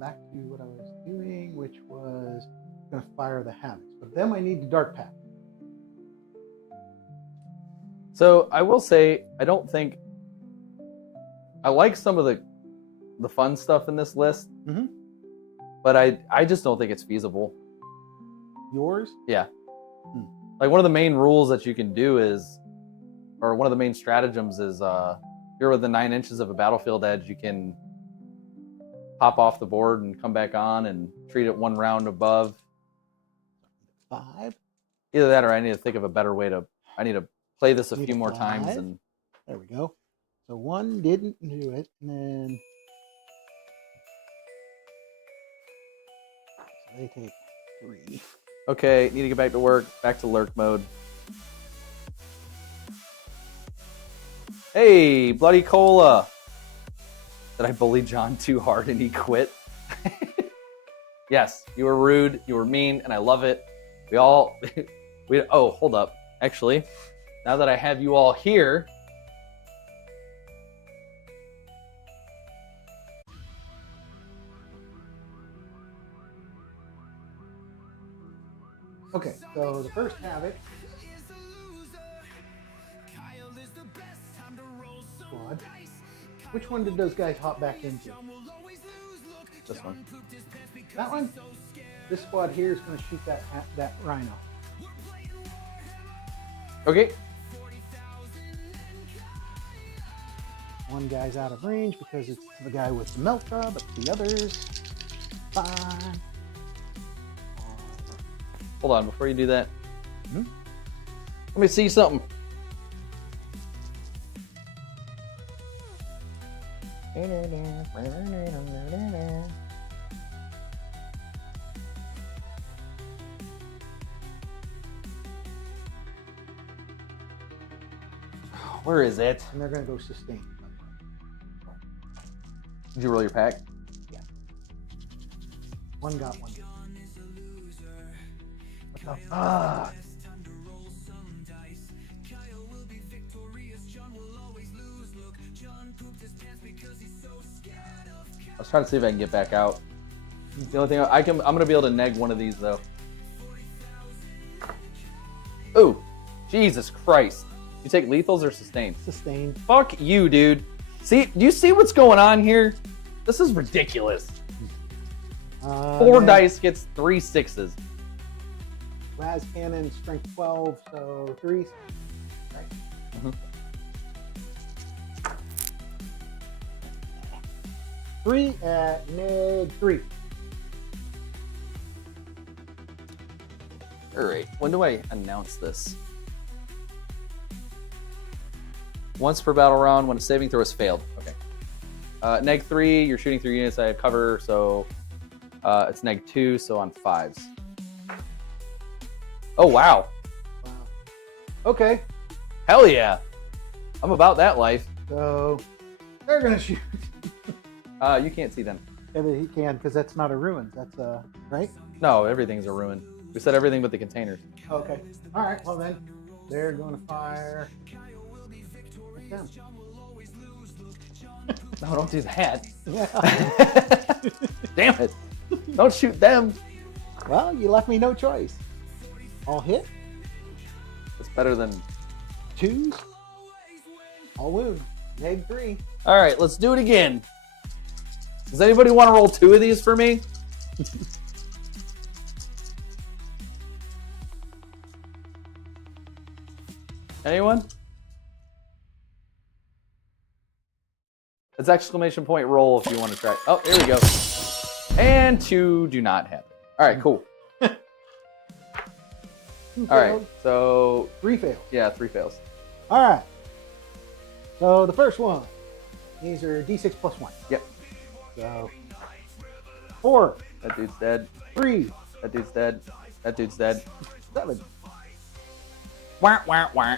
back to what I was doing, which was going to fire the Havocs. But then I need the Dark Pact. So I will say, I don't think... I like some of the fun stuff in this list, Mhm. but I just don't think it's feasible. Yours? Yeah. Like, one of the main rules that you can do is, or one of the main stratagems is, you're within 9 inches of a battlefield edge, you can pop off the board and come back on and treat it 1 round above. 5. Either that or I need to think of a better way to... I need to play this a Need few a more times 5? and... There we go. So 1 didn't do it, and then so they take 3. Okay, need to get back to work. Back to lurk mode. Hey, Bloody Cola! Did I bully John too hard and he quit? Yes, you were rude, you were mean, and I love it. We all... oh, hold up. Actually, now that I have you all here... Okay, so the first Havoc squad. Which one did those guys hop back into? This one. That one? This squad here is going to shoot that rhino. Okay. One guy's out of range because it's the guy with the Meltra, but the others, fine. Hold on, before you do that. Hmm? Let me see something. Where is it? And they're going to go sustain. Did you roll your pack? One got one. What the fuck? I was trying to see if I can get back out. The only thing I'm gonna be able to neg one of these though. Ooh, Jesus Christ! You take lethals or sustained? Sustained. Fuck you, dude. See, do you see what's going on here? This is ridiculous. 4 dice gets 3 6s. Raz cannon, strength 12, so 3. Right? Mhm. 3 at neg 3. All right. When do I announce this? Once per battle round when a saving throw is failed. Okay. Neg 3, you're shooting through units I have cover, so it's neg 2, so on 5s. Oh, wow. Wow. Okay, Hell yeah. I'm about that life. so they're going to shoot. You can't see them. Yeah, he can, because that's not a ruin. That's right? No, everything's a ruin. We said everything but the containers. Okay. All right, well then, they're going to fire at them. No, don't do that. Yeah. Damn it. Don't shoot them. Well, you left me no choice. All hit, It's better than... 2s, all wound, neg 3. All right, let's do it again. Does anybody want to roll 2 of these for me? Anyone? It's exclamation point roll if you want to try. Oh, here we go. And 2 do not happen. All right, cool. All right, so 3 fails. yeah, 3 fails. All right. So the first one, these are d6 plus 1. Yep. So 4, That dude's dead. 3, That dude's dead. That dude's dead. 7. Wah, wah, wah.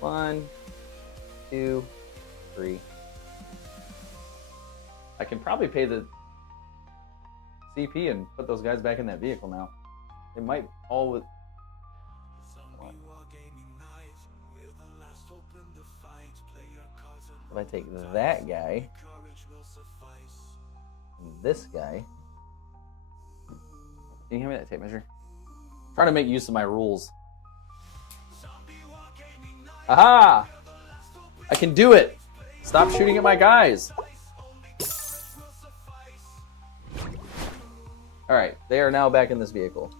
1, 2, 3. I can probably pay the CP and put those guys back in that vehicle now. They might all with. If I take that guy, and this guy. Can you hand me that tape measure? I'm trying to make use of my rules. Aha! I can do it! Stop shooting at my guys! Alright, they are now back in this vehicle.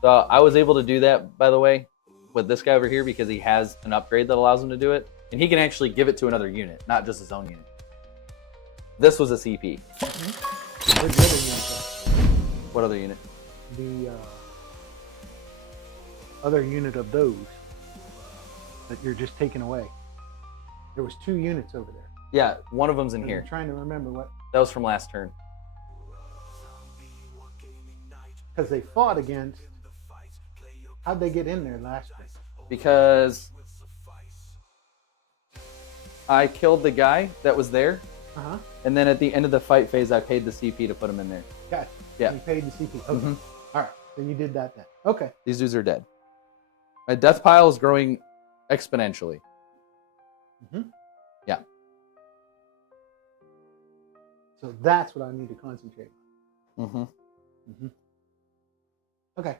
So I was able to do that, by the way, with this guy over here because he has an upgrade that allows him to do it. And he can actually give it to another unit, not just his own unit. This was a CP. Where's the other unit? What other unit? The other unit of those that you're just taking away. There was 2 units over there. Yeah, one of them's in I'm here. trying to remember what, That was from last turn. because they fought against. How'd they get in there last week? Because I killed the guy that was there, and then at the end of the fight phase, I paid the CP to put him in there. Gotcha. Yeah. You paid the CP. Okay. Mhm. All right. So you did that then. Okay. These dudes are dead. My death pile is growing exponentially. Yeah. So that's what I need to concentrate on. Mm-hmm. Okay.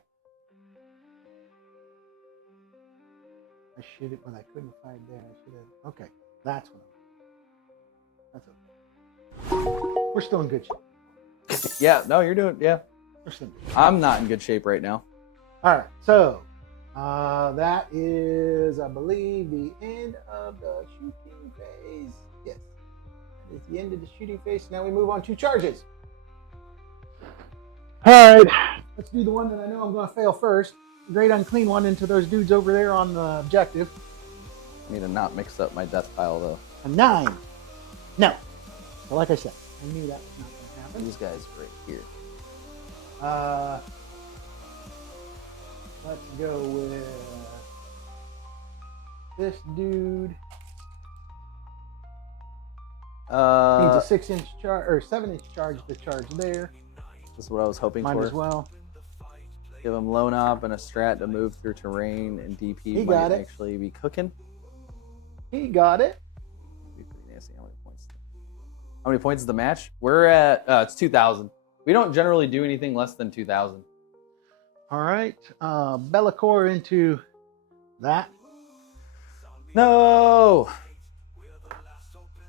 I should have, when I couldn't find there, I should have. Okay. That's what I'm. That's okay. We're still in good shape. Yeah, no, you're doing, yeah. We're still in good shape. I'm not in good shape right now. All right. So that is, I believe, the end of the shooting phase. Yes. That is the end of the shooting phase. Now we move on to charges. All right. Let's do the one that I know I'm going to fail first. Great unclean one into those dudes over there on the objective. I need to not mix up my death pile, though. A 9. No. So like I said, I knew that was not going to happen. These guys right here. Let's go with this dude needs Uh, a 6-inch charge or 7-inch charge to charge there. this is what I was hoping Might for. as well. Give him lone op and a strat to move through terrain, and DP He might got it. actually be cooking. He got it. Be pretty nasty. How many points? How many points is the match? We're at it's 2,000. We don't generally do anything less than 2,000. All right. Bellicor into that. No.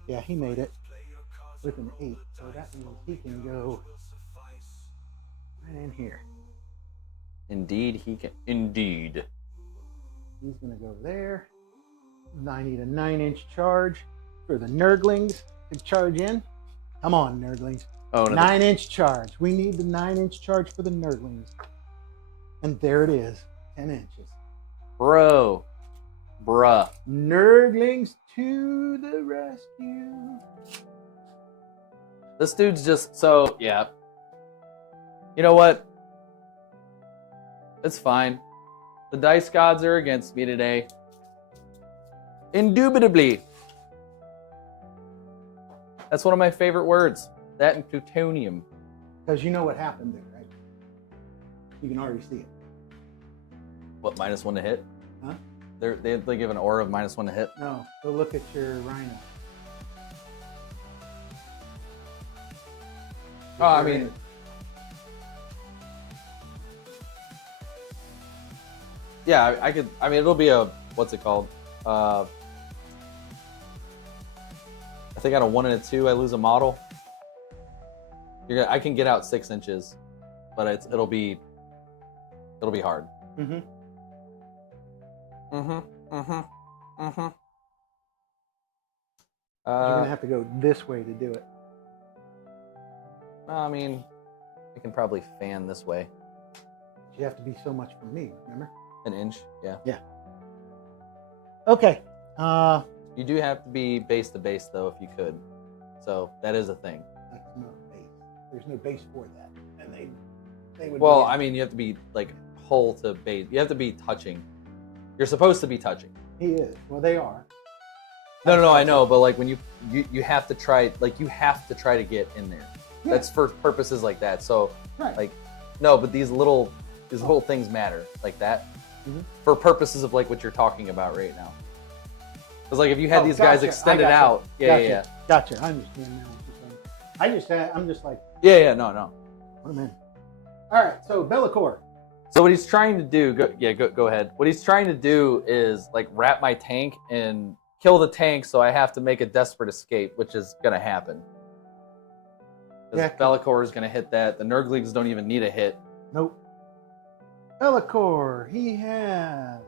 Yeah, he made it with an 8. So that means he can go right in here. Indeed, he can. Indeed. He's going to go there. I need a 9-inch charge for the Nurglings to charge in. Come on, Nurglings. Oh no. 9-inch charge. We need the 9-inch charge for the Nurglings. And there it is. 10 inches. Bruh. Nurglings to the rescue. This dude's just so yeah. You know what? It's fine. The dice gods are against me today. Indubitably. That's one of my favorite words. That and plutonium. Because you know what happened there, right? You can already see it. What, -1 to hit? Huh? They give an aura of -1 to hit. No, go look at your rhino. Oh, I mean, yeah, I could. I mean, it'll be a what's it called? I think on a 1 and a 2, I lose a model. I can get out 6 inches, but it'll be hard. Mm-hmm. Mm-hmm. Mm-hmm. Mm-hmm. You're gonna have to go this way to do it. I mean, I can probably fan this way. You have to be so much from me, remember? An inch, yeah. Yeah. Okay. You do have to be base to base though, if you could. So that is a thing. That's not base. There's no base for that, and they would. Well, be- I mean, you have to be like hull to base. You have to be touching. You're supposed to be touching. He is. Well, they are. No, I know, but like when you have to try, like you have to try to get in there. Yeah. That's for purposes like that. So Right. like, no, but these little things matter like that Mhm. for purposes of like what you're talking about right now. Because like if you had Oh, these guys gotcha. extended I gotcha. out, yeah. Gotcha. I understand now what you're saying. I'm just like, Yeah, no. what am I? All right. So Bellicor. So what he's trying to do, go ahead. What he's trying to do is like wrap my tank and kill the tank, so I have to make a desperate escape, which is gonna happen. Because Yeah. Bellicor is gonna hit that. The Nurglings don't even need a hit. Nope. Bellicor. He has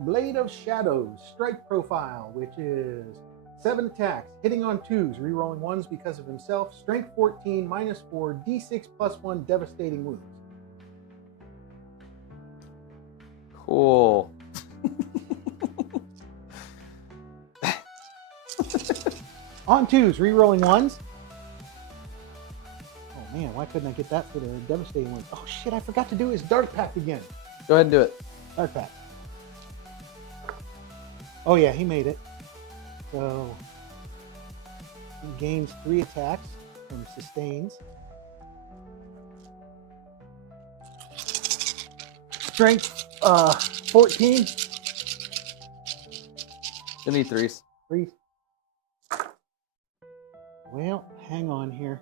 Blade of Shadows, strike profile, which is 7 attacks, hitting on 2s, rerolling 1s because of himself, strength 14, -4, d6 +1, devastating wounds. Cool. On 2s, rerolling 1s. Oh man, why couldn't I get that for the devastating wounds? Oh shit, I forgot to do his Dark Pact again. Go ahead and do it. Dark Pact. Oh yeah, he made it. So he gains 3 attacks from sustains. Strength 14. You need 3s. 3. Well, hang on here.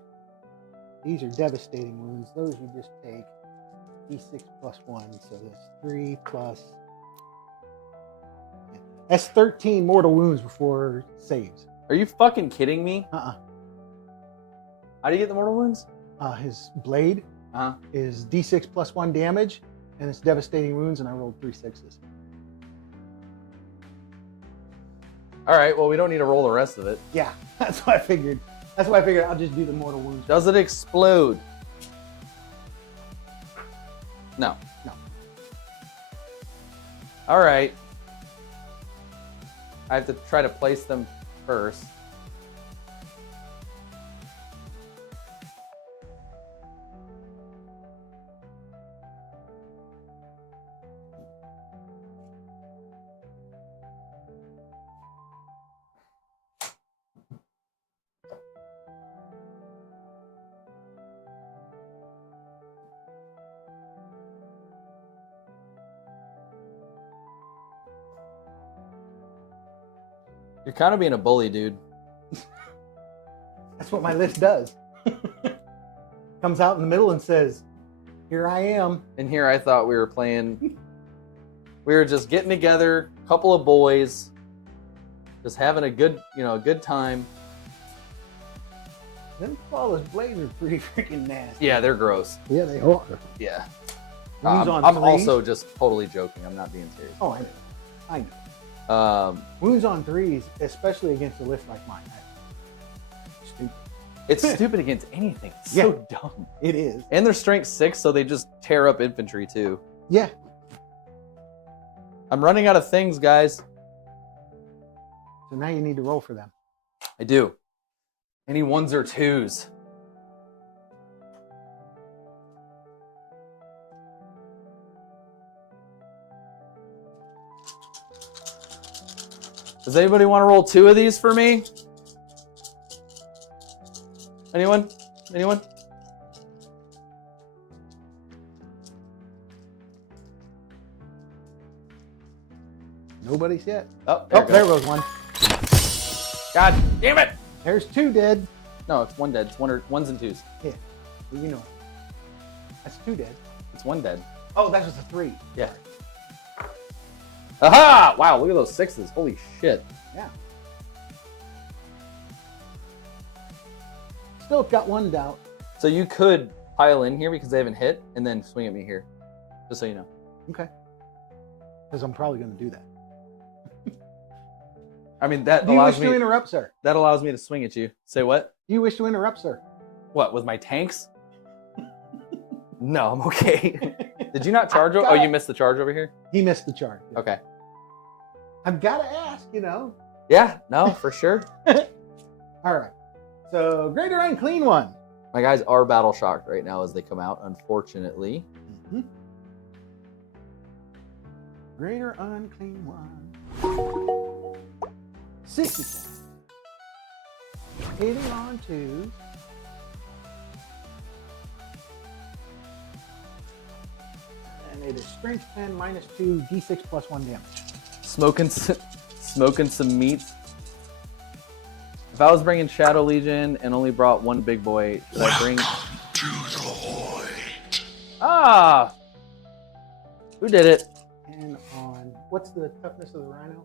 These are devastating wounds. Those you just take d6 +1. So that's 3 plus. That's 13 mortal wounds before saves. Are you fucking kidding me? Uh-uh. How do you get the mortal wounds? His blade Uh-huh. is d6 +1 damage, and it's devastating wounds, and I rolled 3 6s. All right, well, we don't need to roll the rest of it. Yeah, that's what I figured. That's why I figured I'll just do the mortal wounds. Does it explode? No. No. All right. I have to try to place them first. You're kind of being a bully, dude. That's what my list does. Comes out in the middle and says, "Here I am." And here I thought we were playing. We were just getting together, a couple of boys, just having a good, a good time. Them flawless blades are pretty freaking nasty. Yeah, they're gross. Yeah, they are. Yeah. Wounds on I'm threes? also just totally joking. I'm not being serious. Oh, I know. I know. Wounds on threes, especially against a list like mine. Stupid. It's stupid against anything. It's Yeah. so dumb. It is. And they're strength 6, so they just tear up infantry too. Yeah. I'm running out of things, guys. So now you need to roll for them. I do. Any 1s or 2s? Does anybody want to roll 2 of these for me? Anyone? Anyone? Nobody's yet. Oh, Oh, it there goes. goes one. God damn it! There's 2 dead. No, it's 1 dead. It's 1s and 2s. Yeah. You know. That's 2 dead. It's 1 dead. Oh, that was a 3. Yeah. Aha! Wow, look at those 6s. Holy shit. Yeah. Still got 1 doubt. So you could pile in here because they haven't hit and then swing at me here. Just so you know. Okay. Because I'm probably going to do that. I mean, that Do you wish allows to me interrupt, sir? that allows me to swing at you. Say what? Do you wish to interrupt, sir? What, with my tanks? No, I'm okay. Did you not charge? I Oh, you thought- missed the charge over here? He missed the charge. Okay. I've got to ask, Yeah, no, for sure. All right. So, greater unclean one. My guys are battle shocked right now as they come out, unfortunately. Mhm. Greater unclean one. 60 hitting on 2. And it is strength 10 minus 2 d6 plus 1 damage. Smoking some meat. If I was bringing Shadow Legion and only brought 1 big boy, should I bring... To the void. Ah! Who did it? And on what's the toughness of the rhino?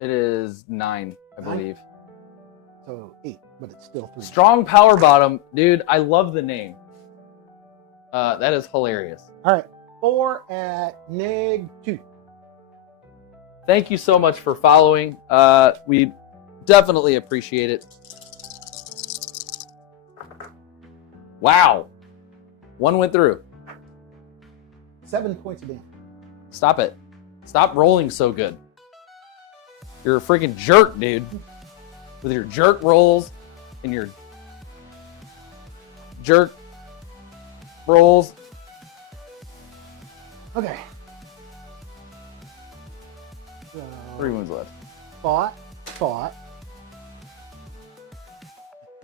It is 9, I 9? believe. So 8, but it's still 3. Strong Power Bottom. Dude, I love the name. That is hilarious. All right. 4 at neg 2. Thank you so much for following. We definitely appreciate it. Wow. 1 went through. 7 points of damage. Stop it. Stop rolling so good. You're a freaking jerk, dude. With your jerk rolls and your jerk rolls. Okay. So, 3 wounds left. fought. I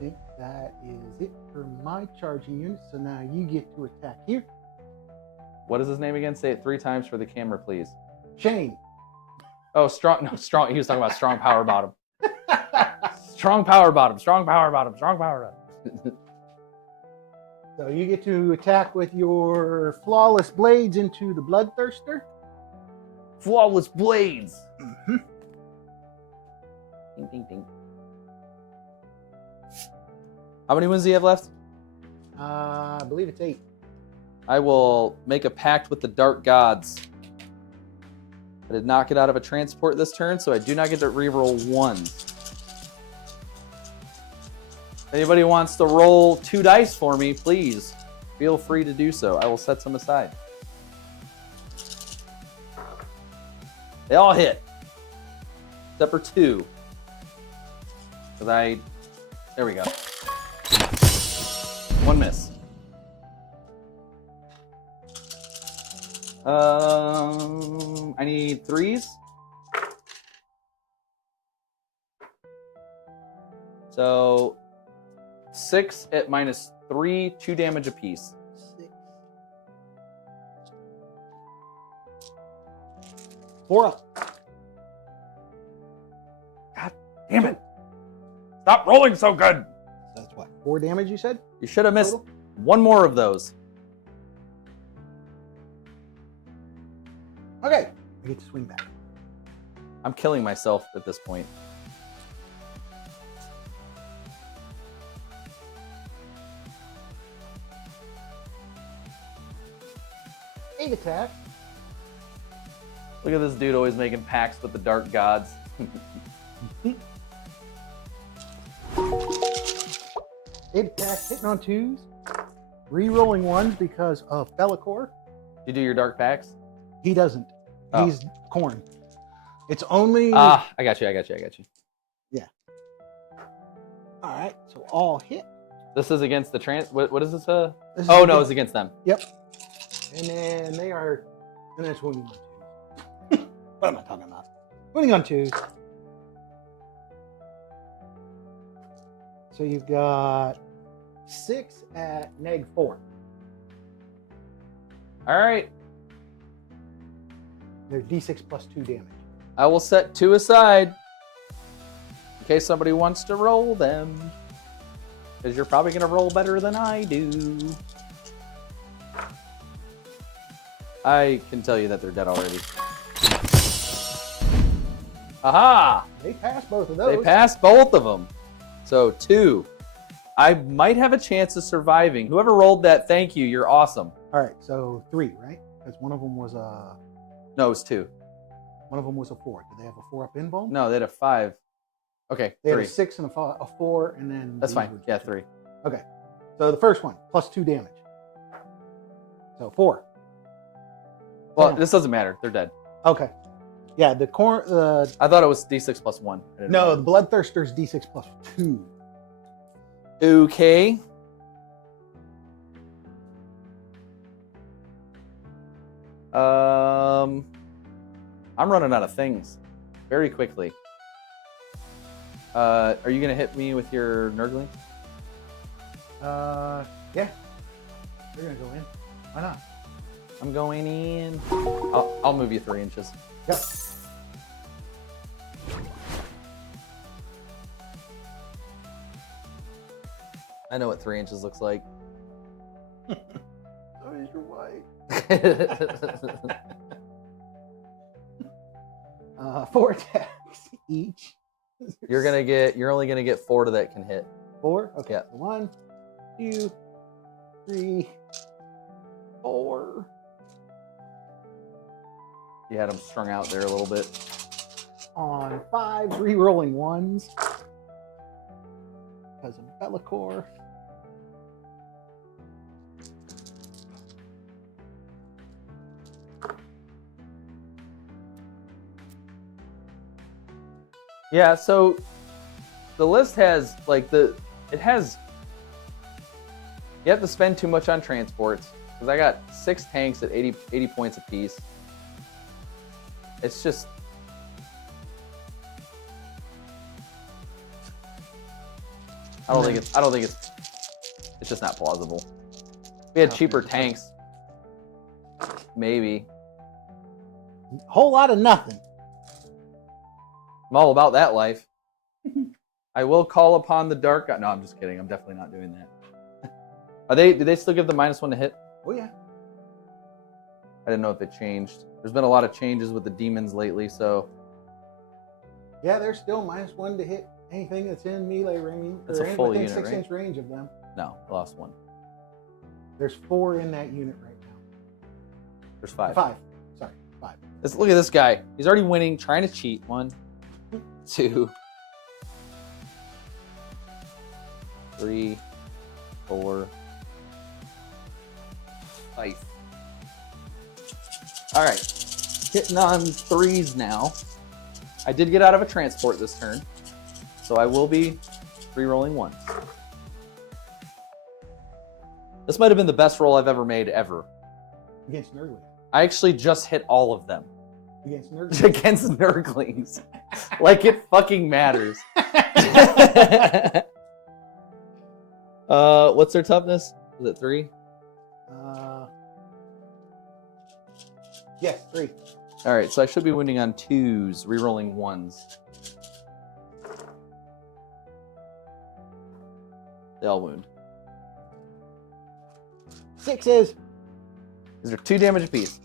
think that is it for my charging unit. So now you get to attack here. What is his name again? Say it 3 times for the camera, please. Shane. Oh, strong. No, strong. He was talking about strong power bottom. Strong power bottom. Strong power bottom. Strong power bottom. So you get to attack with your flawless blades into the bloodthirster. Flawless blades. Ding, ding, ding. How many wins do you have left? I believe it's 8. I will make a pact with the dark gods. I did not get out of a transport this turn, so I do not get to reroll 1s. If anybody wants to roll 2 dice for me, please feel free to do so. I will set some aside. They all hit. Except for 2. Because there we go. 1 miss. I need 3s. So 6 at -3, 2 damage apiece. 6. 4 up. God damn it. Stop rolling so good. That's what, 4 damage you said? You should have missed Total? one more of those. Okay, I get to swing back. I'm killing myself at this point. Eight attack. Look at this dude always making pacts with the dark gods. 8 attack, hitting on 2s. Re-rolling 1s because of Bellicor. You do your dark pacts? He doesn't. Oh. He's corn. It's only... I got you. Yeah. All right, so all hit. This is against the trans... What is this? This is Oh, no, against- it's against them. Yep. And then they are... And then it's winning on 2s. What am I talking about? Winning on 2s. So you've got 6 at neg 4. All right. They're d6 plus 2 damage. I will set 2 aside in case somebody wants to roll them. Because you're probably going to roll better than I do. I can tell you that they're dead already. Aha! They passed both of those. They passed both of them. So 2. I might have a chance of surviving. Whoever rolled that, thank you. You're awesome. All right, so 3, right? Because one of them was a... No, it was 2. One of them was a 4. Did they have a 4 up in bone? No, they had a 5. Okay, They 3. had a 6 and a 4, and then... That's these fine. were Yeah, 2. 3. Okay. So the first one, plus 2 damage. So 4. Well, Yeah. this doesn't matter. They're dead. Okay. Yeah, the corn... I thought it was D6 plus 1. I didn't No, know. the Bloodthirster's d6 plus 2. Okay. I'm running out of things very quickly. Are you gonna hit me with your Nurgling? Yeah. They're going to go in. Why not? I'm going in. I'll move you 3 inches. Yep. I know what 3 inches looks like. So is your wife. 4 attacks each. You're only gonna get 4 to that can hit. 4? Okay. Yeah. 1, 2, 3, 4. You had them strung out there a little bit. On 5, re-rolling 1s. Because of Bellicor. Yeah, so the list has you have to spend too much on transports because I got 6 tanks at 80 points apiece. It's just I don't think it's just not plausible. If we had cheaper tanks, maybe. Whole lot of nothing. I'm all about that life. I will call upon the dark god. No, I'm just kidding. I'm definitely not doing that. Do they still give the -1 to hit? Oh, yeah. I didn't know if it changed. There's been a lot of changes with the demons lately, so Yeah, they're still -1 to hit anything that's in melee range. That's or a full within unit, 6 right? inch range of them. no, I lost 1. There's 4 in that unit right now. There's 5. 5. Sorry, 5. Look at this guy. He's already winning, trying to cheat. 1, 2, 3, 4, 5. All right, hitting on 3s now. I did get out of a transport this turn, so I will be re-rolling 1s. This might have been the best roll I've ever made ever. Against Nurglings. I actually just hit all of them Against Nurglings. against Nurglings. Like it fucking matters. What's their toughness? Is it 3? Yes, 3. All right, so I should be wounding on 2s, rerolling 1s. They all wound. 6s. These are 2 damage apiece.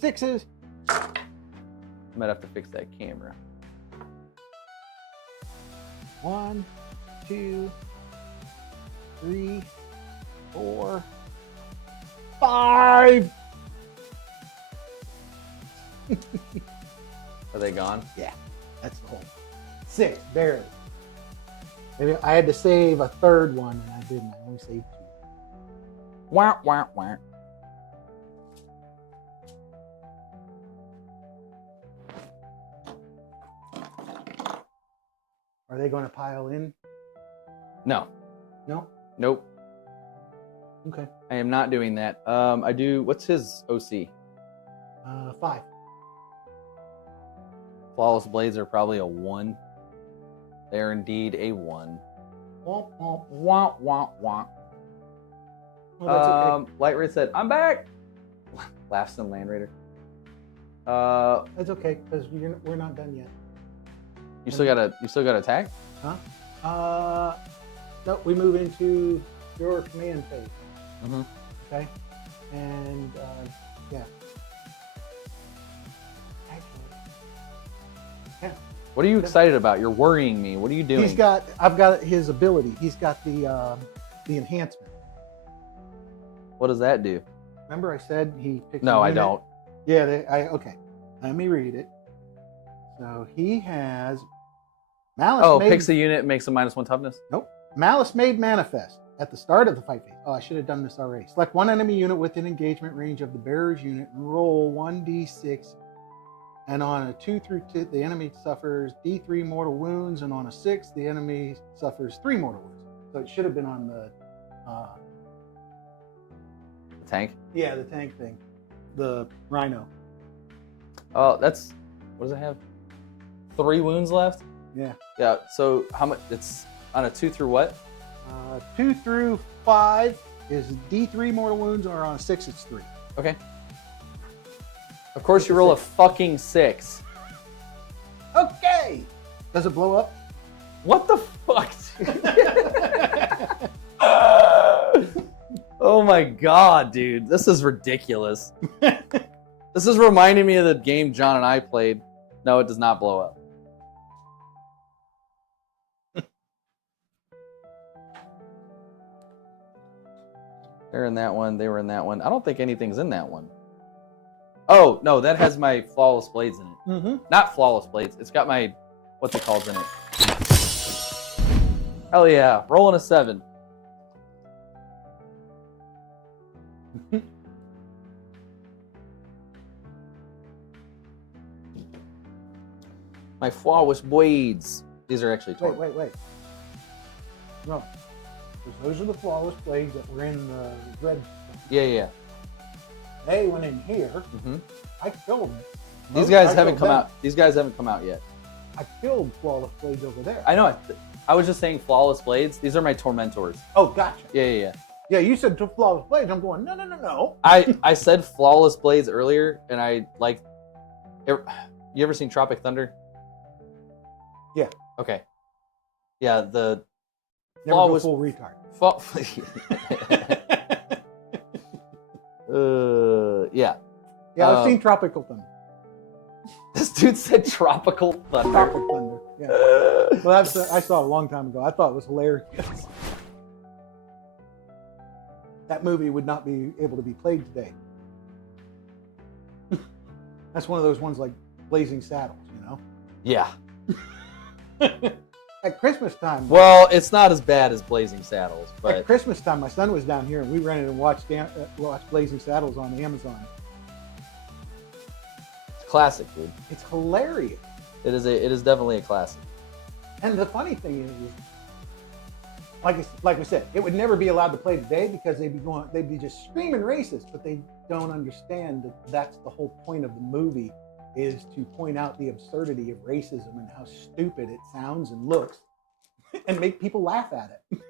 6s. I might have to fix that camera. 1, 2, 3, 4, 5. Are they gone? Yeah, that's the whole 6, barely. Maybe I had to save a third one, and I didn't. I only saved 2. Wah, wah, wah. Are they going to pile in? No. No? Nope. Okay. I am not doing that. I do. What's his OC? 5. Flawless Blades are probably a 1. They're indeed a 1. Womp, womp. Wah, wah, wah. Oh, that's okay. Light Ray said, "I'm back." Laughs in Land Raider. That's okay, because we're not done yet. You still got attack? Huh? No, we move into your command phase. Mm-hmm. Okay? And, yeah. Actually, yeah. What are you excited about? You're worrying me. What are you doing? I've got his ability. He's got the enhancement. What does that do? Remember I said he picks No, a I unit? don't. Yeah, okay. Let me read it. So he has Malice Oh, made, picks a unit, makes a -1 toughness. Nope. Malice made manifest at the start of the fight phase. Oh, I should have done this already. Select one enemy unit within engagement range of the bearer's unit and roll 1d6. And on a 2 through 2, the enemy suffers d3 mortal wounds, and on a 6, the enemy suffers 3 mortal wounds. So it should have been on the The tank. yeah, the tank thing, the rhino. Oh, that's, what does it have? 3 wounds left. Yeah. Yeah. So how much? It's on a 2 through what? 2 through 5 is d3 mortal wounds, or on a 6 it's 3. Okay. Of course, you roll a fucking 6. Okay. Does it blow up? What the fuck? Oh my god, dude. This is ridiculous. This is reminding me of the game John and I played. No, it does not blow up. They're in that one. They were in that one. I don't think anything's in that one. Oh, no, that has my Flawless Blades in it. Mm-hmm. Not Flawless Blades. It's got my, what's it called in it? Hell yeah. Rolling a 7. My Flawless Blades. These are actually 12. Wait. No. 'Cause those are the flawless blades that were in the red. Yeah. They went in here. Mm-hmm. I killed them. These guys haven't come out. These guys haven't come out yet. I killed flawless blades over there. I know. I was just saying Flawless Blades. These are my Tormentors. Oh, gotcha. Yeah. Yeah, you said flawless blades. I'm going, no. I said Flawless Blades earlier, and I like. You ever seen Tropic Thunder? Yeah. Okay. Yeah, the Never flawless go full retard. Yeah. Yeah, I've seen Tropical Thunder. This dude said Tropical Thunder. Tropic Thunder. Yeah. Well, I saw it a long time ago. I thought it was hilarious. That movie would not be able to be played today. That's one of those ones like Blazing Saddles, you know? Yeah. At Christmas time. Well, it's not as bad as Blazing Saddles, At but Christmas time, my son was down here, and we rented and watched Blazing Saddles on Amazon. it's classic, dude. It's hilarious. It is definitely a classic. And the funny thing is like we said, it would never be allowed to play today because they'd be just screaming racist, but they don't understand that that's the whole point of the movie, is to point out the absurdity of racism and how stupid it sounds and looks and make people laugh at it.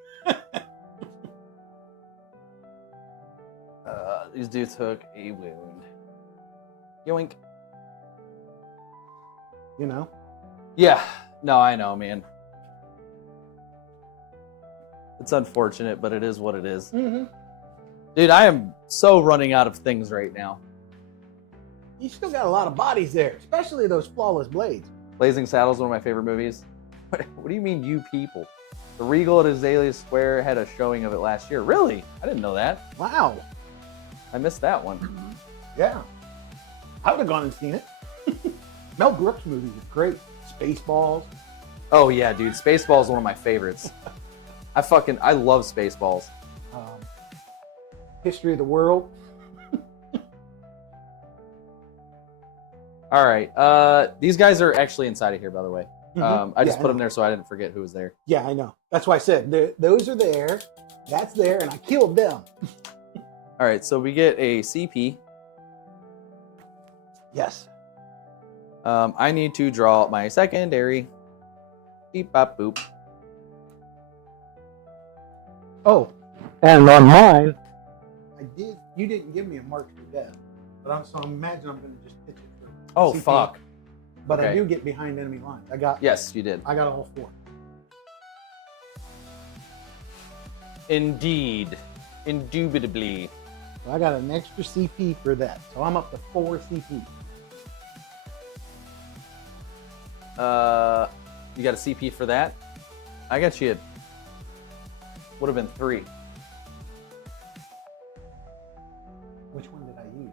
These dudes took a wound. Yoink. you know. Yeah. No, I know, man. It's unfortunate, but it is what it is. Mm-hmm. Dude, I am so running out of things right now. You still got a lot of bodies there, especially those flawless blades. Blazing Saddles, one of my favorite movies. What do you mean, you people? The Regal at Azalea Square had a showing of it last year. Really? I didn't know that. Wow. I missed that one. Yeah. I would have gone and seen it. Mel Brooks movies are great. Spaceballs. Oh yeah, dude. Spaceballs is one of my favorites. I love Spaceballs. History of the World. All right. These guys are actually inside of here, by the way. I just Yeah, put them there so I didn't forget who was there. Yeah, I know. That's why I said those are there. That's there, and I killed them. All right, so we get a CP. Yes. I need to draw my secondary. Beep, bop, boop. Oh, And on mine, I did. You didn't give me a mark for death, but so I imagine I'm going to just pitch it for. Oh, CP. fuck. But I Okay. do get behind enemy lines. Yes, you did. I got all 4. Indeed. Indubitably. So I got an extra CP for that. So I'm up to 4 CP. You got a CP for that? I got you. Would have been 3. Which one did I use?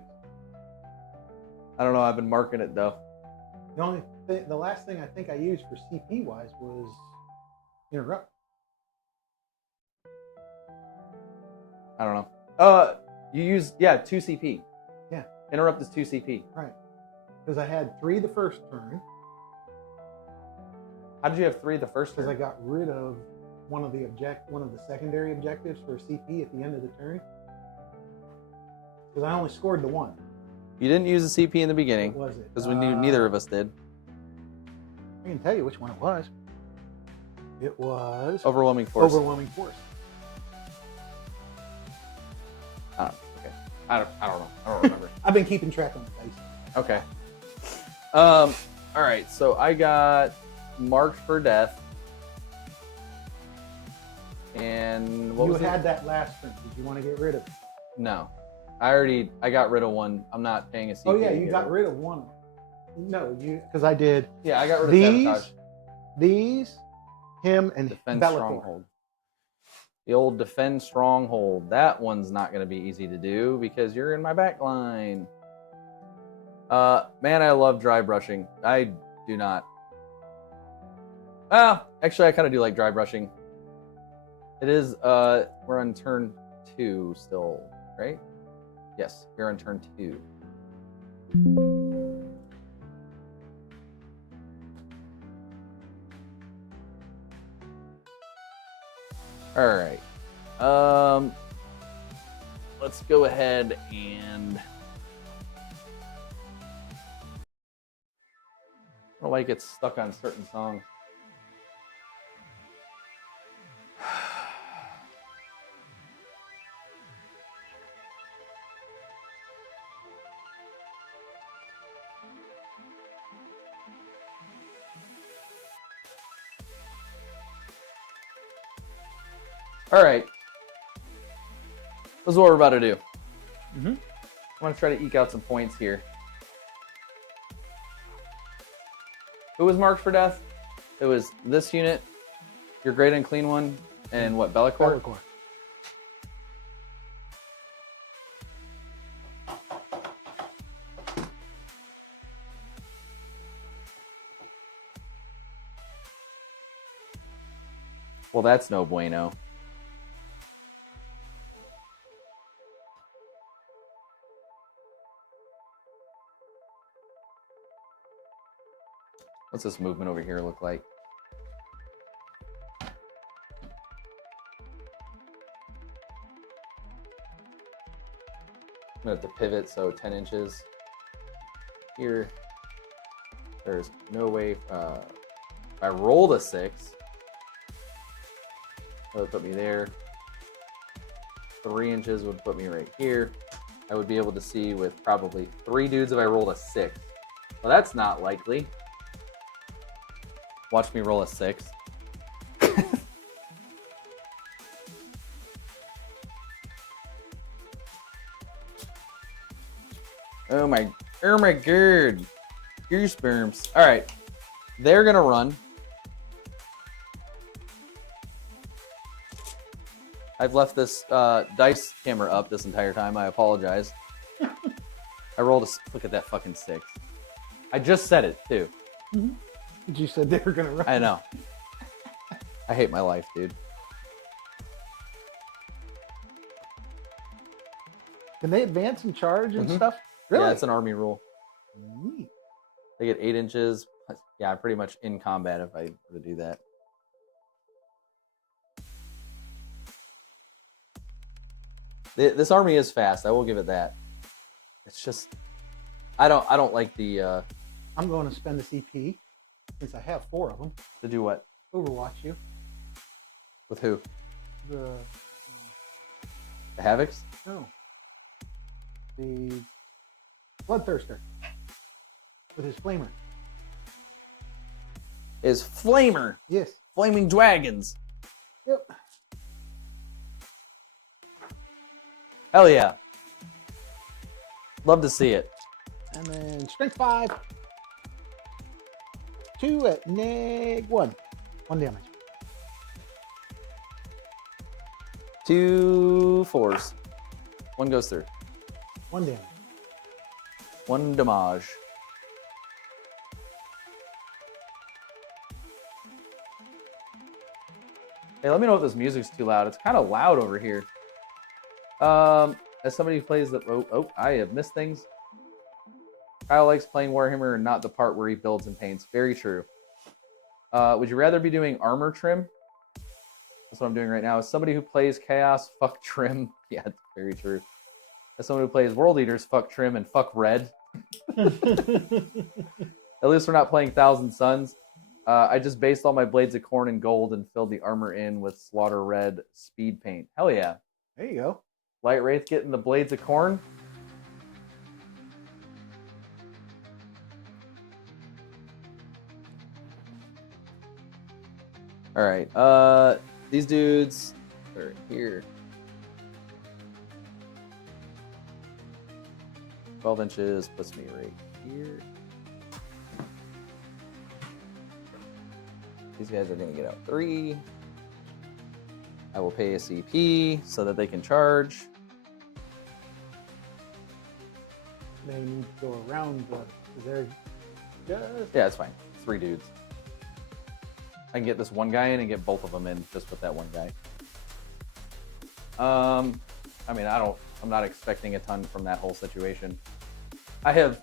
I don't know. I've been marking it though. The last thing I think I used for CP wise was interrupt. I don't know. You used 2 CP. Yeah. Interrupt is 2 CP. Right. Because I had 3 the first turn. How did you have 3 the first Because I turn? got rid of one of the secondary objectives for CP at the end of the turn. Because I only scored the 1. You didn't use a CP in the beginning What was it? because we knew neither of us did. I can tell you which one it was. It was Overwhelming force. overwhelming force. Okay. I don't know. I don't remember. I've been keeping track on the dice. Okay. All right. So I got marked for death. And what You was it? had that last turn. Did you want to get rid of it? No. I got rid of one. I'm not paying a CP. Oh yeah, you here. got rid of one. No, because I did Yeah, I got rid of these, sabotage. these, him, and Defend Bellator. stronghold. The old defend stronghold. That one's not going to be easy to do because you're in my back line. Man, I love dry brushing. I do not. Actually, I kind of do like dry brushing. It is. We're on turn 2 still, right? Yes, we're on turn 2. All right. Let's go ahead and. I don't like it stuck on certain songs. All right. This is what we're about to do. I'm going to try to eke out some points here. Who was marked for death? It was this unit, your great unclean one, and what, Bellacore? Bellator. Well, that's no bueno. What's this movement over here look like? I'm gonna have to pivot, so 10 inches. Here, there's no way, if I rolled a 6, that would put me there. 3 inches would put me right here. I would be able to see with probably 3 dudes if I rolled a 6. Well, that's not likely. Watch me roll a 6. Oh my god. Goosebumps. All right. They're going to run. I've left this dice camera up this entire time. I apologize. I rolled a... Look at that fucking 6. I just said it, too. You said they were going to run. I know. I hate my life, dude. Can they advance and charge and stuff? Really? Yeah, it's an army rule. Neat. They get 8 inches. Yeah, I'm pretty much in combat if I were to do that. This army is fast. I will give it that. It's just, I don't like the. I'm going to spend this EP since I have 4 of them. To do what? Overwatch you. With who? The Havocs? no. The Bloodthirster with his flamer. Is Flamer. Yes. Flaming Dragons. Yep. Hell yeah. Love to see it. And then strength 5. 2 at neg 1. 1 damage. 2 4s. 1 goes through. 1 damage. 1 damage. Hey, let me know if this music's too loud. It's kind of loud over here. As somebody who plays the... Oh, I have missed things. Kyle likes playing Warhammer and not the part where he builds and paints. Very true. Would you rather be doing armor trim? That's what I'm doing right now. As somebody who plays Chaos, fuck trim. Yeah, it's very true. As someone who plays World Eaters, fuck trim and fuck red. At least we're not playing Thousand Suns. I just based all my blades of corn in gold and filled the armor in with Slaughter Red speed paint. Hell yeah. There you go. Light Wraith getting the blades of corn. All right. These dudes are here. 12 inches puts me right here. These guys are going to get out 3. I will pay a CP so that they can charge. They need to go around the... Yeah, it's fine. 3 dudes. I can get this one guy in and get both of them in just with that one guy. I mean, I'm not expecting a ton from that whole situation. I have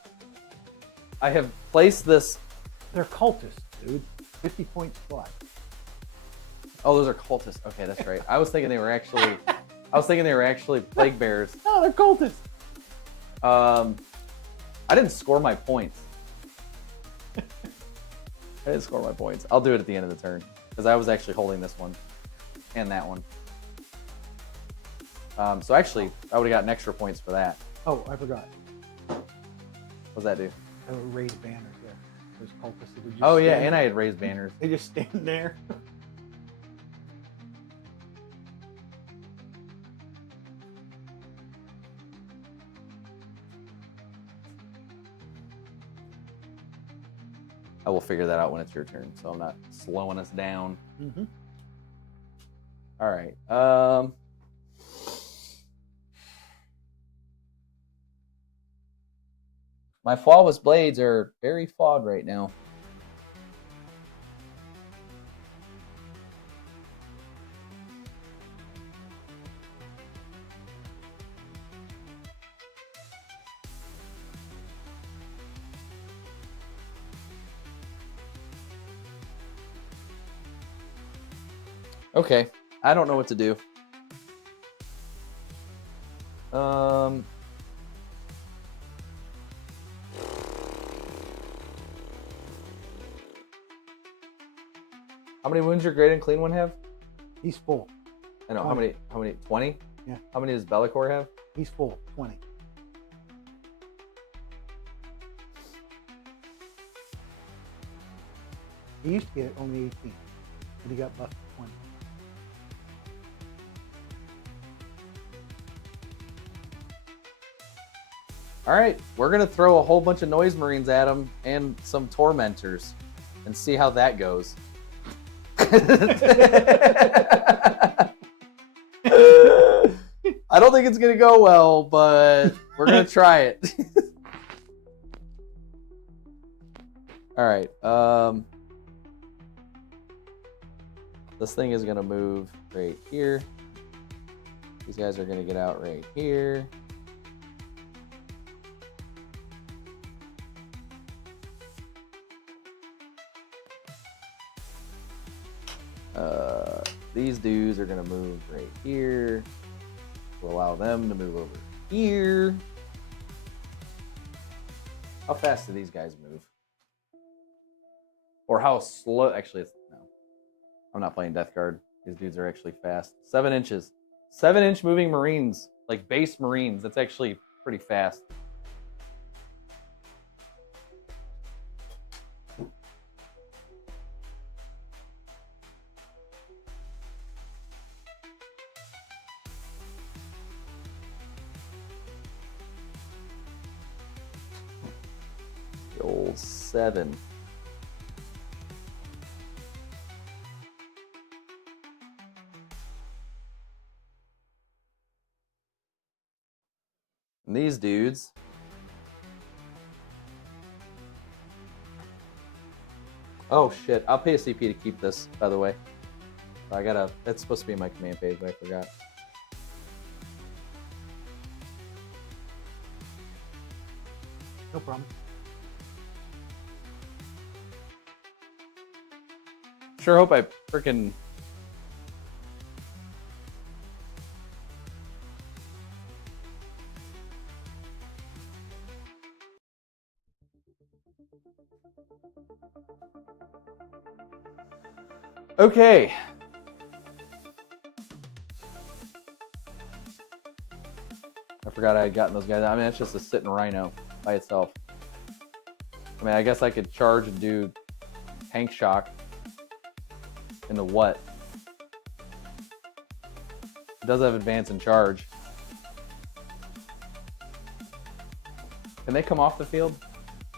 placed this. They're cultists, dude. 50 points flat. Oh, those are cultists. Okay, that's right. I was thinking they were actually plague bearers. No, they're cultists. I didn't score my points. I didn't score my points. I'll do it at the end of the turn because I was actually holding this one and that one. So actually, I would have gotten extra points for that. Oh, I forgot. What's that do? Raised banners, yeah. Those cultists that would just Oh yeah, stand- and I had raised banners. They just stand there. I will figure that out when it's your turn, so I'm not slowing us down. Mm-hmm. All right. My flawless blades are very flawed right now. Okay, I don't know what to do. How many wounds your great and clean one have? He's full. I know, 20. how many? 20? Yeah. How many does Bellicor have? He's full. 20. He used to get only 18, but he got buffed to 20. All right, we're gonna throw a whole bunch of noise marines at him and some tormentors, and see how that goes. I don't think it's gonna go well, but we're gonna try it. All right. This thing is gonna move right here. These guys are gonna get out right here. These dudes are gonna move right here. We'll allow them to move over here. How fast do these guys move? Or how slow? Actually, no. I'm not playing Death Guard. These dudes are actually fast. 7 inches. 7-inch moving Marines, like base Marines. That's actually pretty fast. The old 7. And these dudes. Oh shit, I'll pay a CP to keep this, by the way. That's supposed to be my command page, but I forgot. No problem. Sure hope I freaking... Okay. I forgot I had gotten those guys. I mean, it's just a sitting rhino by itself. I mean, I guess I could charge and do tank shock into what? It does have advance and charge. Can they come off the field?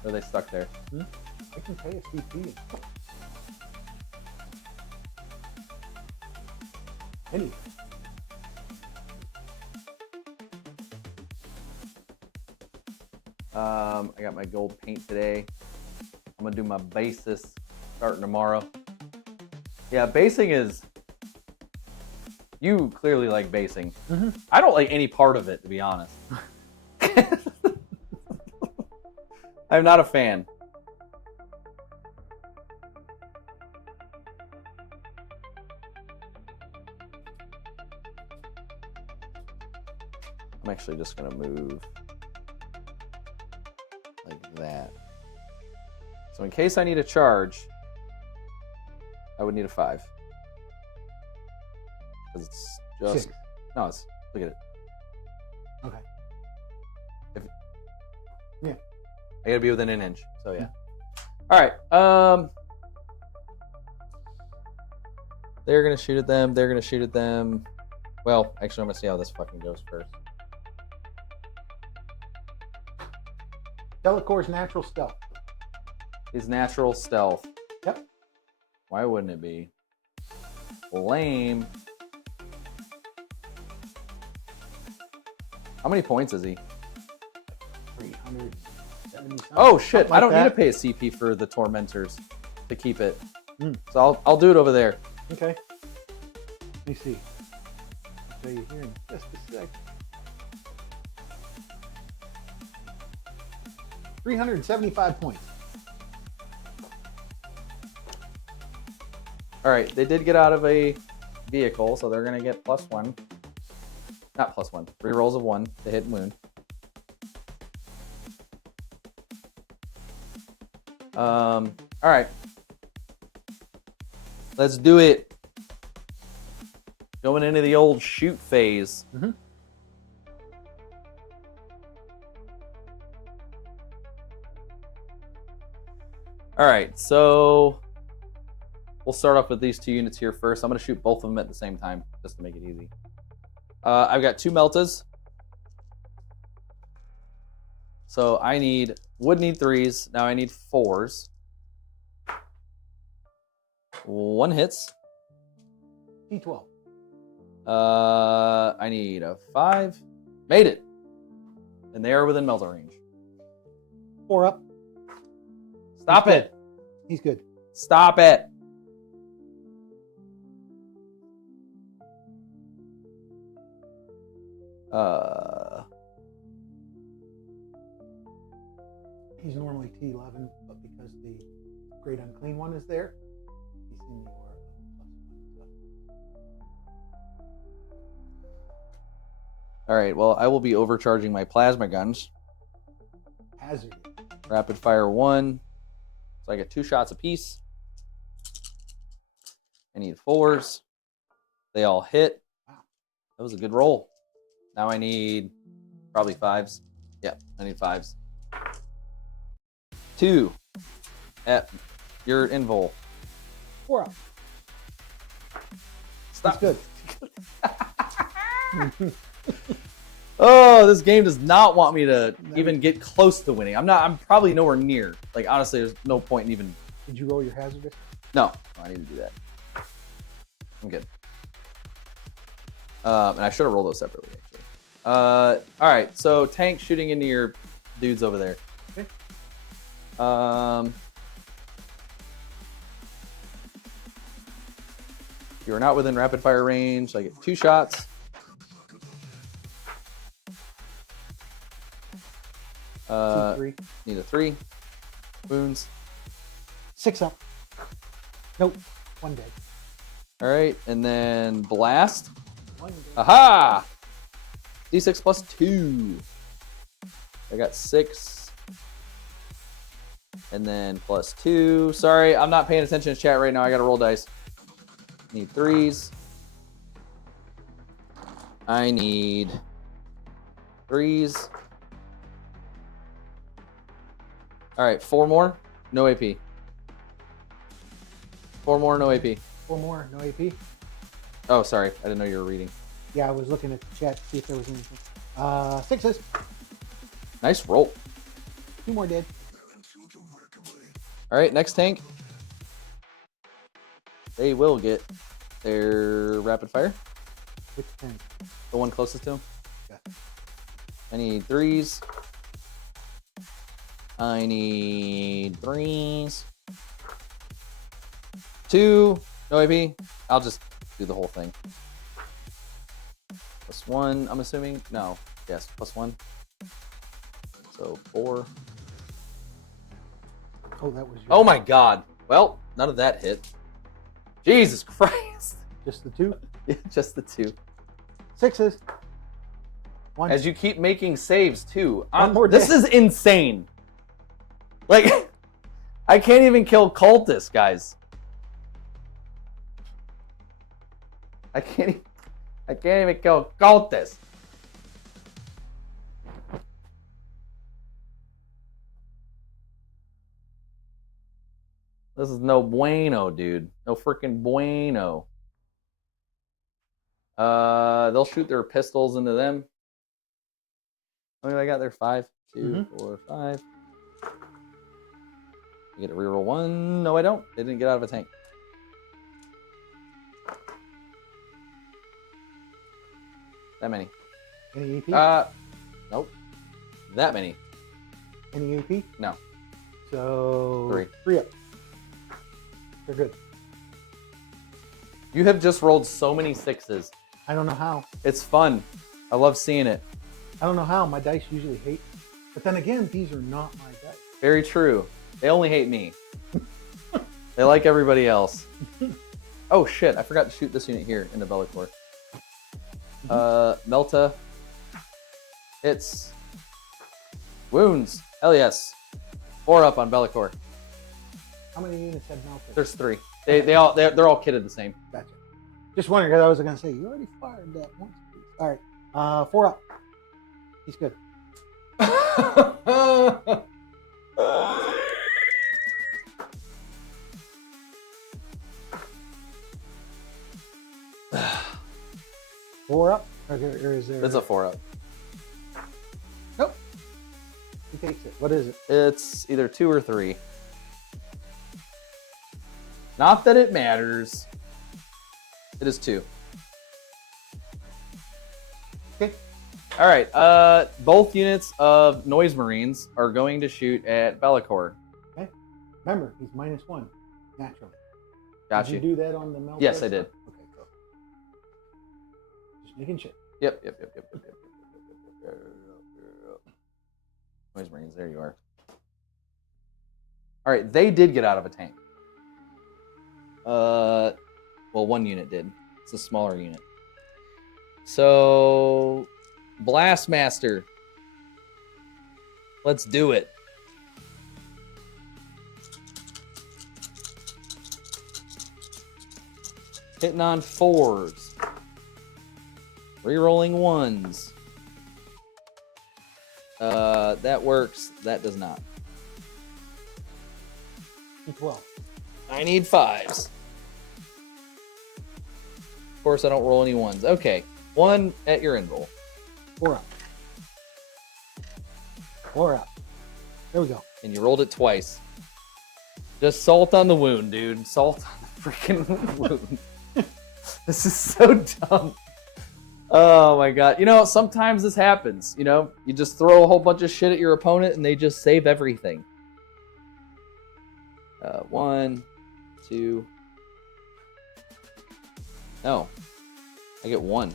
Or are they stuck there? I can pay a CP. Anything. I got my gold paint today. I'm gonna do my basis starting tomorrow. Yeah, basing is... You clearly like basing. Mm-hmm. I don't like any part of it, to be honest. I'm not a fan. I'm actually just gonna move like that. So in case I need a charge, I would need a 5. Because it's just... 6. No, it's... Look at it. Okay. I gotta be within an inch, so yeah. Alright, they're gonna shoot at them, they're gonna shoot at them. Well, actually I'm gonna see how this fucking goes first. Delacour's natural stealth. Is natural stealth. Yep. Why wouldn't it be? Lame. How many points is he? 370 something. Oh shit! Something I don't like need to that. pay a CP for the tormentors to keep it. So I'll do it over there. Okay. Let me see. I'll tell you here in just a sec. 375 points. All right, they did get out of a vehicle, so they're gonna get +1. Not +1. 3 rolls of 1 to hit wound. All right. Let's do it. Going into the old shoot phase. Mhm. All right, so We'll start off with these 2 units here first. I'm going to shoot both of them at the same time, just to make it easy. I've got 2 Meltas. So would need 3s. Now I need 4s. 1 hits. T12. I need a 5. Made it. And they are within Melta range. 4 up. Stop it. He's good. Stop it. He's normally T11, but because the Great Unclean One is there, he's in the aura of All right, well, I will be overcharging my plasma guns. Hazard. Rapid fire 1. So I get 2 shots apiece. I need 4s. They all hit. Wow. That was a good roll. Now I need probably 5s. Yep, I need 5s. 2. You're invul. 4 up. Stop. That's good. Oh, this game does not want me to even get close to winning. I'm probably nowhere near. Like, honestly, there's no point in even... Did you roll your hazardous? No, I need to do that. I'm good. And I should have rolled those separately, actually. All right, so tank shooting into your dudes over there. Okay. You are not within rapid fire range. So I get 2 shots. T3. Need a 3. Wounds. 6 up. Nope. 1 dead. All right, and then blast. 1 dead. Aha! D6 plus 2. I got 6. And then plus 2. Sorry, I'm not paying attention to chat right now. I gotta roll dice. Need 3s. I need 3s. All right, 4 more. No AP. 4 more, no AP. 4 more. No AP. Oh, sorry. I didn't know you were reading. Yeah, I was looking at the chat to see if there was anything. 6s. Nice roll. 2 more dead. All right, next tank. They will get their rapid fire. Which 10? The one closest to him. Yeah. I need 3s. I need 3s. 2. No AP. I'll just do the whole thing. Plus 1, I'm assuming. No. Yes, plus 1. So 4. Oh, that was your... Oh my god. Well, none of that hit. Jesus Christ. Just the 2? Yeah, just the 2. 6s. 1. As you keep making saves too. One more This day. is insane. Like, I can't even kill cultists, guys. I can't even kill cultists. This is no bueno, dude. No freaking bueno. They'll shoot their pistols into them. How many I got there? 5, 2, 4, 5. You get a reroll 1. No, I don't. They didn't get out of a tank. That many. Any AP? Nope. That many. Any AP? No. So... 3. 3 up. They're good. You have just rolled so many 6s. I don't know how. It's fun. I love seeing it. I don't know how. My dice usually hate. But then again, these are not my dice. Very true. They only hate me. They like everybody else. Oh shit, I forgot to shoot this unit here into Bellicor. Melta. Hits. Wounds. Hell yes. 4 up on Bellicor. How many units have melted? There's 3. They're all kitted the same. Gotcha. Just wondering, because I was going to say, you already fired that once. All right. 4 up. He's good. 4 up? Or is there? It's a 4-up. Nope. He takes it. What is it? It's either 2 or 3. Not that it matters. It is 2. Okay. All right. Both units of Noise Marines are going to shoot at Bellicor. Okay. Remember, he's -1 naturally. Got Did you. you do that on the melt? Yes, test? I did. Okay, cool. Just making sure. Yep. Noise Marines, there you are. All right, they did get out of a tank. Well, one unit did. It's a smaller unit. So, Blastmaster. Let's do it. Hitting on 4s. Rerolling 1s. That works. That does not. D12. I need 5s. Of course, I don't roll any 1s. Okay. 1 at your end roll. 4 up. 4 up. There we go. And you rolled it twice. Just salt on the wound, dude. Salt on the freaking wound. This is so dumb. Oh my god. You know, sometimes this happens. You know, you just throw a whole bunch of shit at your opponent and they just save everything. 1, 2. No. I get 1.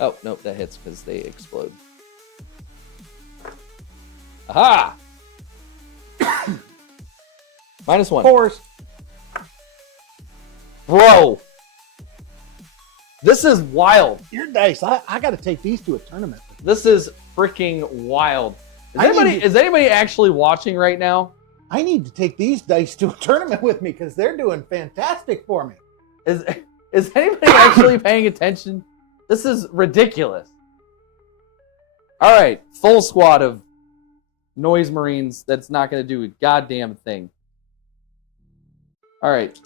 Oh, nope, that hits because they explode. Aha! -1. 4s. Bro! This is wild. Your dice. I got to take these to a tournament. This is freaking wild. I need Is anybody actually watching right now? I need to take these dice to a tournament with me because they're doing fantastic for me. Is anybody actually paying attention? This is ridiculous. All right, full squad of Noise Marines. That's not going to do a goddamn thing. All right.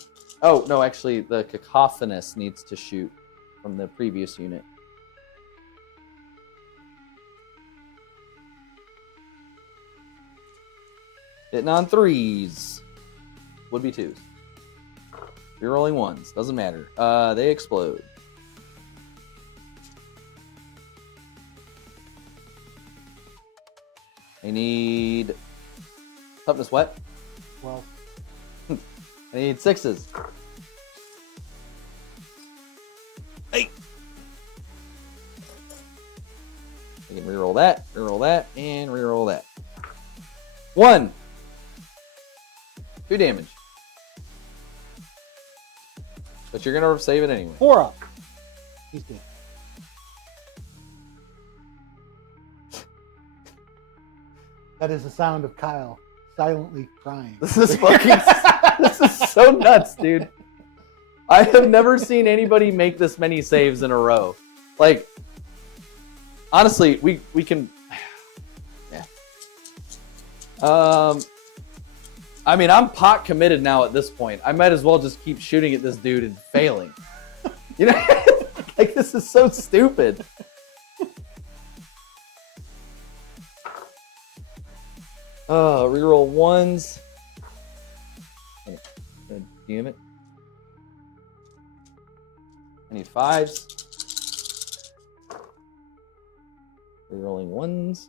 Oh, no, actually, the Cacophonous needs to shoot from the previous unit. Hitting on 3s. Would be 2s. You're rolling 1s. Doesn't matter. They explode. I need toughness wet. Well, I need 6s. Hey! I can reroll that, and reroll that. 1. 2 damage. But you're gonna save it anyway. 4 up. He's dead. That is the sound of Kyle silently crying. This is fucking. This is so nuts, dude. I have never seen anybody make this many saves in a row. Like, honestly, we can. Yeah. I mean, I'm pot committed now at this point. I might as well just keep shooting at this dude and failing. You know, like this is so stupid. Reroll 1s. Damn it. I need 5s. Rerolling 1s.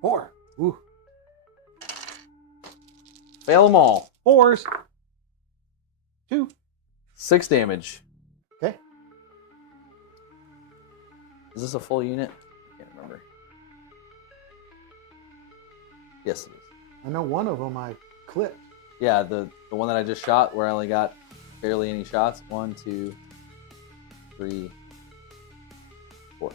4. Ooh. Fail them all. 4s. 2. 6 damage. Okay. Is this a full unit? I can't remember. Yes, it is. I know one of them I clipped. Yeah, the one that I just shot where I only got barely any shots. 1, 2, 3, 4.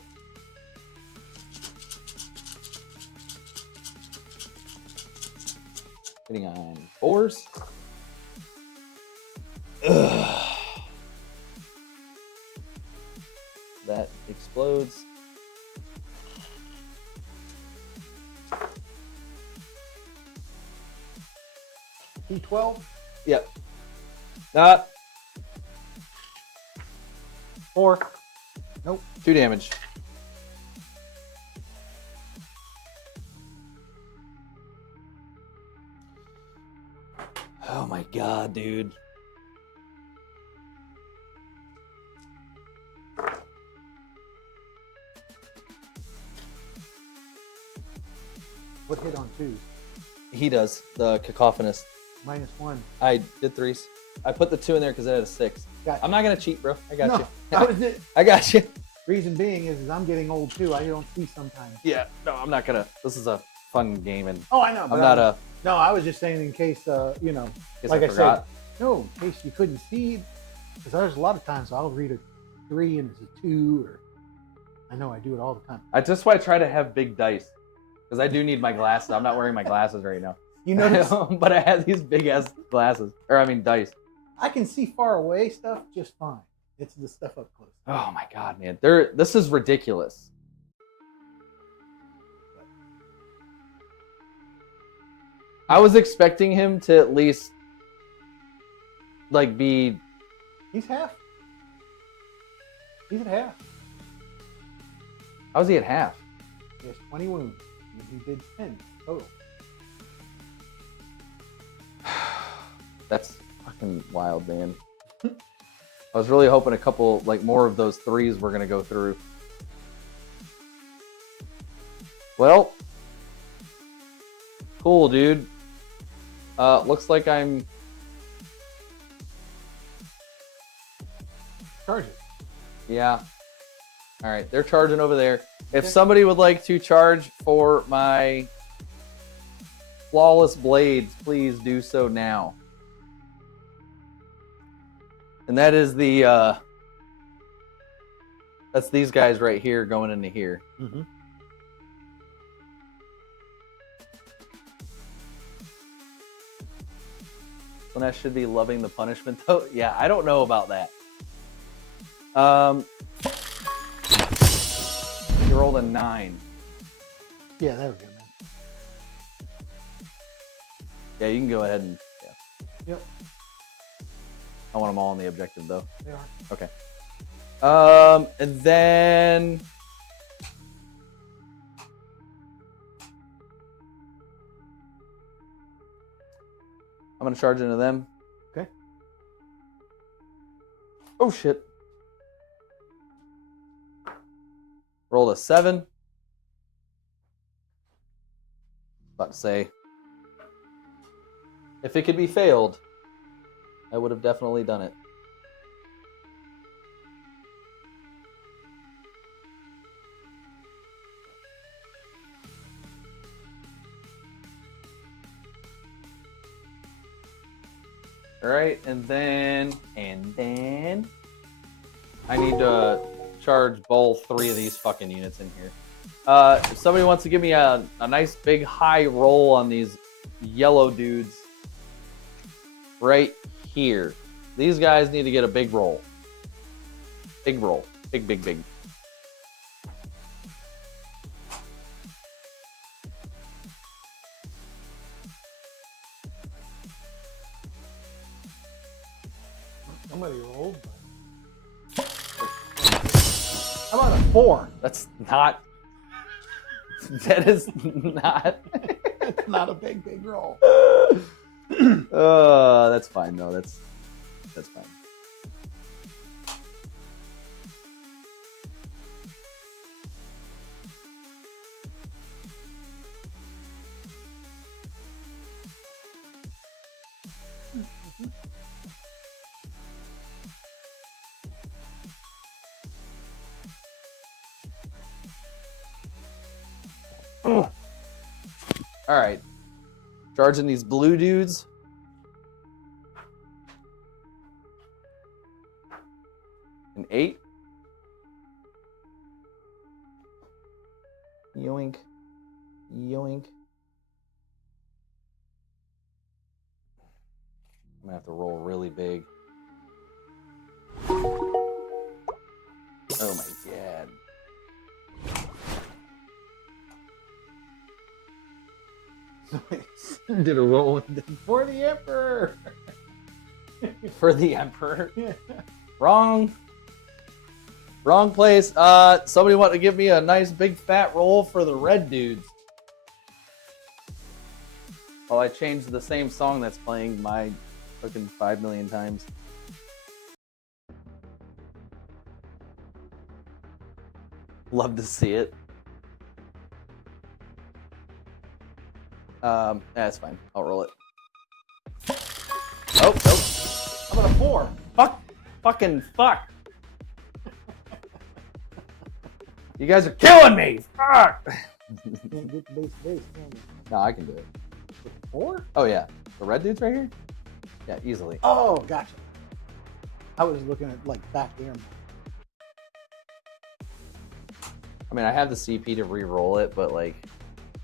Hitting on 4s. Ugh. That explodes. D12. Yep. 4. Nope. 2 damage. Oh my god, dude. What hit on 2? He does, the cacophonist. -1. I did 3s. I put the 2 in there because I had a 6. Gotcha. I'm not going to cheat, bro. I got No, you. that was it. I got you. Reason being is I'm getting old too. I don't see sometimes. Yeah, no, I'm not going to. This is a fun game, and Oh, I know. But I'm not a. No, I was just saying in case, you know, Guess like I I said, forgot. no, in case you couldn't see, because there's a lot of times I'll read a 3 and it's a 2, or I know I do it all the time. That's why I try to have big dice, because I do need my glasses. I'm not wearing my glasses right now. You notice But I have these big ass glasses, or I mean dice. I can see far away stuff just fine. It's the stuff up close. Oh my god, man! This is ridiculous. I was expecting him to at least like be. He's half. He's at half. How's he at half? He has 20 wounds. And he did 10 total. That's fucking wild, man. I was really hoping a couple, like, more of those 3s were gonna go through. Well, cool, dude. Looks like I'm. Charge it. Yeah. All right, they're charging over there. If somebody would like to charge for my flawless blades, please do so now. And that is the that's these guys right here going into here. Mm-hmm. When I should be loving the punishment though. Yeah, I don't know about that. You rolled a 9. Yeah, there we go, man. Yeah, you can go ahead and. Yeah. Yep, I want them all on the objective though. they are. Okay. And then. I'm gonna charge into them. Okay. Oh shit. Rolled a 7. About to say, if it could be failed, I would have definitely done it. All right, and then I need to charge both 3 of these fucking units in here. If somebody wants to give me a nice big high roll on these yellow dudes right here. These guys need to get a big roll. Big roll. Big, big, big. Somebody rolled. How about a 4? That's not. That is not. That's not a big roll. That's fine. No, that's fine. All right, charging these blue dudes. An 8. Yoink. Yoink. I'm gonna have to roll really big. Oh my god. Did a roll for the Emperor. For the Emperor. Yeah. Wrong. Wrong place. Somebody want to give me a nice big fat roll for the red dudes. Well, I changed the same song that's playing my fucking 5 million times. Love to see it. That's fine. I'll roll it. Oh, nope. How about a 4? Fucking fuck. You guys are killing me. Fuck. Can't get the base, can you? No, I can do it. 4? Oh yeah, the red dude's right here. Yeah, easily. Oh, gotcha. I was looking at like back there. I mean, I have the CP to re-roll it, but like,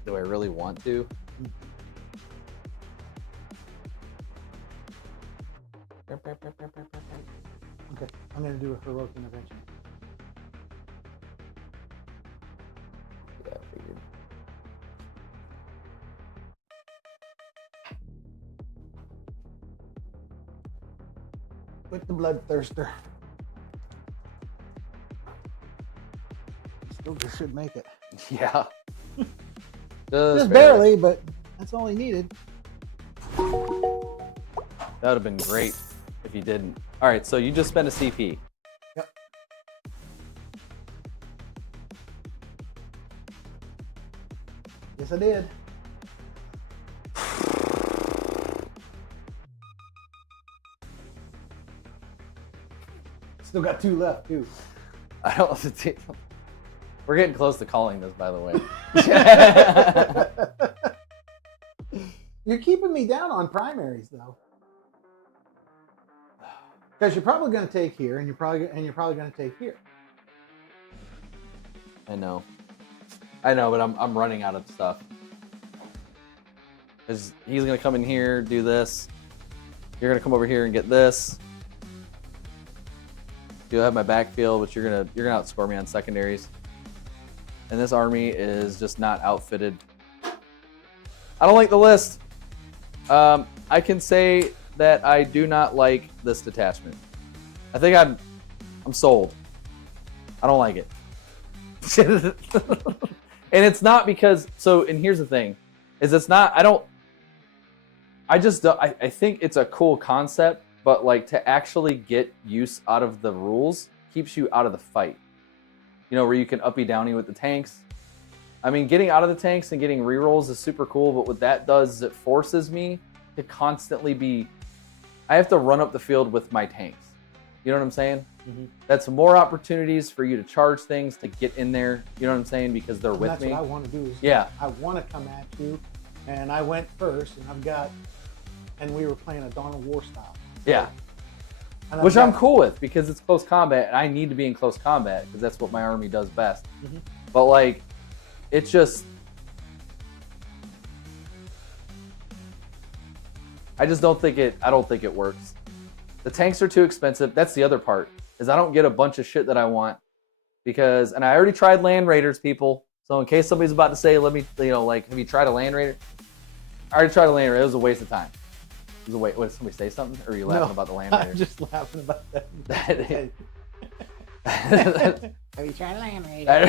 do I really want to? Okay, I'm gonna do a heroic intervention. Yeah, I figured. With the bloodthirster. Still just should make it. Yeah. Just barely, but that's all he needed. That would have been great if you didn't. All right, so you just spent a CP. Yep. Yes, I did. Still got 2 left, too. I don't. We're getting close to calling this, by the way. You're keeping me down on primaries, though. Because you're probably going to take here, and you're probably going to take here. I know, but I'm running out of stuff. Because he's gonna come in here, do this. You're gonna come over here and get this. You'll have my backfield, but you're gonna outscore me on secondaries. And this army is just not outfitted. I don't like the list. I can say that I do not like this detachment. I think I'm sold. I don't like it. And it's not because, and here's the thing, is it's not, I think it's a cool concept, but like to actually get use out of the rules keeps you out of the fight. You know, where you can uppy downy with the tanks. I mean, getting out of the tanks and getting rerolls is super cool, but what that does is it forces me to constantly I have to run up the field with my tanks. You know what I'm saying? Mm-hmm. That's more opportunities for you to charge things, to get in there. You know what I'm saying? Because they're with me. That's what I want to do. Is I want to come at you, and I went first, and we were playing a Dawn of War style. Yeah. Which I'm cool with because it's close combat, and I need to be in close combat because that's what my army does best. Mm-hmm. But like, it's just, I don't think it works. The tanks are too expensive. That's the other part, is I don't get a bunch of shit that I want because, and I already tried Land Raiders, people. So in case somebody's about to say, have you tried a Land Raider? I already tried a Land Raider. It was a waste of time. It was a waste. What, did somebody say something? Or are you laughing about the Land Raider? I'm just laughing about that. Have you tried a Land Raider? I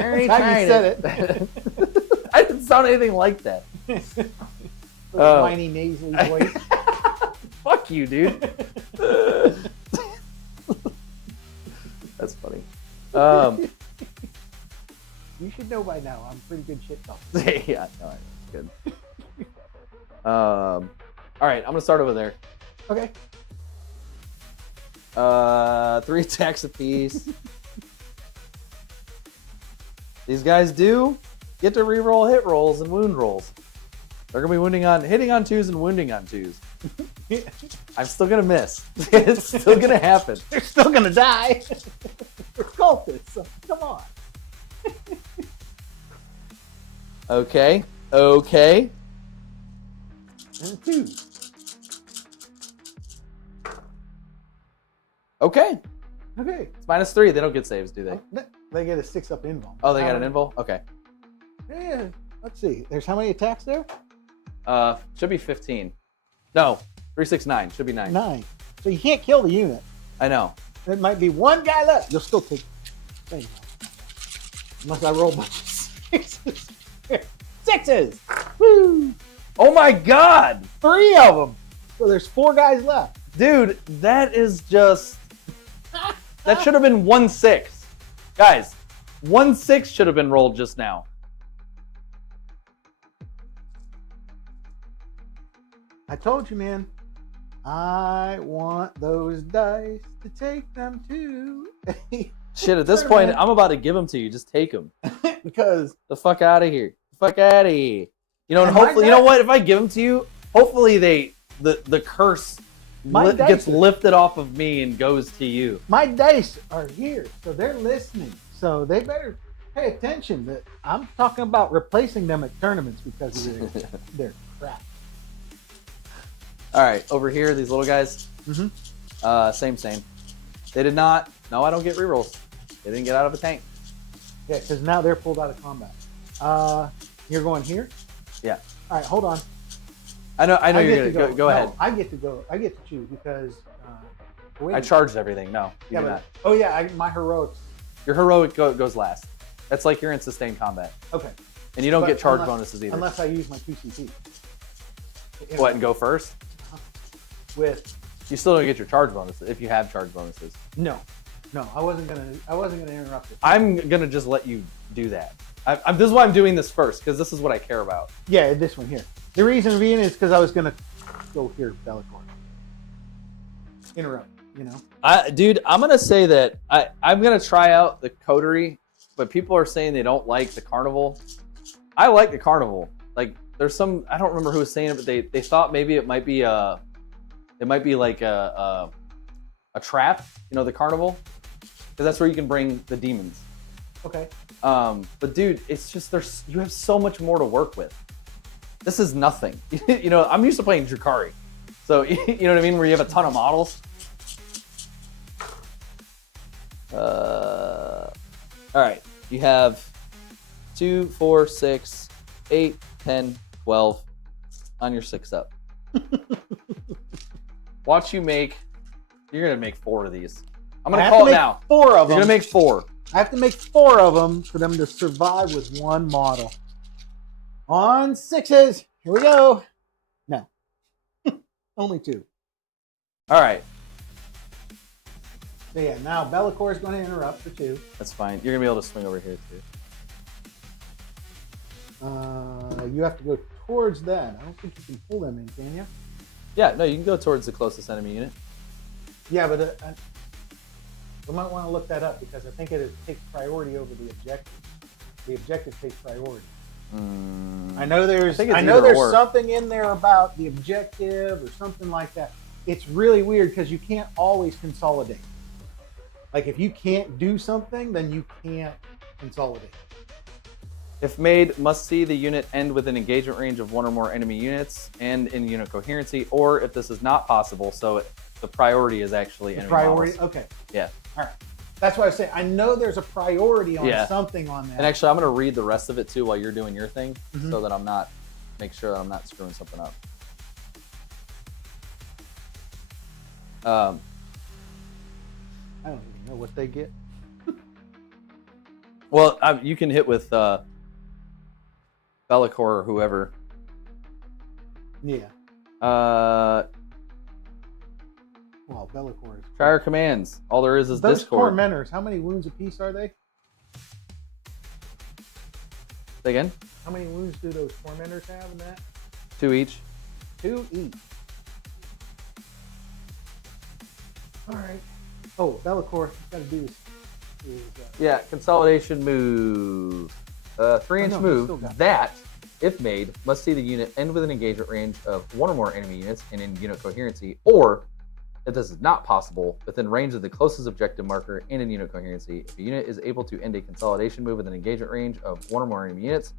already tried it. I didn't sound anything like that. Whiny, nasally voice. Fuck you, dude. That's funny. You should know by now. I'm pretty good shit talker. Yeah, no, it's good. All right, I'm gonna start over there. Okay. 3 attacks apiece. These guys do get to reroll hit rolls and wound rolls. They're gonna be hitting on 2s and wounding on 2s. I'm still gonna miss. It's still gonna happen. They're still gonna die. They're cultists, so come on. Okay. And 2. Okay. It's -3. They don't get saves, do they? They get a 6-up invuln. Oh, they got an invul? Okay. Yeah. Let's see. There's how many attacks there? Should be 15. No, 3, 6, 9. Should be 9. 9. So you can't kill the unit. I know. There might be one guy left. You'll still take thing. Unless I roll a bunch of sixes. Sixes! Woo! Oh my god! 3 of them! So there's 4 guys left. Dude, that is just... That should have been 1-6. Guys, 1-6 should have been rolled just now. I told you, man. I want those dice to take them to Shit, at this point, I'm about to give them to you. Just take them. because The fuck out of here. The fuck out of here. You know, and And my hopefully, you know dice- what? If I give them to you, hopefully the curse My dice gets are- lifted off of me and goes to you. my dice are here, so they're listening. So they better pay attention. That I'm talking about replacing them at tournaments because of their crap. All right, over here, these little guys. Mm-hmm. Same. They did not. No, I don't get rerolls. They didn't get out of a tank. Yeah, because now they're pulled out of combat. You're going here? Yeah. All right, hold on. I know you're get gonna to go ahead. I get to go. I get to choose because. Wait a I minute. charged everything. No, you Yeah, do but, not. oh yeah, my heroics. Your heroic goes last. That's like you're in sustained combat, Okay. and you don't But get charge unless- bonuses either. Unless I use my PCP. What, and go first? With You still don't get your charge bonuses if you have charge bonuses. no, I wasn't gonna interrupt it. I'm gonna just let you do that. This is why I'm doing this first because this is what I care about. Yeah, this one here. The reason being is because I was gonna go here, Bellicor. Interrupt. You know. Dude, I'm gonna say that I'm gonna try out the coterie, but people are saying they don't like the carnival. I like the carnival. Like, there's some, I don't remember who was saying it, but they thought maybe it might be like a trap. You know, the carnival, because that's where you can bring the demons. Okay. But dude, it's just you have so much more to work with. This is nothing. You know, I'm used to playing Drukhari, so you know what I mean, where you have a ton of models. All right, you have 2, 4, 6, 8, 10, 12 on your 6 up. Watch you make. You're gonna make 4 of these. I'm gonna call it now. 4 of You're them. gonna make 4. I have to make 4 of them for them to survive with 1 model. On 6s. Here we go. No. Only 2. All right, So yeah, now Bellicor is going to interrupt for 2. that's fine. You're gonna be able to swing over here too. You have to go towards that. I don't think you can pull them in, can you? Yeah, no, you can go towards the closest enemy unit. Yeah, but we might want to look that up because I think it takes priority over the objective. The objective takes priority. I know there's think it's either or. something in there about the objective or something like that. It's really weird because you can't always consolidate. Like if you can't do something, then you can't consolidate. If made, must see the unit end with an engagement range of 1 or more enemy units and in unit coherency, or if this is not possible, so the priority is actually The enemy priority, models. okay. Yeah. All right. That's why I say I know there's a priority on Yeah. something on that. And actually, I'm going to read the rest of it too while you're doing your thing, Mhm. so that make sure that I'm not screwing something up. I don't even know what they get. Well, you can hit with Bellicor or whoever. Yeah. Try Well, Bellicor is. our commands. All there is Those Discord. tormentors, how many wounds apiece are they? Say again? How many wounds do those tormentors have in that? 2 each. 2 each. All right. Oh, Bellicor, you gotta do this. Yeah, consolidation move. 3-inch no, we move still got that, if made, must see the unit end with an engagement range of 1 or more enemy units and in unit coherency, or if this is not possible, within range of the closest objective marker and in unit coherency. If a unit is able to end a consolidation move with an engagement range of 1 or more enemy units,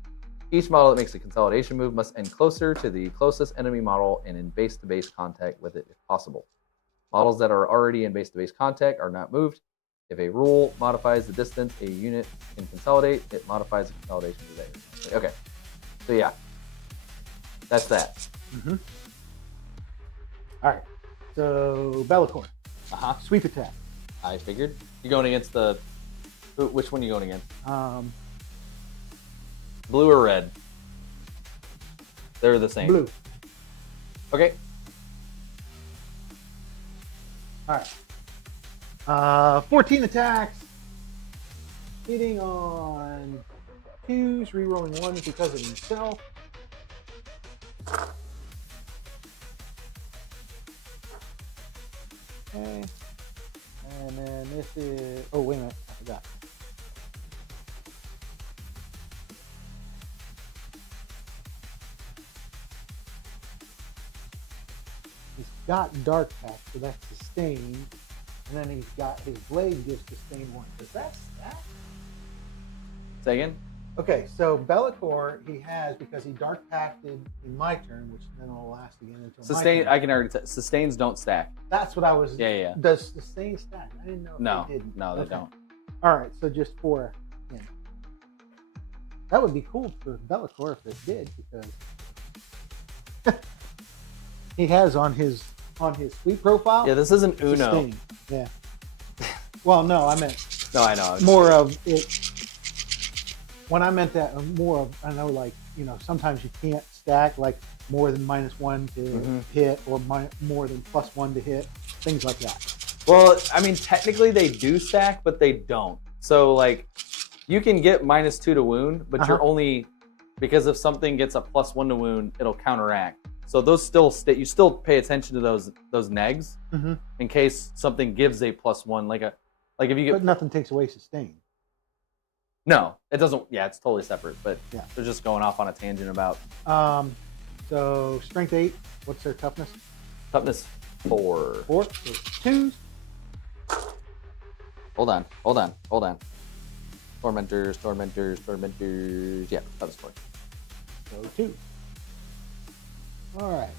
each model that makes a consolidation move must end closer to the closest enemy model and in base-to-base contact with it if possible. Models that are already in base-to-base contact are not moved. If a rule modifies the distance a unit can consolidate, it modifies the consolidation to that. Okay, so yeah, that's that. Mm-hmm. All right. So Bellicor, Uh-huh. sweep attack. I figured. You're going against the Which one are you going again? Um, Blue or red? They're the same. blue. Okay. All right. 14 attacks. Hitting on 2s, rerolling 1s because of himself. Okay. And then this is. Oh, wait a minute. I forgot. He's got dark patch, so that's sustained. And then he's got his blade gives sustained 1. Does that stack? Say again? Okay, so Bellator he has because he dark pacted in my turn, which then will last again until Sustain. my turn. I can already tell. Sustains don't stack. That's what I was. Yeah. Does sustain stack? I didn't know. If No, they didn't. no, they Okay. don't. All right, so just 4. Yeah. That would be cool for Bellator if it did, because he has on his sweep profile. Yeah, this isn't Uno. sustain. Yeah. Well, no, I meant No, I know. more of it. When I meant that, more of, I know, like, you know, sometimes you can't stack like more than -1 to hit or more than +1 to hit, things like that. Well, I mean, technically they do stack, but they don't. So, like, you can get -2 to wound, but you're only, because if something gets a +1 to wound, it'll counteract. So those still stay. You still pay attention to those negs in case something gives a +1, like if you get. But nothing takes away sustain. No, it doesn't. Yeah, it's totally separate. But Yeah. they're just going off on a tangent about So strength 8. What's their toughness? toughness 4. 4. So 2s. Hold on. Tormentors. Yeah, toughness 4. So 2. All right.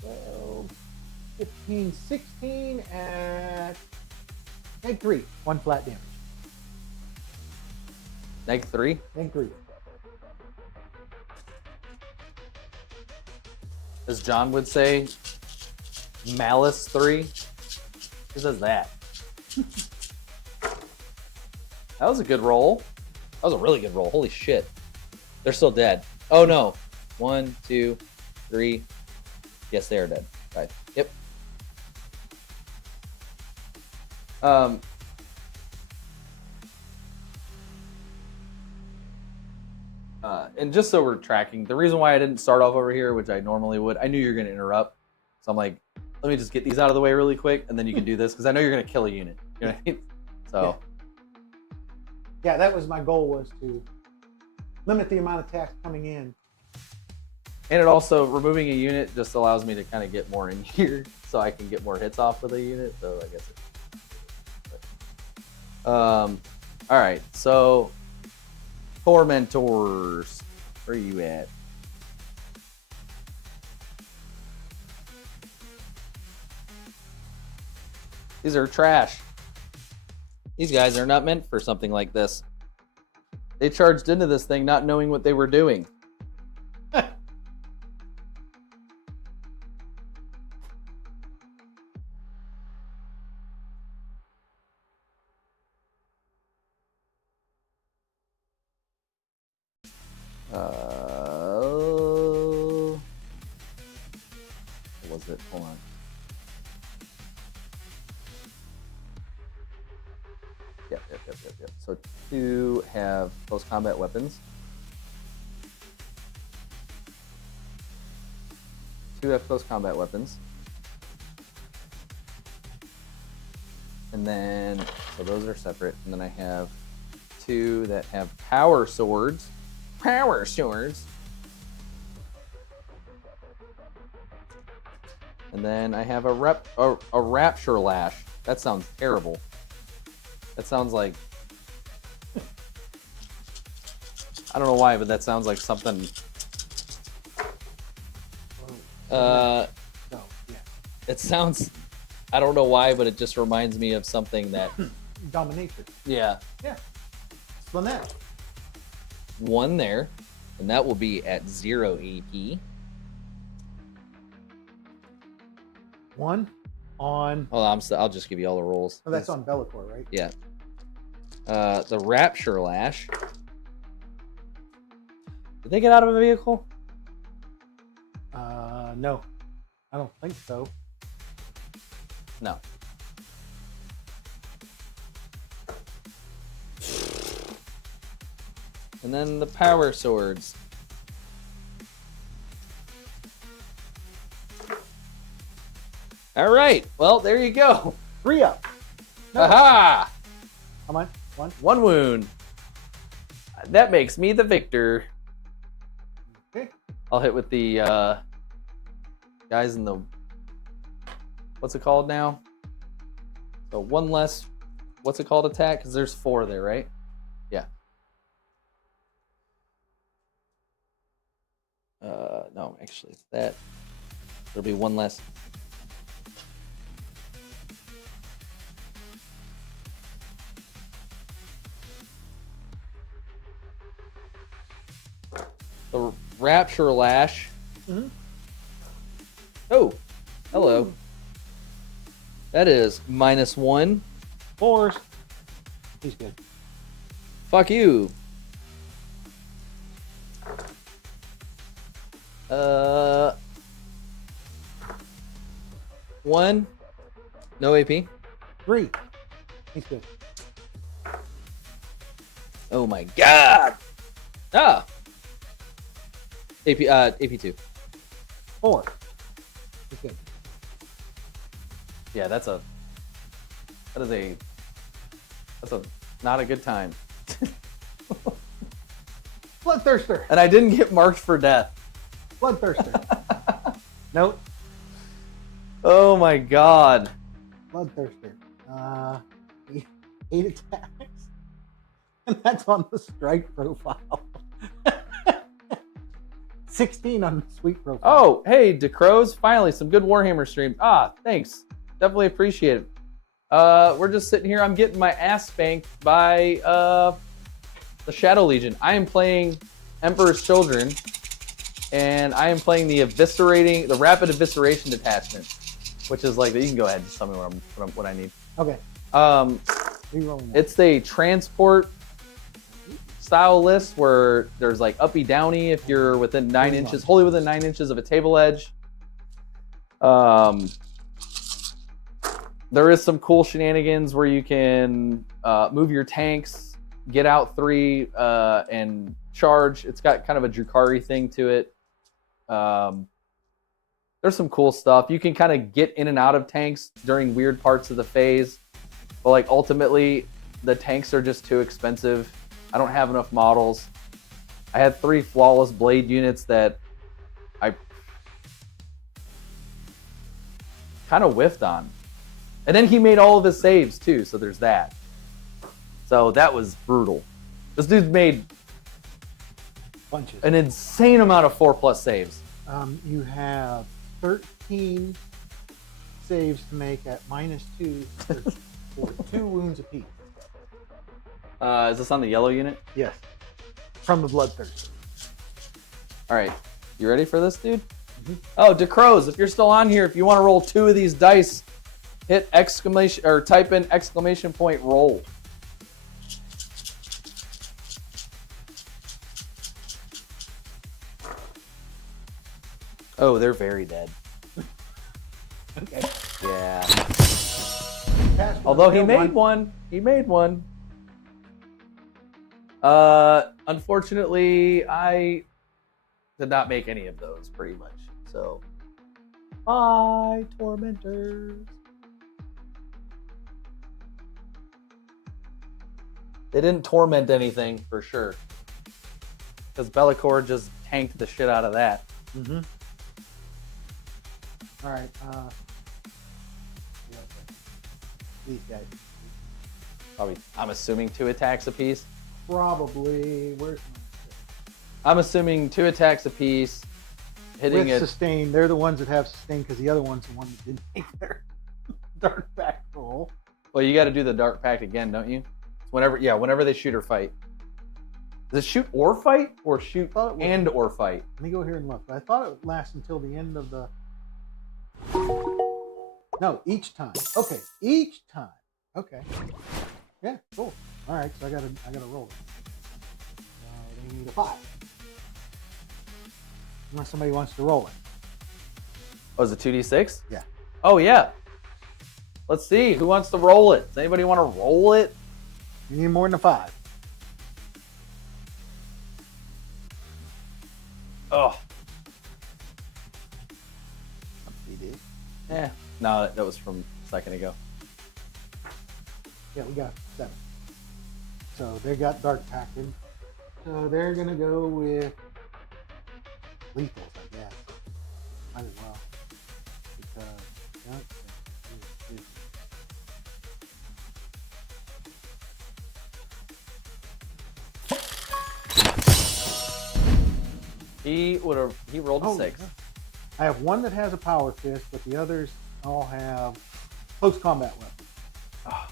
12, 15, 16 at neg 3. 1 flat damage. Neg 3. Neg 3. As John would say, malice 3. Who says that? That was a good roll. That was a really good roll. Holy shit. They're still dead. Oh no. 1, 2, 3. Yes, they are dead. Right. Yep. And just so we're tracking, the reason why I didn't start off over here, which I normally would, I knew you were going to interrupt. So I'm like, let me just get these out of the way really quick, and then you can do this, because I know you're going to kill a unit. You know what I mean? So. Yeah, that was my goal, was to limit the amount of attacks coming in. And it also, removing a unit just allows me to kind of get more in here, so I can get more hits off with a unit. So I guess all right, so Tormentors, where are you at? These are trash. These guys are not meant for something like this. They charged into this thing not knowing what they were doing. What was it? Hold on. Yep. So 2 have close combat weapons. 2 have close combat weapons. And then, so those are separate. And then I have 2 that have power swords. Power swords. And then I have a rapture lash. That sounds terrible. That sounds like, I don't know why, but that sounds like something. No, yeah. It sounds, I don't know why, but it just reminds me of something that. Dominatrix. Yeah. Yeah. Splinette. 1 there, and that will be at 0 AP. 1. on. Hold on, I'll just give you all the rolls. Oh, that's on Bellicor, right? Yeah. The Rapture Lash. Did they get out of a vehicle? No, I don't think so. No. And then the Power Swords. All right. Well, there you go. 3 up. No. Aha! How much? 1. 1 wound. That makes me the victor. Okay. I'll hit with the guys in the, what's it called now? So 1 less, what's it called, attack? Because there's 4 there, right? Yeah. No, actually, that, there'll be 1 less. The Rapture Lash. Mhm. Oh, hello. That is -1. 4s. He's good. Fuck you. 1. No AP. 3. He's good. Oh my god. Ah. AP2. 4. He's good. Yeah, that's not a good time. Bloodthirster. And I didn't get marked for death. Bloodthirster. Nope. Oh my god. Bloodthirster. 8 attacks. And that's on the strike profile. 16 on the sweet profile. Oh, hey, DeCrows, finally some good Warhammer streams. Ah, thanks. Definitely appreciate it. We're just sitting here. I'm getting my ass spanked by the Shadow Legion. I am playing Emperor's Children, and I am playing the rapid evisceration detachment, which is like, you can go ahead and just tell me what I need. Okay. Rerolling that. It's the transport style list where there's like uppy downy if you're within 9 inches, wholly within 9 inches of a table edge. There is some cool shenanigans where you can move your tanks, get out 3, and charge. It's got kind of a Drukhari thing to it. There's some cool stuff. You can kind of get in and out of tanks during weird parts of the phase, but like ultimately the tanks are just too expensive. I don't have enough models. I had 3 flawless blade units that I kind of whiffed on. And then he made all of his saves too, so there's that. So that was brutal. This dude made Bunches. an insane amount of 4+ saves. You have 13 saves to make at -2 for 2 wounds apiece. Is this on the yellow unit? Yes. From the Bloodthirster. All right, you ready for this, dude? Mhm. Oh, DeCrows, if you're still on here, if you want to roll 2 of these dice, hit exclamation or type in !! roll. Oh, they're very dead. Okay. Yeah. Cast Although he killed made one. He made one. Unfortunately, I did not make any of those, pretty much. So, bye, tormentors. They didn't torment anything, for sure. Because Bellicor just tanked the shit out of that. Mm-hmm. All right. These guys. Probably, I'm assuming 2 attacks apiece. Probably. Where's I'm assuming 2 attacks apiece. Hitting with it. sustain? They're the ones that have sustain because the other one's the one that didn't make their dark back roll. Well, you got to do the Dark Pact again, don't you? Whenever they shoot or fight. Does it shoot or fight, or shoot thought it was- and or fight? Let me go here and look. I thought it would last until the end of the. No, each time. Okay, each time. Okay. Yeah, cool. All right, so I gotta roll it. They need a 5. Unless somebody wants to roll it. Oh, is it 2d6? Yeah. Oh, yeah. Let's see. Who wants to roll it? Does anybody want to roll it? You need more than a 5. Oh. You did. Yeah. No, that was from a second ago. Yeah, we got 7. So they got dark packing. So they're gonna go with lethals, I guess. Might as well. Because He rolled a 6. yeah. I have one that has a power fist, but the others all have close combat weapons. Oh.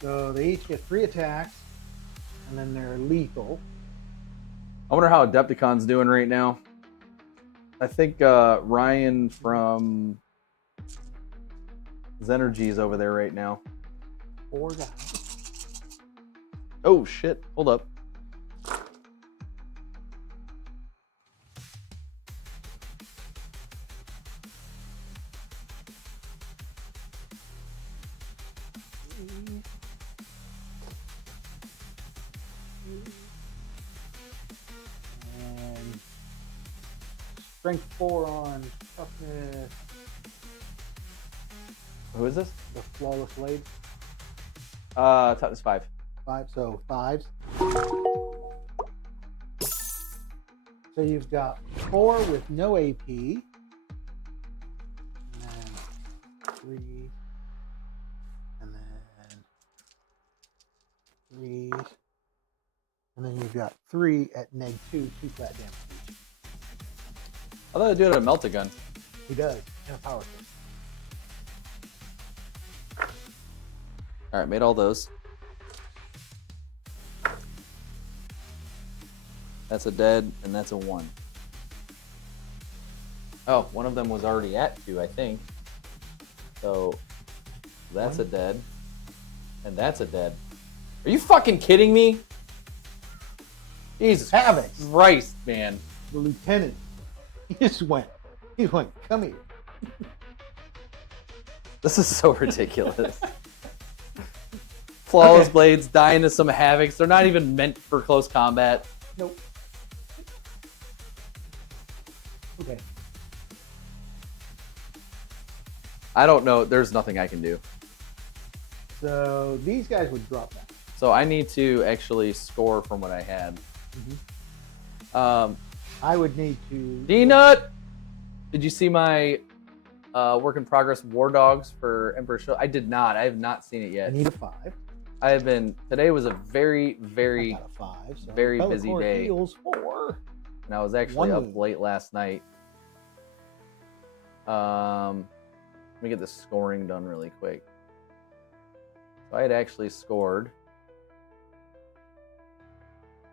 So they each get 3 attacks, and then they're lethal. I wonder how Adepticon's doing right now. I think Ryan from Zenergy's over there right now. 4 guys. Oh, shit. Hold up. And strength 4 on toughness. Who is this? The flawless blade. Toughness 5. 5, so 5s. So you've got 4 with no AP. And then 3. And then 3. And then you've got 3 at -2, 2 flat damage each. I thought I'd do it at a Meltagun. He does. And a power fist. All right, made all those. That's a dead, and that's a 1. Oh, one of them was already at 2, I think. So that's 1. a dead, and that's a dead. Are you fucking kidding me? Jesus Havoc. Christ, man. The lieutenant. He just went. He went, come here. This is so ridiculous. Flawless Okay. blades dying to some havocs. They're not even meant for close combat. Nope. Okay. I don't know. There's nothing I can do. So these guys would drop that. So I need to actually score from what I had. I would need to. D-Nut! Did you see my work in progress War Dogs for Emperor Show? I did not. I have not seen it I yet. need a 5. I have been. Today was a very, I very, got a 5. So very busy Bellator day. Heals 4. and I was actually One up move. late last night. Let me get the scoring done really quick. So I had actually scored.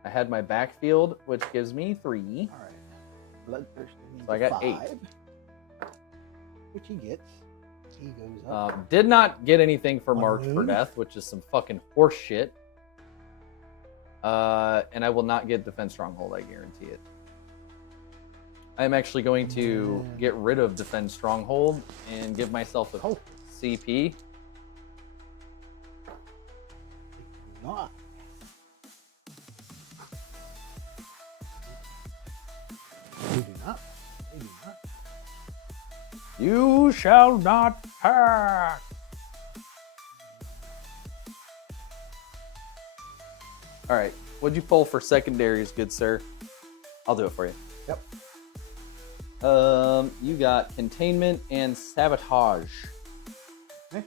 I had my backfield, which gives me 3. All right. Bloodthirsty needs So I got 5, 8. which he gets. He goes up. Did not get anything for One Marked for move. Death, which is some fucking horse shit. And I will not get Defense Stronghold, I guarantee it. I'm actually going to Man. get rid of Defense Stronghold and give myself a Oh. CP. Not. They do not. They do not. You shall not pack. All right, what'd you pull for secondaries, good sir? I'll do it for you. Yep. You got containment and sabotage. Okay.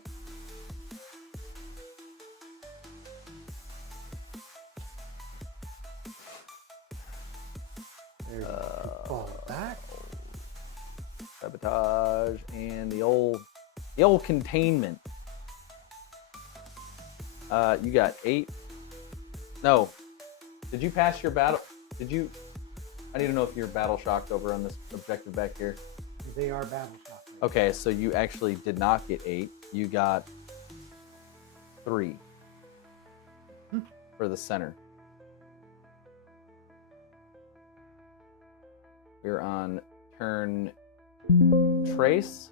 There you fall back. Sabotage and the old containment. You got 8. No. Did you pass your battle? Did you? I need to know if you're battle shocked over on this objective back here. They are battle shocked. Okay, so you actually did not get 8. You got 3 for the center. We're on turn trace.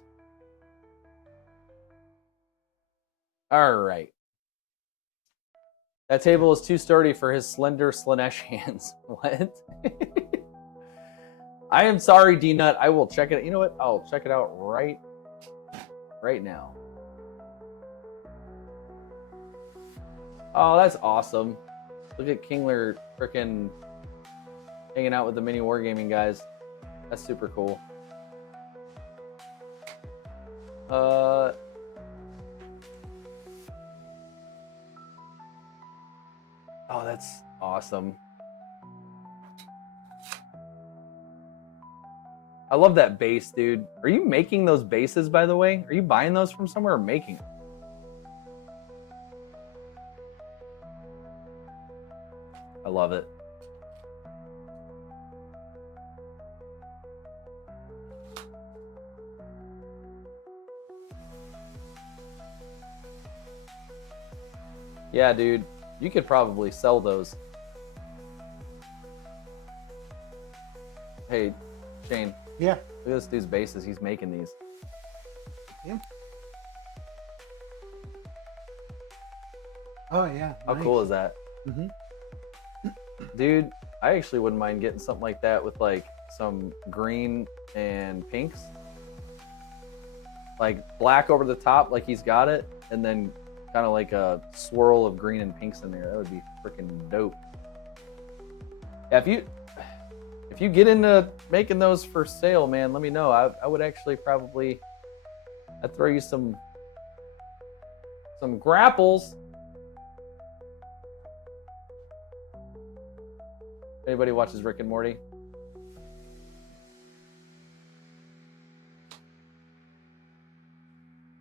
All right. That table is too sturdy for his slender Slanesh hands. What? I am sorry, D-Nut. I will check it. You know what? I'll check it out right now. Oh, that's awesome. Look at Kingler frickin' hanging out with the mini wargaming guys. That's super cool. Oh, that's awesome. I love that base, dude. Are you making those bases, by the way? Are you buying those from somewhere or making them? I love it. Yeah, dude. You could probably sell those. Hey, Shane. Yeah. Look at this dude's bases. He's making these. Yeah. Oh, yeah. How cool is that? Mm-hmm. Dude, I actually wouldn't mind getting something like that with like some green and pinks. Like black over the top, like he's got it, and then kind of like a swirl of green and pinks in there. That would be freaking dope. Yeah, if you get into making those for sale, man, let me know. I would actually probably, I'd throw you some grapples. Anybody watches Rick and Morty?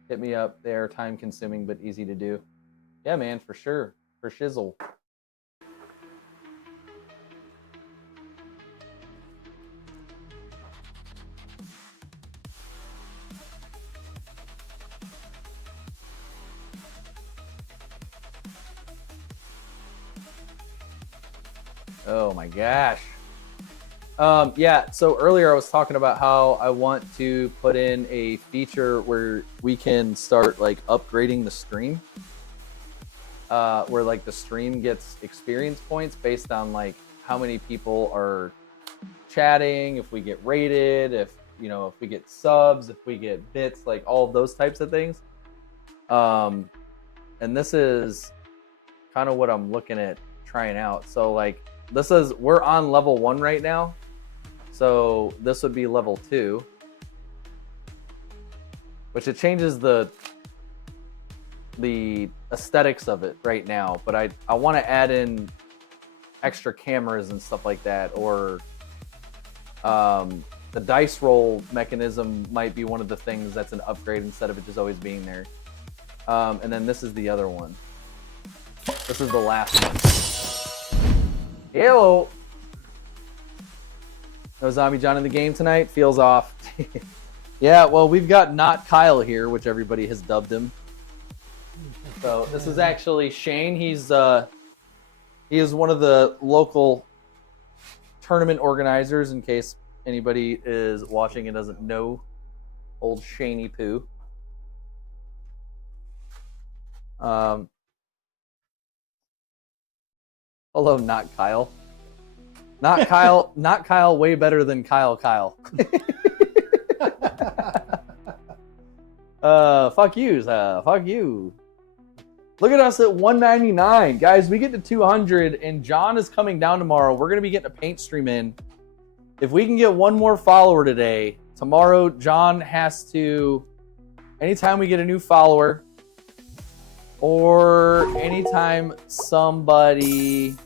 Hit me up. They are time consuming but easy to do. Yeah, man, for sure. For shizzle. Oh my gosh. Yeah, so earlier I was talking about how I want to put in a feature where we can start like upgrading the stream. Where like the stream gets experience points based on like how many people are chatting, if we get rated, if we get subs, if we get bits, like all of those types of things. And this is kind of what I'm looking at trying out. So like we're on level 1 right now. So this would be level 2, which it changes the aesthetics of it right now. But I want to add in extra cameras and stuff like that, or the dice roll mechanism might be one of the things that's an upgrade instead of it just always being there. And then this is the other one. This is the last one. Hello. No Zombie John in the game tonight? Feels off. Yeah, well, we've got Not Kyle here, which everybody has dubbed him. So this is actually Shane. He is one of the local tournament organizers, in case anybody is watching and doesn't know old Shaney Poo. Hello, Not Kyle. Not Kyle. Not Kyle. Way better than Kyle. Fuck you. Fuck you. Look at us at 199, guys. We get to 200, and John is coming down tomorrow. We're gonna be getting a paint stream in. If we can get one more follower today, tomorrow John has to. Anytime we get a new follower, or anytime somebody.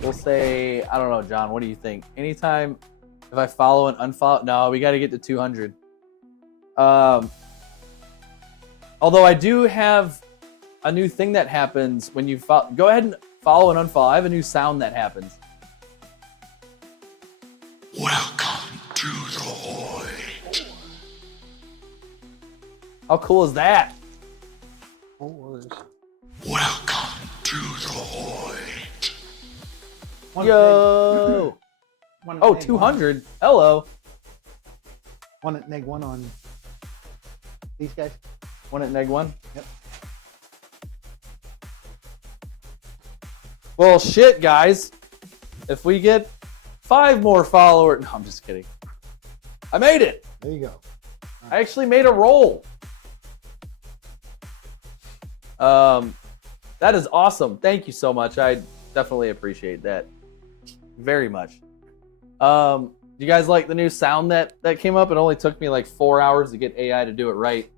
We'll say, I don't know, John, what do you think? Anytime if I follow and unfollow, no, we got to get to 200. Although I do have a new thing that happens when you follow. Go ahead and follow and unfollow. I have a new sound that happens. Welcome to the Void. How cool is that? Fours. Welcome to the void. One Yo! at one at Oh, neg 200. Hello. One at neg 1 on these guys. One at neg 1. Yep. Well, shit, guys. If we get 5 more followers. No, I'm just kidding. I made it. There you go. I actually made a roll. That is awesome. Thank you so much. I definitely appreciate that very much. You guys like the new sound that came up? It only took me like 4 hours to get AI to do it right.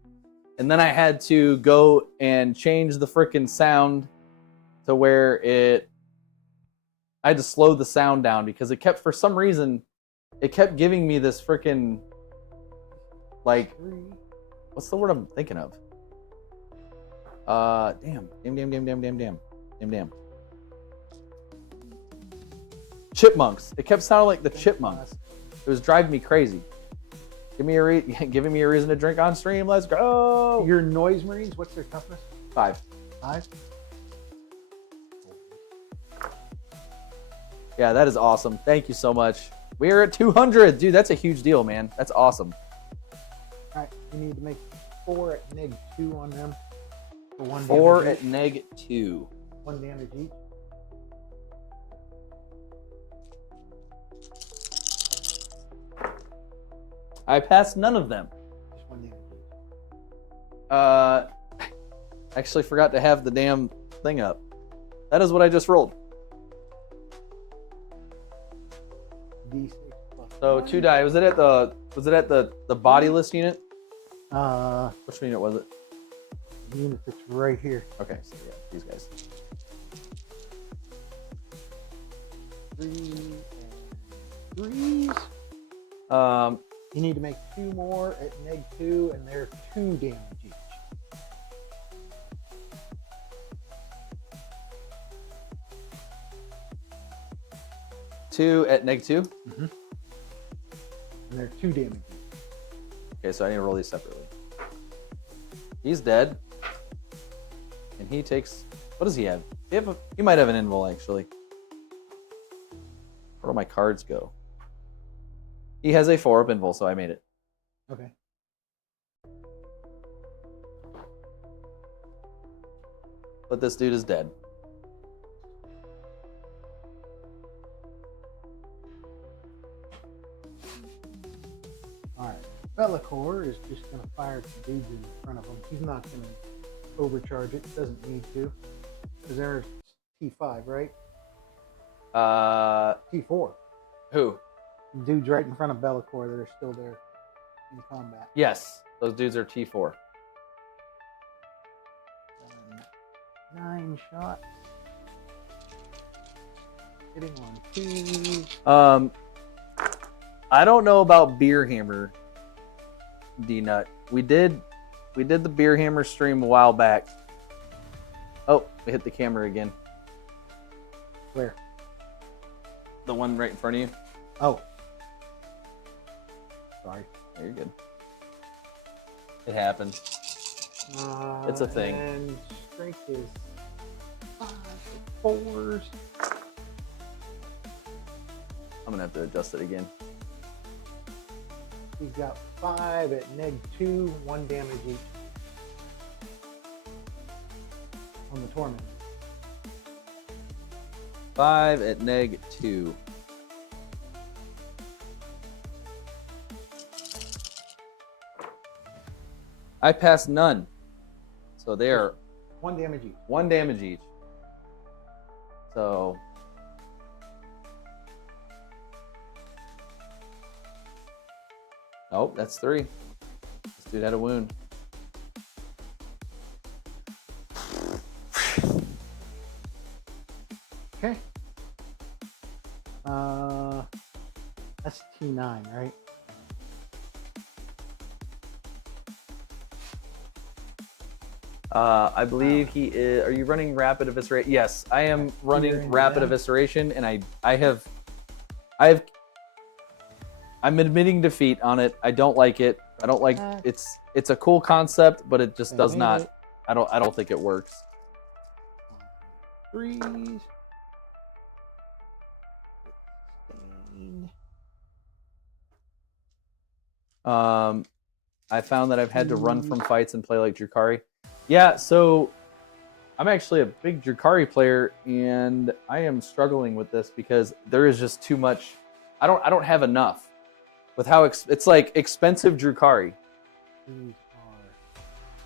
And then I had to go and change the freaking sound to where I had to slow the sound down because it kept, for some reason, it kept giving me this freaking, like, what's the word I'm thinking of? Damn. Chipmunks. It kept sounding like the chipmunks. It was driving me crazy. Giving me a reason to drink on stream. Let's go. Your noise marines, what's their toughness? 5. 5? Yeah, that is awesome. Thank you so much. We are at 200. Dude, that's a huge deal, man. That's awesome. All right, you need to make 4 at neg 2 on them. For 1 4 damage at neg 2. 1 damage each. I passed none of them. Just 1 damage each. Actually forgot to have the damn thing up. That is what I just rolled. D6 plus So 1. 2 die. Was it at the bodiless unit? Which unit was it? Unit that's right here. Okay, so yeah, these guys. 3 and 3s. You need to make 2 more at neg 2, and they're 2 damage each. Two at neg 2. And they're 2 damage each. Okay, so I need to roll these separately. He's dead. And he takes... What does he have? He might have an invul, actually. Where do my cards go? He has a 4-up invul, so I made it. Okay. But this dude is dead. Alright. Bellacore is just going to fire at the dudes in front of him. He's not going to overcharge it. Doesn't need to. Because there's T5, right? T4. Who? Dudes right in front of Bellacore that are still there in combat. Yes, those dudes are T4. 9 shots. Hitting on 2. I don't know about Beer Hammer, D-Nut. We did the Beer Hammer stream a while back. Oh, we hit the camera again. Where? The one right in front of you. Oh. Sorry. Yeah, you're good. It happens. It's a thing. And strength is 5 4s. I'm gonna have to adjust it again. He's got 5 at neg 2, 1 damage each. On the torment. 5 at neg 2. I passed none. So they are 1 damage each. 1 damage each. So oh, that's 3. This dude had a wound. Okay. That's T9, right? I believe he is. Are you running rapid evisceration? Yes, I am running into rapid that. evisceration, and I'm admitting defeat on it. I don't like it. I don't like it's a cool concept, but it just does made not. it. I don't think it works. Threes. Sustained. I found that I've had to run from fights and play like Drukari. Yeah, so I'm actually a big Drukari player, and I am struggling with this because there is just too much. I don't have enough with how it's like expensive Drukari. These are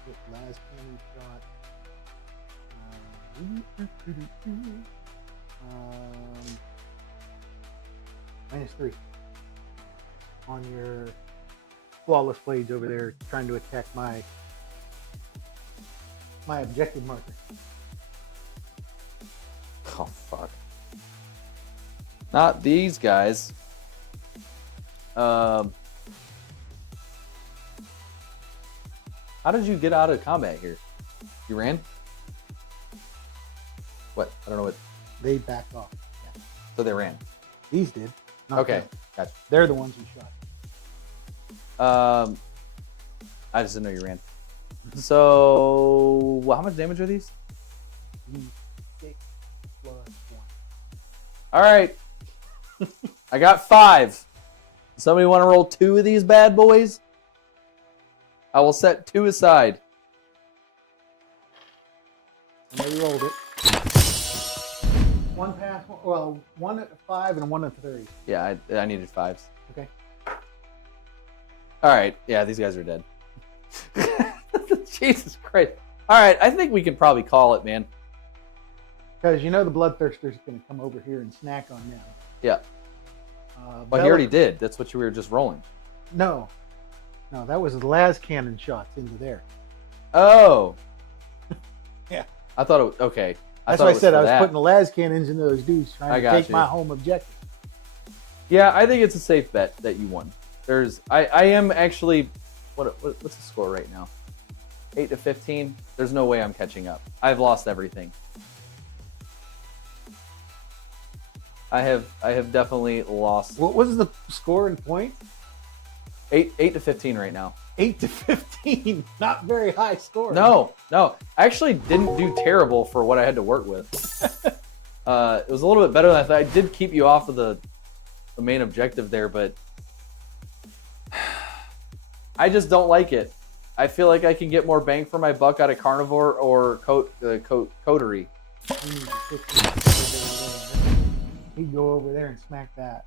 with last cannon shot. -3 on your flawless blades over there, trying to attack my objective marker. Oh fuck! Not these guys. How did you get out of combat here? You ran? What? I don't know what. They backed off. Yeah. So they ran. These did. Not Okay, them. gotcha. They're the ones you shot. I just didn't know you ran. So, well, how much damage are these? 6 + 1. All right, I got 5. Somebody want to roll 2 of these bad boys? I will set 2 aside. And they rolled it. 1 pass. Well, 1 at 5 and 1 at 3. Yeah, I needed 5s. Okay. All right, yeah, these guys are dead. Jesus Christ. All right, I think we can probably call it, man. Because you know the bloodthirster's going to come over here and snack on them. Yeah. Well, he Bella- already did. That's what you were just rolling. No, that was the last cannon shots into there. Oh. Yeah. I thought it was, okay. That's thought why it I was said for I was that. putting the las cannons into those dudes I trying to got take you. my home objective. Yeah, I think it's a safe bet that you won. I am actually, what's the score right now? 8-15. There's no way I'm catching up. I've lost everything. I have definitely lost. What was the score in points? 8-15 right now. 8-15. Not very high score. No. I actually didn't do terrible for what I had to work with. It was a little bit better than I thought. I did keep you off of the main objective there, but I just don't like it. I feel like I can get more bang for my buck out of Carnivore or Coterie. He'd go over there and smack that.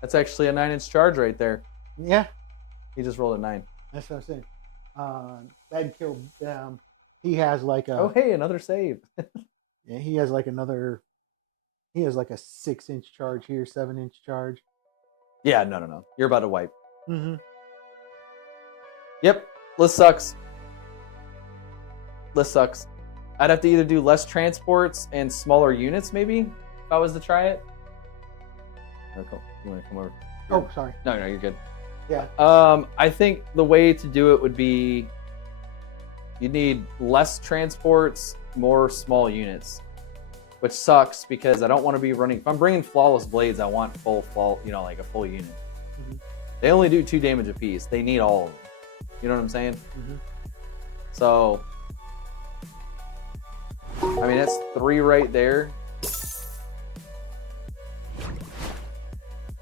That's actually a 9-inch charge right there. Yeah, He just rolled a 9. that's what I'm saying. That'd kill. He has like a. Oh, hey, another save. Yeah, he has like another. He has like a 6-inch charge here, 7-inch charge. Yeah, no. You're about to wipe. Mm-hmm. Yep, list sucks. I'd have to either do less transports and smaller units, maybe, if I was to try it. You want to come over? Oh, sorry. No, you're good. Yeah. I think the way to do it would be you need less transports, more small units, which sucks because I don't want to be running. If I'm bringing flawless blades, I want like a full unit. Mhm. They only do 2 damage apiece. They need all of them. You know what I'm saying? Mm-hmm. So, I mean, that's 3 right there.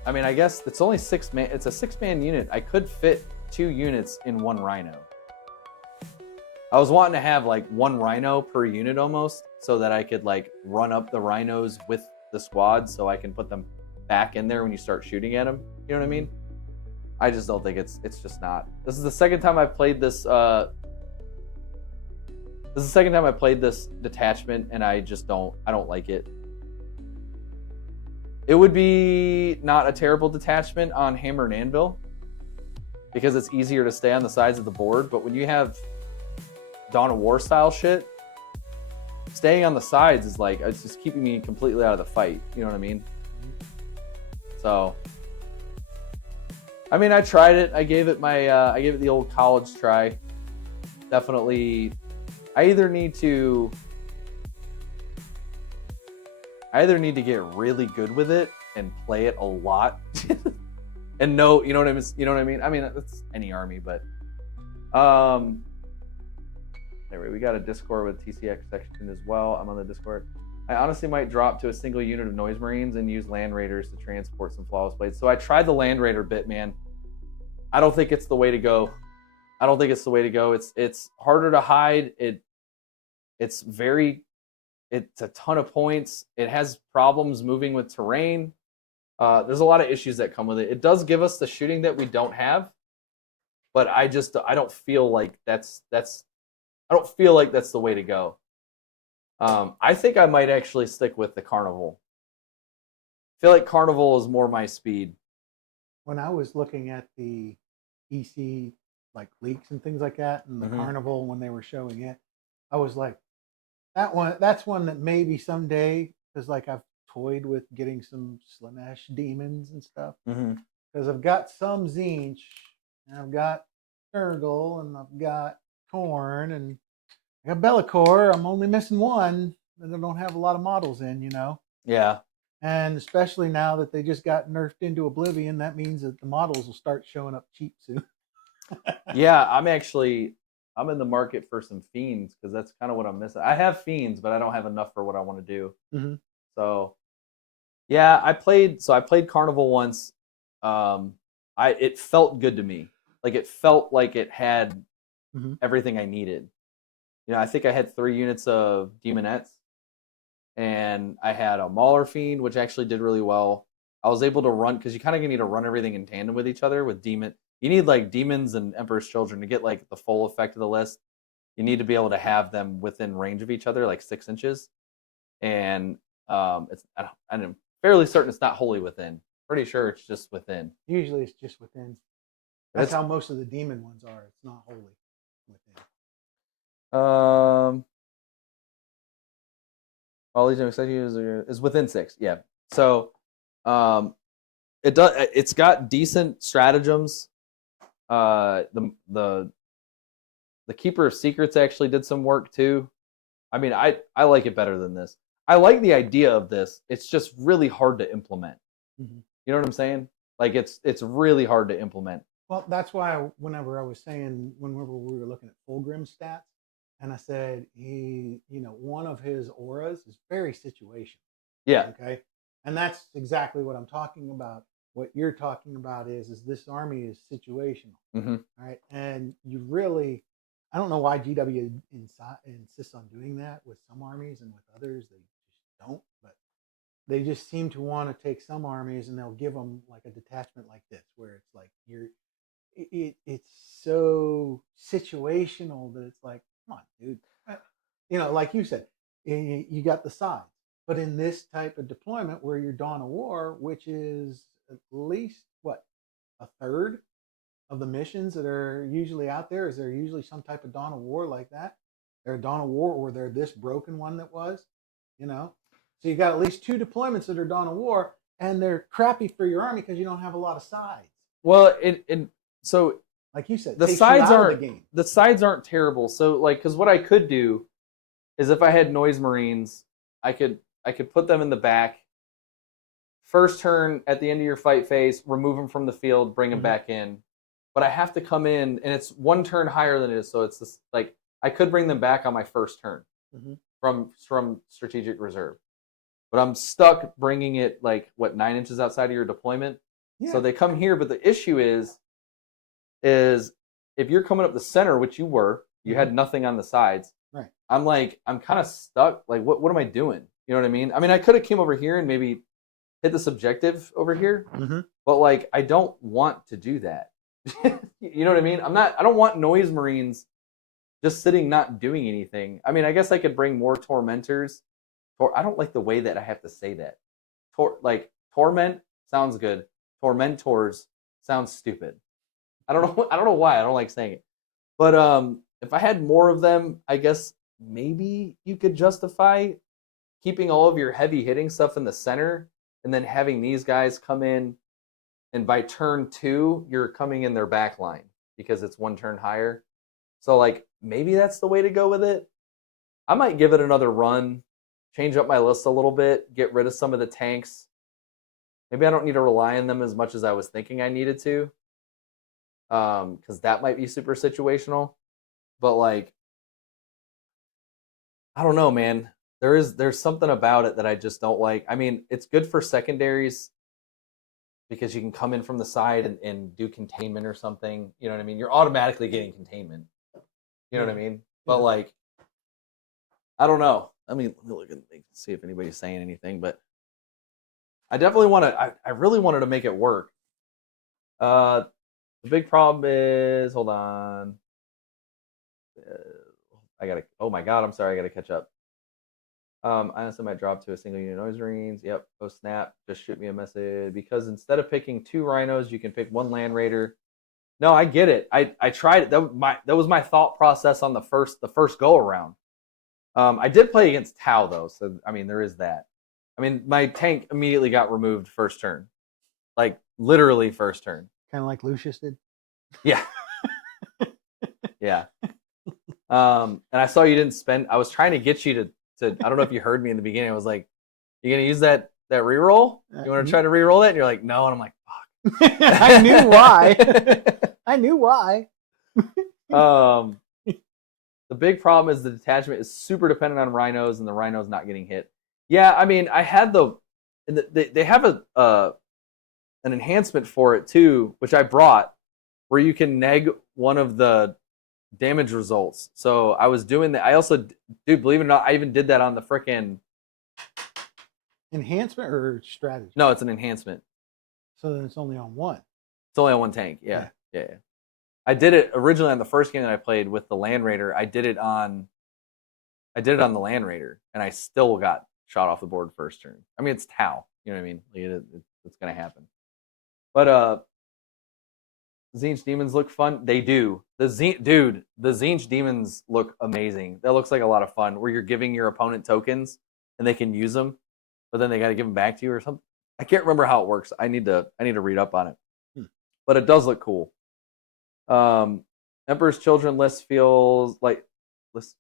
I mean, I guess it's only 6 man. It's a 6-man unit. I could fit 2 units in 1 rhino. I was wanting to have like 1 rhino per unit almost, so that I could like run up the rhinos with the squad, so I can put them back in there when you start shooting at them. You know what I mean? I just don't think it's just not. This is the second time I've played this. This is the second time I played this detachment, and I don't like it. It would be not a terrible detachment on Hammer and Anvil because it's easier to stay on the sides of the board. But when you have Dawn of War style shit, staying on the sides is like, it's just keeping me completely out of the fight. You know what I mean? So, I mean, I tried it. I gave it the old college try. Definitely, I either need to get really good with it and play it a lot and no, you know what I mean. You know what I mean. I mean, that's any army, but anyway, we got a Discord with TCX section as well. I'm on the Discord. I honestly might drop to a single unit of Noise Marines and use Land Raiders to transport some flawless blades. So I tried the Land Raider bit, man. I don't think it's the way to go. I don't think it's the way to go. It's harder to hide. It's a ton of points. It has problems moving with terrain. There's a lot of issues that come with it. It does give us the shooting that we don't have, but I don't feel like that's I don't feel like that's the way to go. I think I might actually stick with the Carnival. I feel like Carnival is more my speed. When I was looking at the EC like leaks and things like that, and the Carnival when they were showing it, I was like, that's one that maybe someday, because like I've toyed with getting some Slanesh demons and stuff, because I've got some Zinch, and I've got Nurgle, and I've got Korn, and I got Bellicor. I'm only missing one that I don't have a lot of models in, you know. Yeah. And especially now that they just got nerfed into oblivion, that means that the models will start showing up cheap soon. Yeah, I'm in the market for some Fiends because that's kind of what I'm missing. I have Fiends, but I don't have enough for what I want to do. So, yeah, I played Carnival once. It felt good to me. Like it felt like it had everything I needed. You know, I think I had 3 units of Demonettes, and I had a Mauler Fiend, which actually did really well. I was able to run, because you kind of need to run everything in tandem with each other with Demon. You need like Demons and Emperor's Children to get like the full effect of the list. You need to be able to have them within range of each other, like 6 inches. And I'm fairly certain it's not wholly within. Pretty sure it's just within. Usually it's just within. That's how most of the demon ones are. It's not wholly within. All these is within 6. Yeah. So it's got decent stratagems. The Keeper of Secrets actually did some work too. I mean, I like it better than this. I like the idea of this. It's just really hard to implement. You know what I'm saying? Like it's really hard to implement. Well, that's why whenever we were looking at Fulgrim's stats, and I said one of his auras is very situational. Yeah. Okay. And that's exactly what I'm talking about. What you're talking about is this army is situational. Right. And I don't know why GW insists on doing that with some armies, and with others they just don't. But they just seem to want to take some armies and they'll give them like a detachment like this, where it's like it's so situational that it's like, come on, dude. Like you said, you got the sides. But in this type of deployment where you're Dawn of War, which is at least, a third of the missions that are usually out there, is there usually some type of Dawn of War like that? They're a Dawn of War, or they're this broken one that was, So you got at least 2 deployments that are Dawn of War, and they're crappy for your army because you don't have a lot of sides. Well, so like you said, the sides aren't terrible. So because what I could do is, if I had Noise Marines, I could put them in the back. First turn at the end of your fight phase, remove them from the field, bring them back in. But I have to come in, and it's 1 turn higher than it is. So it's this, like, I could bring them back on my first turn from strategic reserve. But I'm stuck bringing it 9 inches outside of your deployment. Yeah. So they come here, but the issue is if you're coming up the center, which you were, you had nothing on the sides. Right. I'm kind of stuck. Like, what am I doing? You know what I mean? I mean, I could have came over here and maybe hit this objective over here, but I don't want to do that. You know what I mean? I don't want Noise Marines just sitting not doing anything. I mean, I guess I could bring more Tormentors. I don't like the way that I have to say that. Torment sounds good. Tormentors sounds stupid. I don't know why I don't like saying it. But if I had more of them, I guess maybe you could justify keeping all of your heavy hitting stuff in the center, and then having these guys come in, and by turn 2, you're coming in their back line because it's 1 turn higher. So maybe that's the way to go with it. I might give it another run, change up my list a little bit, get rid of some of the tanks, Maybe I don't need to rely on them as much as I was thinking I needed to. Because that might be super situational. But like, I don't know, man. There's something about it that I just don't like. I mean, it's good for secondaries because you can come in from the side and do containment or something. You know what I mean? You're automatically getting containment. You know what I mean? But like, I don't know. I mean, let me look and see if anybody's saying anything. But I definitely want to. I really wanted to make it work. The big problem is, hold on. I gotta. Oh my god! I'm sorry. I gotta catch up. I honestly might drop to a single unit noise rings. Yep. Oh snap! Just shoot me a message because instead of picking 2 rhinos, you can pick 1 land raider. No, I get it. I tried it. That was my thought process on the first go around. I did play against Tau though, so I mean there is that. I mean my tank immediately got removed first turn, like literally first turn. Kind of like Lucius did. Yeah. Yeah. And I saw you didn't spend. I was trying to get you to. I don't know if you heard me in the beginning. I was like, "You gonna use that reroll? You want to try to reroll it?" And you're like, "No." And I'm like, "Fuck." I knew why. I knew why. The big problem is the detachment is super dependent on rhinos, and the rhinos not getting hit. Yeah, I mean, I had they have an enhancement for it too, which I brought, where you can neg one of the damage results. So I was doing that. I also, dude, believe it or not, I even did that on the frickin' enhancement or strategy. No, it's an enhancement. So then it's only on one. It's only on 1 tank. Yeah. I did it originally on the first game that I played with the Land Raider. I did it on the Land Raider, and I still got shot off the board first turn. I mean, it's Tau. You know what I mean? Like, it's gonna happen. But Tzeentch Demons look fun. They do. The Tzeentch Demons look amazing. That looks like a lot of fun. Where you're giving your opponent tokens, and they can use them, but then they got to give them back to you or something. I can't remember how it works. I need to read up on it. But it does look cool. Emperor's Children list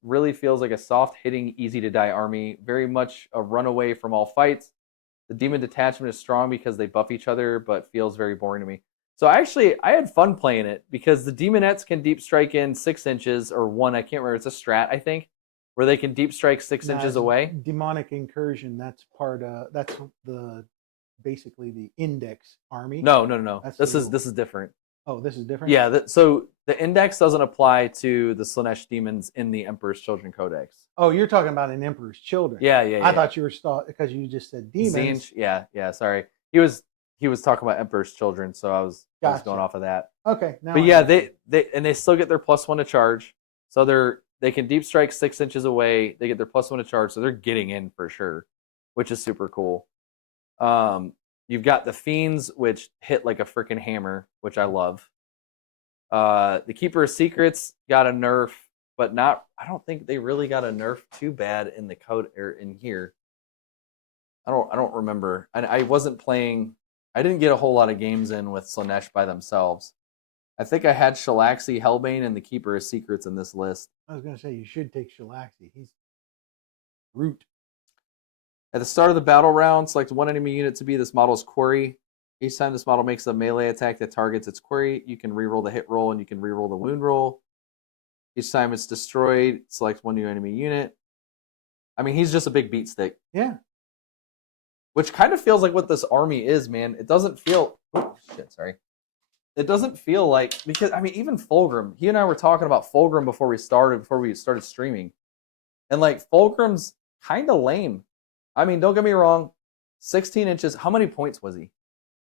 really feels like a soft hitting, easy to die army. Very much a runaway from all fights. The demon detachment is strong because they buff each other, but feels very boring to me. So I had fun playing it because the demonettes can deep strike in 6 inches or 1. I can't remember. It's a strat, I think, where they can deep strike 6 inches away. Demonic incursion. That's that's basically the index army. No. This is different. Oh, this is different? Yeah, so the index doesn't apply to the Slaanesh demons in the Emperor's Children Codex. Oh, you're talking about an Emperor's Children. Yeah. I thought you were because you just said demons. Tzeentch, yeah, sorry. He was talking about Emperor's Children, so I was going off of that. Okay. But yeah, they still get their +1 to charge. So they can deep strike 6 inches away. They get their +1 to charge, so they're getting in for sure, which is super cool. You've got the Fiends, which hit like a freaking hammer, which I love. The Keeper of Secrets got a nerf, but I don't think they really got a nerf too bad in the code or in here. I don't remember. I wasn't playing. I didn't get a whole lot of games in with Slaanesh by themselves. I think I had Shalaxi, Hellbane, and the Keeper of Secrets in this list. I was going to say you should take Shalaxi. He's root. At the start of the battle round, select 1 enemy unit to be this model's quarry. Each time this model makes a melee attack that targets its quarry, you can reroll the hit roll and you can reroll the wound roll. Each time it's destroyed, select 1 new enemy unit. I mean, he's just a big beat stick. Yeah. Which kind of feels like what this army is, man. It doesn't feel... Oh, shit, sorry. It doesn't feel like... Because, I mean, even Fulgrim. He and I were talking about Fulgrim before we started streaming. And, like, Fulgrim's kind of lame. I mean, don't get me wrong. 16 inches. How many points was he?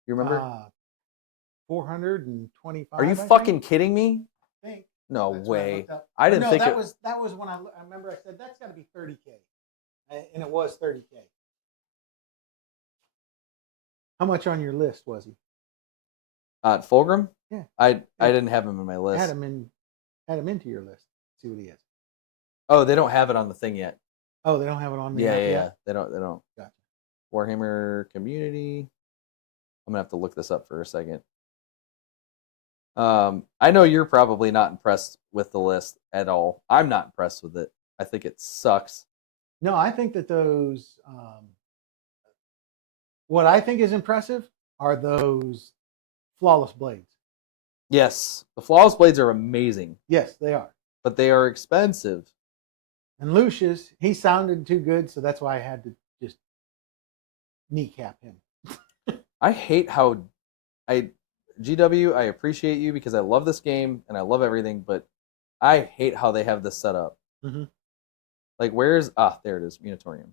You remember? 425. Are you fucking kidding me? I think. No That's way. I didn't think that was when I remember I said that's got to be 30K. And it was 30K. How much on your list was he? Fulgrim? Yeah. I didn't have him in my list. Add him into your list. See what he is. Oh, they don't have it on the thing yet. Oh, they don't have it on the Yeah. They don't. Gotcha. Warhammer community. I'm gonna have to look this up for a second. I know you're probably not impressed with the list at all. I'm not impressed with it. I think it sucks. No, I think that those What I think is impressive are those flawless blades. Yes, the flawless blades are amazing, Yes, they are. but they are expensive. And Lucius, he sounded too good, so that's why I had to just kneecap him. I hate how GW, I appreciate you because I love this game and I love everything, but I hate how they have this set up. Mhm. Like, there it is, Munitorium.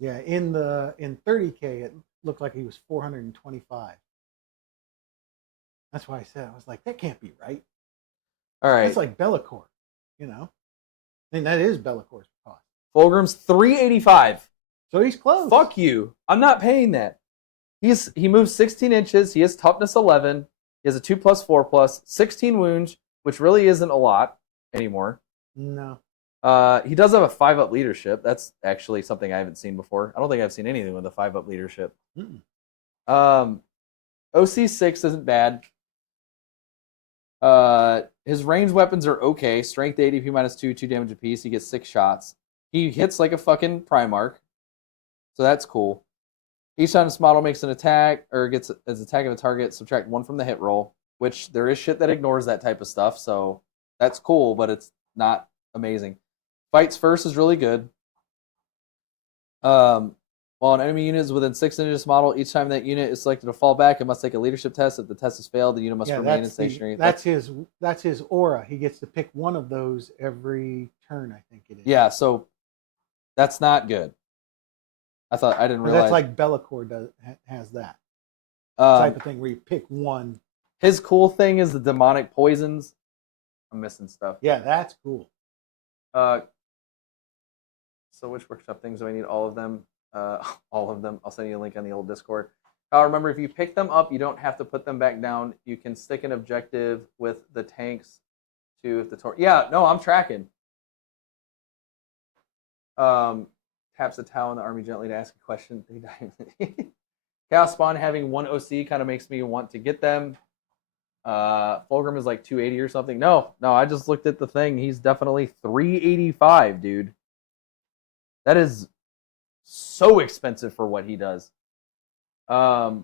Yeah, in 30K, it looked like he was 425. That's why I said, I was like, that can't be right. All right. That's like Bellacore, you know? And that is Bellacore's cost. Fulgrim's 385. So he's close. Fuck you. I'm not paying that. He moves 16 inches. He has toughness 11. He has a 2+4+, 16 wounds, which really isn't a lot anymore. No. He does have a 5-up leadership. That's actually something I haven't seen before. I don't think I've seen anything with a 5-up leadership. OC6 isn't bad. His ranged weapons are okay. Strength 8, AP -2, 2 damage apiece. He gets 6 shots. He hits like a fucking Primarch. So that's cool. Each time this model makes an attack or gets as attack of a target, subtract 1 from the hit roll, which there is shit that ignores that type of stuff. So that's cool, but it's not amazing. Fights first is really good. While an enemy unit is within 6 inches of this model, each time that unit is selected to fall back, it must take a leadership test. If the test has failed, the unit must remain in stationary. That's his aura. He gets to pick one of those every turn, I think it is. Yeah, so that's not good. I didn't realize. That's like Bellacore has that type of thing where you pick one. His cool thing is the demonic poisons. I'm missing stuff. Yeah, that's cool. So which workshop things do I need? All of them. All of them. I'll send you a link on the old Discord. Remember, if you pick them up, you don't have to put them back down. You can stick an objective with the tanks to if the Yeah, no, I'm tracking. Taps the towel in the army gently to ask a question. Chaos Spawn having 1 OC kind of makes me want to get them. Fulgrim is like 280 or something. No, I just looked at the thing. He's definitely 385, dude. That is so expensive for what he does. The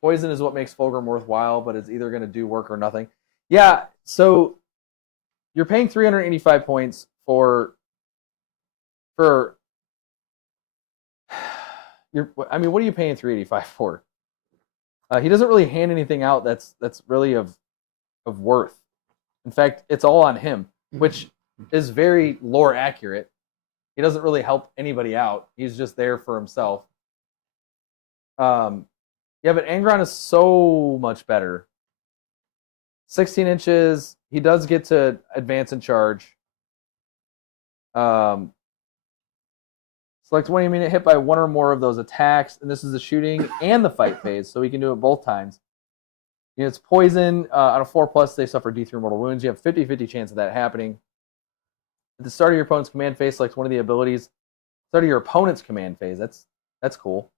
poison is what makes Fulgrim worthwhile, but it's either going to do work or nothing. Yeah, so you're paying 385 points for what are you paying 385 for? He doesn't really hand anything out that's really of worth. In fact, it's all on him, which is very lore accurate. He doesn't really help anybody out. He's just there for himself. Yeah, but Angron is so much better. 16 inches. He does get to advance and charge. Select one unit hit by one or more of those attacks, and this is the shooting and the fight phase, so he can do it both times. Units poison. On a 4+, they suffer D3 mortal wounds. You have 50-50 chance of that happening. At the start of your opponent's command phase, select one of the abilities. Start of your opponent's command phase. That's cool.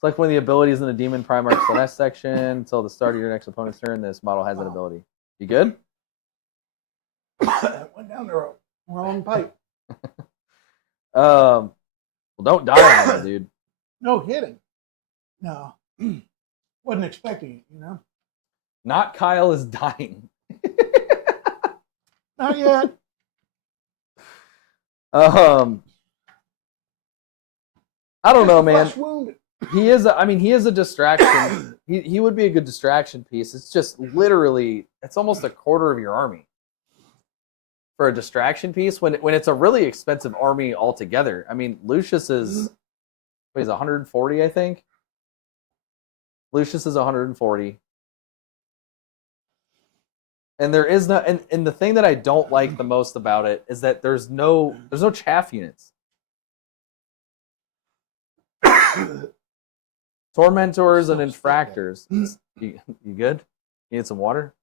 Select one of the abilities in the Demon Primarch Celeste section until the start of your next opponent's turn. This model has an ability. You good? Went down the wrong pipe. Well, don't die on me, dude. No kidding. No. Wasn't expecting it, you know? Not Kyle is dying. Not yet. I don't know, man. Flesh wounded. He is a distraction. he would be a good distraction piece. It's just literally, it's almost a quarter of your army for a distraction piece when it's a really expensive army altogether. I mean, Lucius is 140, I think. Lucius is 140. And there is no, and the thing that I don't like the most about it is that there's no chaff units. Tormentors and infractors. You good? You need some water?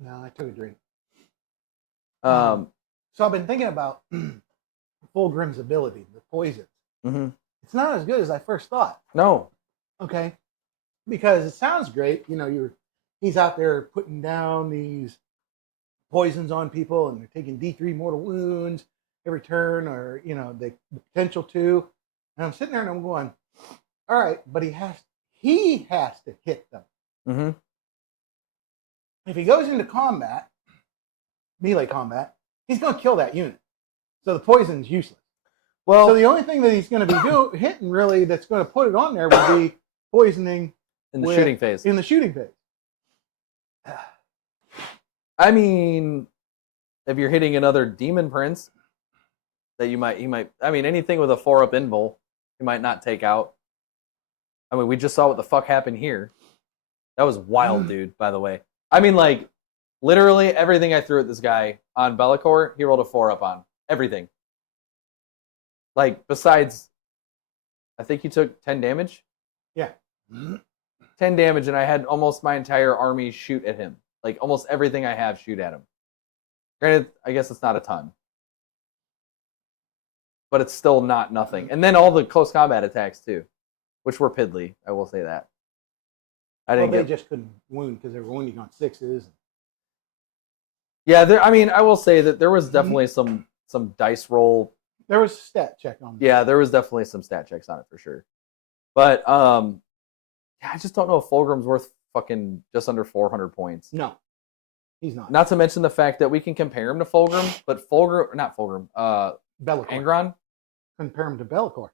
No, I took a drink. So I've been thinking about Fulgrim's ability, the poison. mm-hmm. It's not as good as I first thought. No. Okay. Because it sounds great. You know, he's out there putting down these poisons on people and they're taking D3 mortal wounds every turn, or the potential to. And I'm sitting there and I'm going, all right, but he has to hit them. Mm-hmm. If he goes into combat, melee combat, he's going to kill that unit. So the poison's useless. Well, So the only thing that he's going to be hitting really that's going to put it on there would be poisoning in the shooting phase. In the shooting phase. I mean, if you're hitting another demon prince, that he might. I mean, anything with a 4-up invul, he might not take out. I mean, we just saw what the fuck happened here. That was wild, dude. By the way, I mean, like, literally everything I threw at this guy on Bellicor, he rolled a 4-up on everything. Like, besides, I think he took 10 damage. Yeah. 10 damage, and I had almost my entire army shoot at him. Like, almost everything I have shoot at him. Granted, I guess it's not a ton. But it's still not nothing. And then all the close combat attacks, too. Which were piddly, I will say that. They just couldn't wound because they were wounding on 6s. Yeah, I mean, I will say that there was definitely some dice roll. There was a stat check on that. Yeah, there was definitely some stat checks on it for sure. But I just don't know if Fulgrim's worth fucking just under 400 points. No, he's not. Not to mention the fact that we can compare him to Fulgrim, but Bellicor. Angron? Compare him to Bellicor.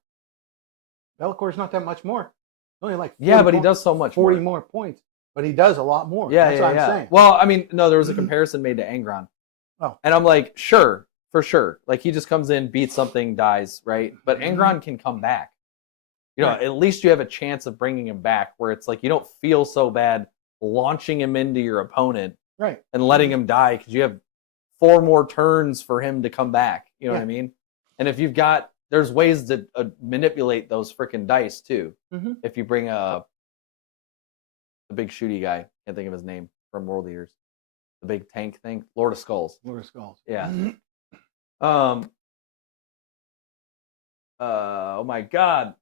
Bellicor's not that much more. Only like 40 but he does so much 40 more points. But he does a lot more. Yeah, That's what I'm saying. Well, I mean, no, there was a comparison made to Angron. Oh. And I'm like, sure, for sure. Like, he just comes in, beats something, dies, right? But Angron can come back. Right. At least you have a chance of bringing him back where it's like you don't feel so bad launching him into your opponent right, and letting him die because you have 4 more turns for him to come back. You know what I mean? And if you've got, there's ways to manipulate those freaking dice too. Mm-hmm. If you bring the big shooty guy, can't think of his name from World Eaters, the big tank thing, Lord of Skulls. Lord of Skulls. Yeah. Oh my God.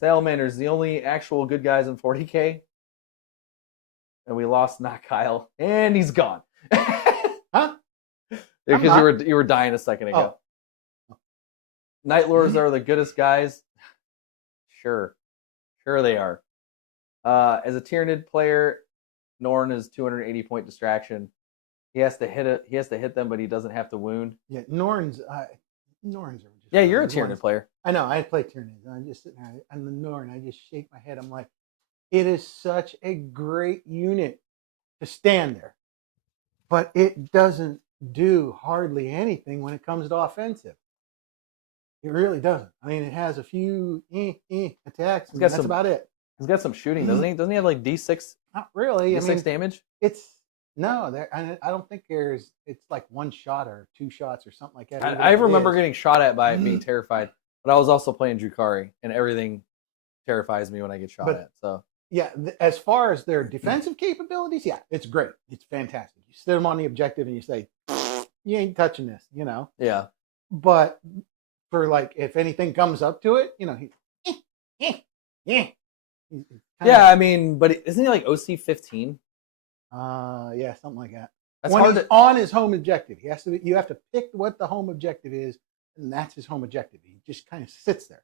Salamander's the only actual good guys in 40K. And we lost not Kyle. And he's gone. Huh? Because you were dying a second ago. Oh. Night Lords are the goodest guys. Sure they are. As a Tyranid player, Norn is 280 point distraction. He has to hit it. He has to hit them, but he doesn't have to wound. Yeah, Norns are just. Yeah, you're a Tyranid player. I know. I play Tyranid. I'm just sitting there, and the Norn. I just shake my head. I'm like, it is such a great unit to stand there, but it doesn't do hardly anything when it comes to offensive. It really doesn't. I mean, it has a few attacks, and that's about it. He's got some shooting, doesn't he? Doesn't he have like D6? Not really. D6 damage? I don't think it's like 1 shot or 2 shots or something like that. I remember getting shot at by it being terrified, but I was also playing Drukhari, and everything terrifies me when I get shot at. So yeah, as far as their defensive capabilities, yeah, it's great. It's fantastic. You sit them on the objective and you say, you ain't touching this, Yeah. But for like, if anything comes up to it, Yeah, I mean, but isn't he like OC 15? Yeah, something like that. That's when hard he's on his home objective, you have to pick what the home objective is, and that's his home objective. He just kind of sits there.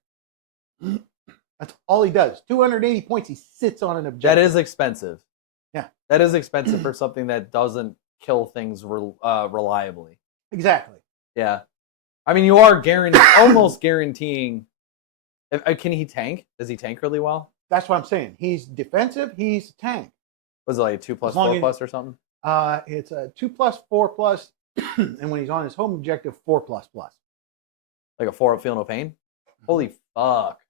That's all he does. 280 points, he sits on an objective. That is expensive. Yeah. That is expensive for something that doesn't kill things reliably. Exactly. Yeah. I mean, you are almost guaranteeing. Can he tank? Does he tank really well? That's what I'm saying. He's defensive. He's a tank. Was it like a 2+, 4+ or something? It's a 2+, 4+, and when he's on his home objective, 4++. Like a 4-up feel no pain? Holy fuck.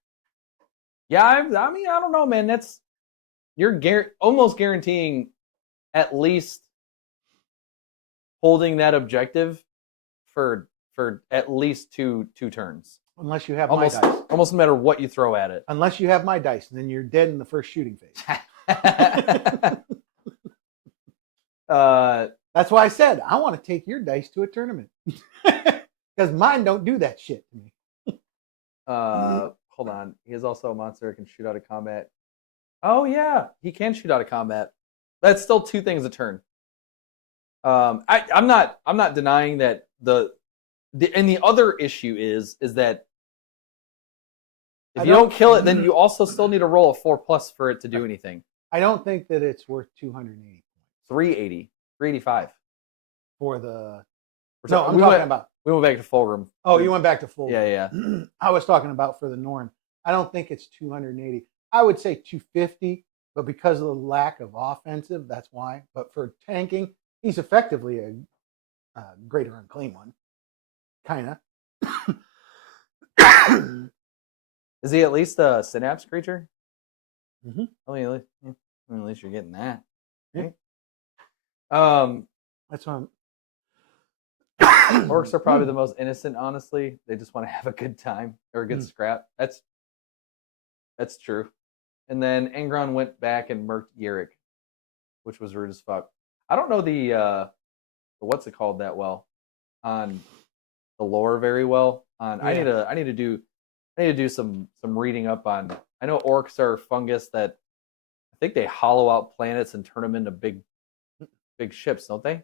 Yeah, I mean, I don't know, man. You're almost guaranteeing at least holding that objective for at least two turns. Unless you have my dice. Almost no matter what you throw at it. Unless you have my dice, and then you're dead in the first shooting phase. That's why I said I want to take your dice to a tournament. Because mine don't do that shit to me. Hold on. He is also a monster who can shoot out of combat. Oh yeah, he can shoot out of combat. That's still 2 things a turn. I'm not denying that And the other issue is that if I you don't don't- kill it, then you also still need to roll a 4+ for it to do anything. I don't think that it's worth 280 380, 385. for the. So No, I'm we talking went, about. We went back to full room. Oh, you went back to full. Yeah. I was talking about for the Norn. I don't think it's 280. I would say 250, but because of the lack of offensive, that's why. But for tanking, he's effectively a greater unclean one, kind of. Is he at least a synapse creature? Mhm. I mean, at least you're getting that. Yeah. Right? That's what I'm. Orcs are probably the most innocent, honestly. They just want to have a good time or a good scrap. That's true. And then Angron went back and murked Yerick, which was rude as fuck. I don't know the what's it called that well on the lore very well. I need to do some reading up on. I know orcs are fungus that I think they hollow out planets and turn them into big ships, don't they?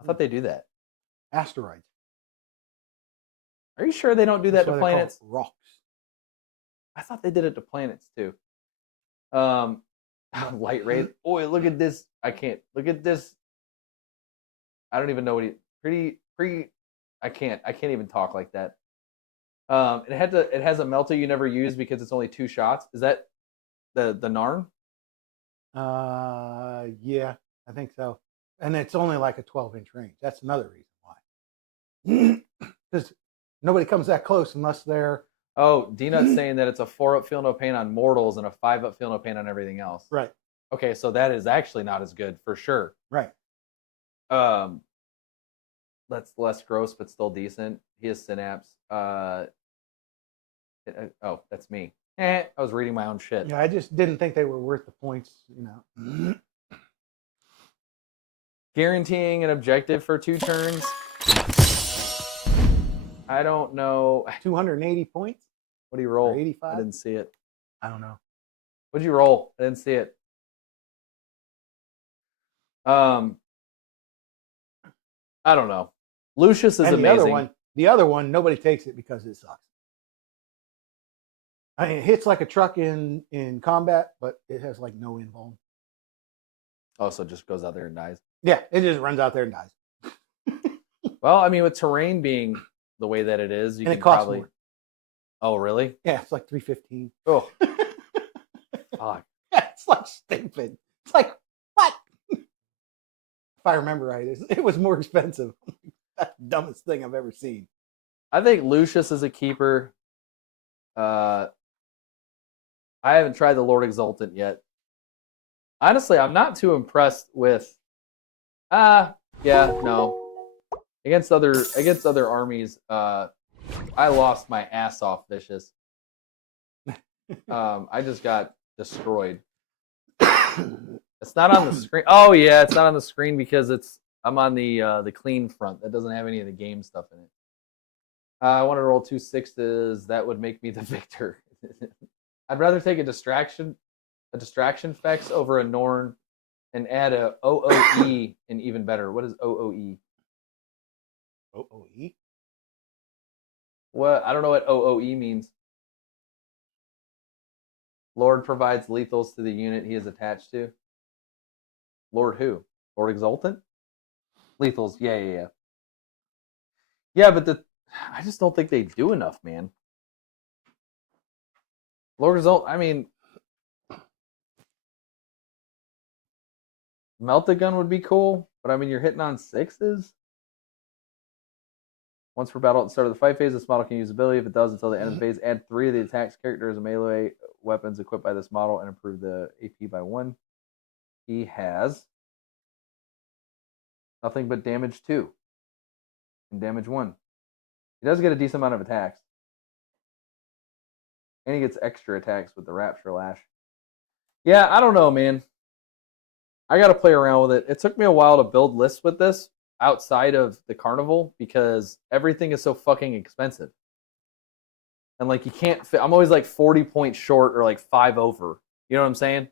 I thought they do that. Asteroids. Are you sure they don't do that That's to why they're called planets? rocks. I thought they did it to planets too. Light ray. Boy, look at this. I can't look at this. I don't even know what he pretty. I can't even talk like that. It has a melter you never use because it's only 2 shots. Is that the Narn? Yeah, I think so. And it's only like a 12-inch range. That's another reason why. Because nobody comes that close unless they're Oh, D-Nut's saying that it's a 4-up feel no pain on mortals and a 5-up feel no pain on everything else. right. Okay, so that is actually not as good for sure. Right. That's less gross but still decent. He has synapse. Oh, that's me. I was reading my own shit. Yeah, I just didn't think they were worth the points, Guaranteeing an objective for 2 turns. I don't know. 280 points? What do you roll? Or 85? I didn't see it. I don't know. What'd you roll? I didn't see it. I don't know. Lucius is And amazing. the other one, nobody takes it because it sucks. I mean, it hits like a truck in combat, but it has like no invuln. Oh, so it just goes out there and dies. Yeah, it just runs out there and dies. Well, I mean, with terrain being the way that it is, you And can it costs probably. more. Oh, really? Yeah, it's like 315. Oh, fuck. It's like stupid. It's like, what? If I remember right, it was more expensive. That's the dumbest thing I've ever seen. I think Lucius is a keeper. I haven't tried the Lord Exultant yet. Honestly, I'm not too impressed with. No. Against other armies, I lost my ass off Vicious. I just got destroyed. It's not on the screen. Oh yeah, it's not on the screen because I'm on the clean front that doesn't have any of the game stuff in it. I want to roll 2 6s. That would make me the victor. I'd rather take a distraction effects over a Norn and add a OOE and even better. What is OOE? OOE? What? I don't know what OOE means. Lord provides lethals to the unit he is attached to. Lord who? Lord Exultant? Lethals. Yeah. Yeah, but I just don't think they do enough, man. Lord Exultant, I mean, Melt the Gun would be cool, but I mean, you're hitting on 6s. Once per battle at the start of the fight phase, this model can use ability. If it does until the end of the phase, add 3 of the attack's character as a melee weapons equipped by this model and improve the AP by 1. He has nothing but damage 2 and damage 1. He does get a decent amount of attacks. And he gets extra attacks with the Rapture Lash. Yeah, I don't know, man. I got to play around with it. It took me a while to build lists with this outside of the carnival because everything is so fucking expensive. And like you can't fit. I'm always like 40 points short or like 5 over. You know what I'm saying?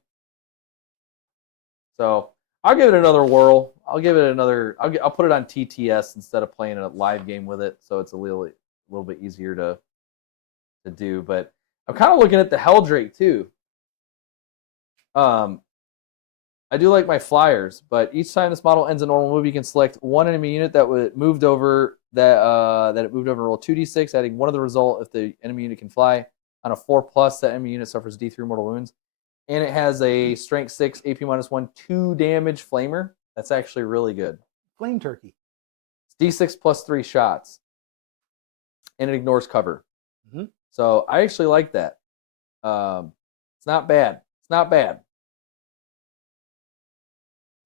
So I'll give it another whirl. I'll give it another. I'll put it on TTS instead of playing a live game with it, so it's a little bit easier to do. But I'm kind of looking at the Helldrake too. I do like my flyers, but each time this model ends a normal move, you can select one enemy unit that it moved over that it moved over and roll 2d6, adding one of the result if the enemy unit can fly. On a 4+, that enemy unit suffers D3 mortal wounds. And it has a strength 6, AP -1, 2 damage flamer. That's actually really good. Flame turkey. It's D6 +3 shots. And it ignores cover. Mhm. So I actually like that. It's not bad. It's not bad.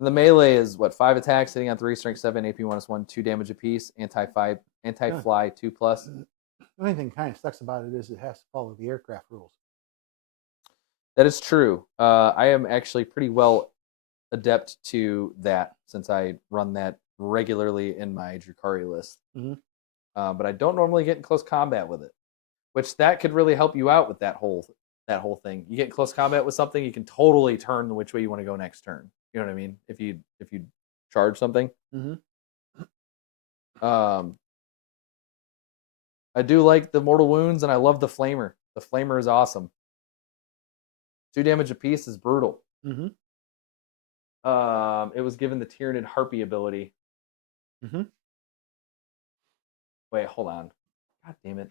And the melee is 5 attacks, hitting on 3, strength 7, AP -1, 2 damage apiece, anti-fly 2+. The only thing kind of sucks about it is it has to follow the aircraft rules. That is true. I am actually pretty well adept to that since I run that regularly in my Drukhari list. Mhm. But I don't normally get in close combat with it, which that could really help you out with that whole thing. You get in close combat with something, you can totally turn which way you want to go next turn. You know what I mean? If you charge something. Mhm. I do like the mortal wounds, and I love the flamer. The flamer is awesome. 2 damage apiece is brutal. Mhm. It was given the Tyranid Harpy ability. Mhm. Wait, hold on. God damn it.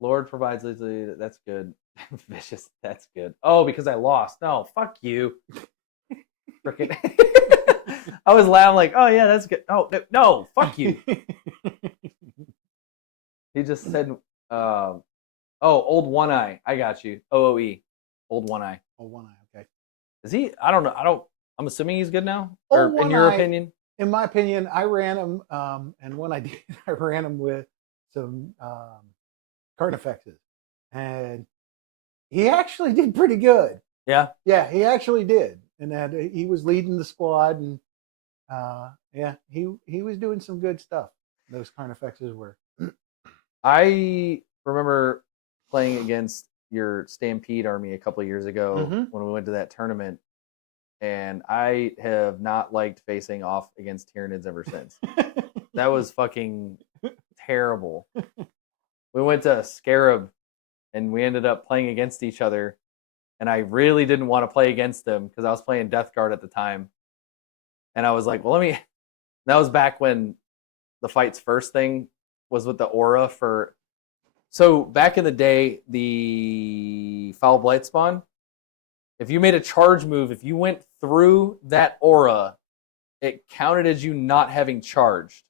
Lord provides that's good. Vicious, that's good. Oh, because I lost. No, fuck you. Frickin'. I was laughing like, oh yeah, that's good. Oh no, fuck you. He just said, Old One Eye. I got you. OOE. Old One Eye. Oh, one eye. Okay. Is he? I don't know. I'm assuming he's good now. Old Or in One your Eye- opinion? In my opinion, I ran him, and when I did, I ran him with some Carnifexes, and he actually did pretty good. Yeah. Yeah, he actually did, and that he was leading the squad, and yeah, he was doing some good stuff. Those Carnifexes were. I remember playing against your Stampede army a couple of years ago Mhm. when we went to that tournament, and I have not liked facing off against Tyranids ever since. That was fucking terrible. We went to Scarab, and we ended up playing against each other, and I really didn't want to play against them because I was playing Death Guard at the time. And I was like, well, that was back when the Fights First thing was with the aura for. So back in the day, the Foul Blight spawn, if you made a charge move, if you went through that aura, it counted as you not having charged.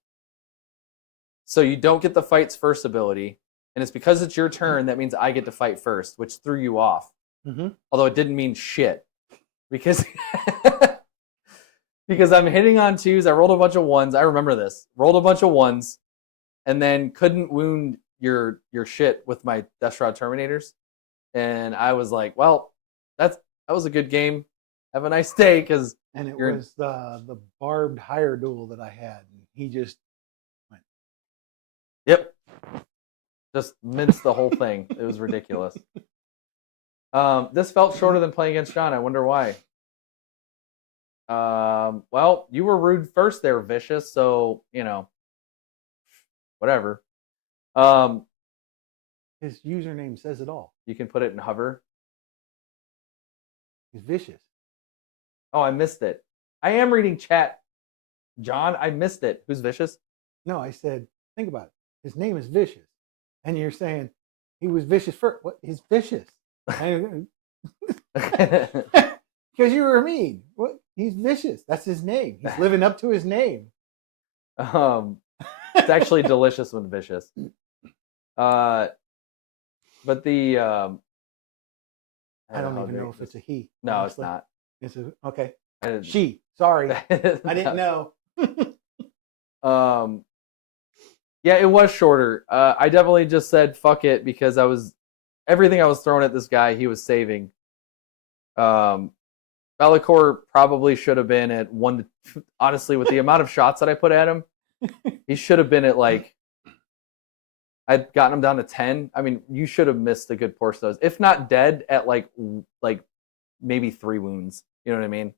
So you don't get the Fights First ability, and it's because it's your turn, that means I get to fight first, which threw you off. Mhm. Although it didn't mean shit. Because because I'm hitting on 2s. I rolled a bunch of 1s. I remember this. Rolled a bunch of 1s, and then couldn't wound your shit with my Death Shroud Terminators. And I was like, well, that was a good game. Have a nice day, because And it You're- was the barbed hire duel that I had, and he just went. yep, just minced the whole thing. It was ridiculous. This felt shorter than playing against John. I wonder why. Well, you were rude first there, Vicious, so, whatever. His username says it all. You can put it in hover. He's vicious. Oh, I missed it. I am reading chat. John, I missed it. Who's Vicious? No, I said, think about it. His name is Vicious, and you're saying he was vicious first. What? He's vicious. Because you were mean. What? He's vicious. That's his name. He's living up to his name. It's actually delicious when vicious. But the I don't even know if it's a he. No, it's honestly. not. It's a okay. I didn't- She. Sorry, I didn't know. Yeah, it was shorter. I definitely just said fuck it because everything I was throwing at this guy, he was saving. Be'lakor probably should have been at 1 to, honestly, with the amount of shots that I put at him, he should have been at I'd gotten him down to 10. I mean, you should have missed a good portion of those. If not dead, at like maybe 3 wounds. You know what I mean?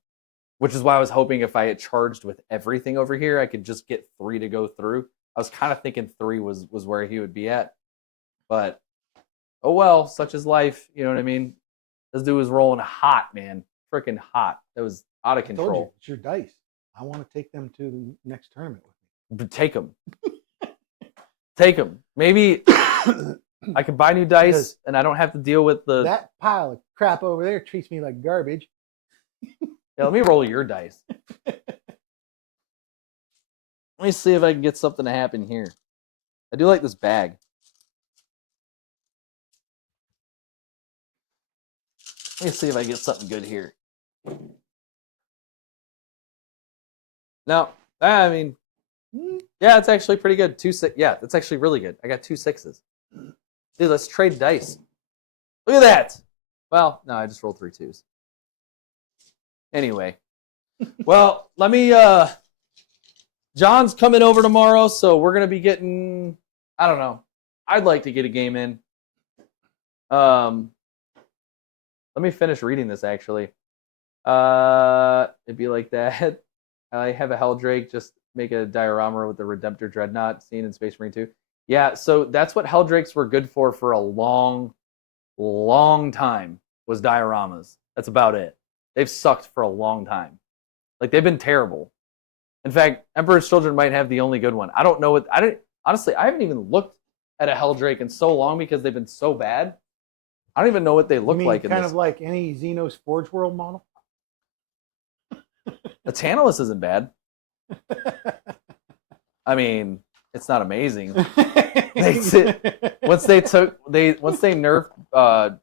which is why I was hoping if I had charged with everything over here, I could just get 3 to go through. I was kind of thinking 3 was where he would be at. But, oh well, such is life. You know what I mean? This dude was rolling hot, man. Freaking hot. It was out of I told control. you, it's your dice. I want to take them to the next tournament with me. But take them. Take them. Maybe I could buy new dice Because and I don't have to deal with the... That pile of crap over there treats me like garbage. Yeah, let me roll your dice. Let me see if I can get something to happen here. I do like this bag. Let me see if I get something good here. No, I mean, yeah, it's actually pretty good. 2 6. Yeah, that's actually really good. I got 2 6s. Dude, let's trade dice. Look at that. Well, no, I just rolled 3 2s. Anyway, well, let me. John's coming over tomorrow, so we're gonna be getting. I don't know. I'd like to get a game in. Let me finish reading this actually. It'd be like that. I have a Helldrake, just make a diorama with the Redemptor Dreadnought scene in Space Marine 2. Yeah, so that's what Helldrakes were good for a long, long time, was dioramas. That's about it. They've sucked for a long time. Like, they've been terrible. In fact, Emperor's Children might have the only good one. I don't know what... Honestly, I haven't even looked at a Helldrake in so long because they've been so bad. I don't even know what they look like in this. Kind of like any Xenos Forge World model? The Tantalus isn't bad. I mean, it's not amazing. Once they nerfed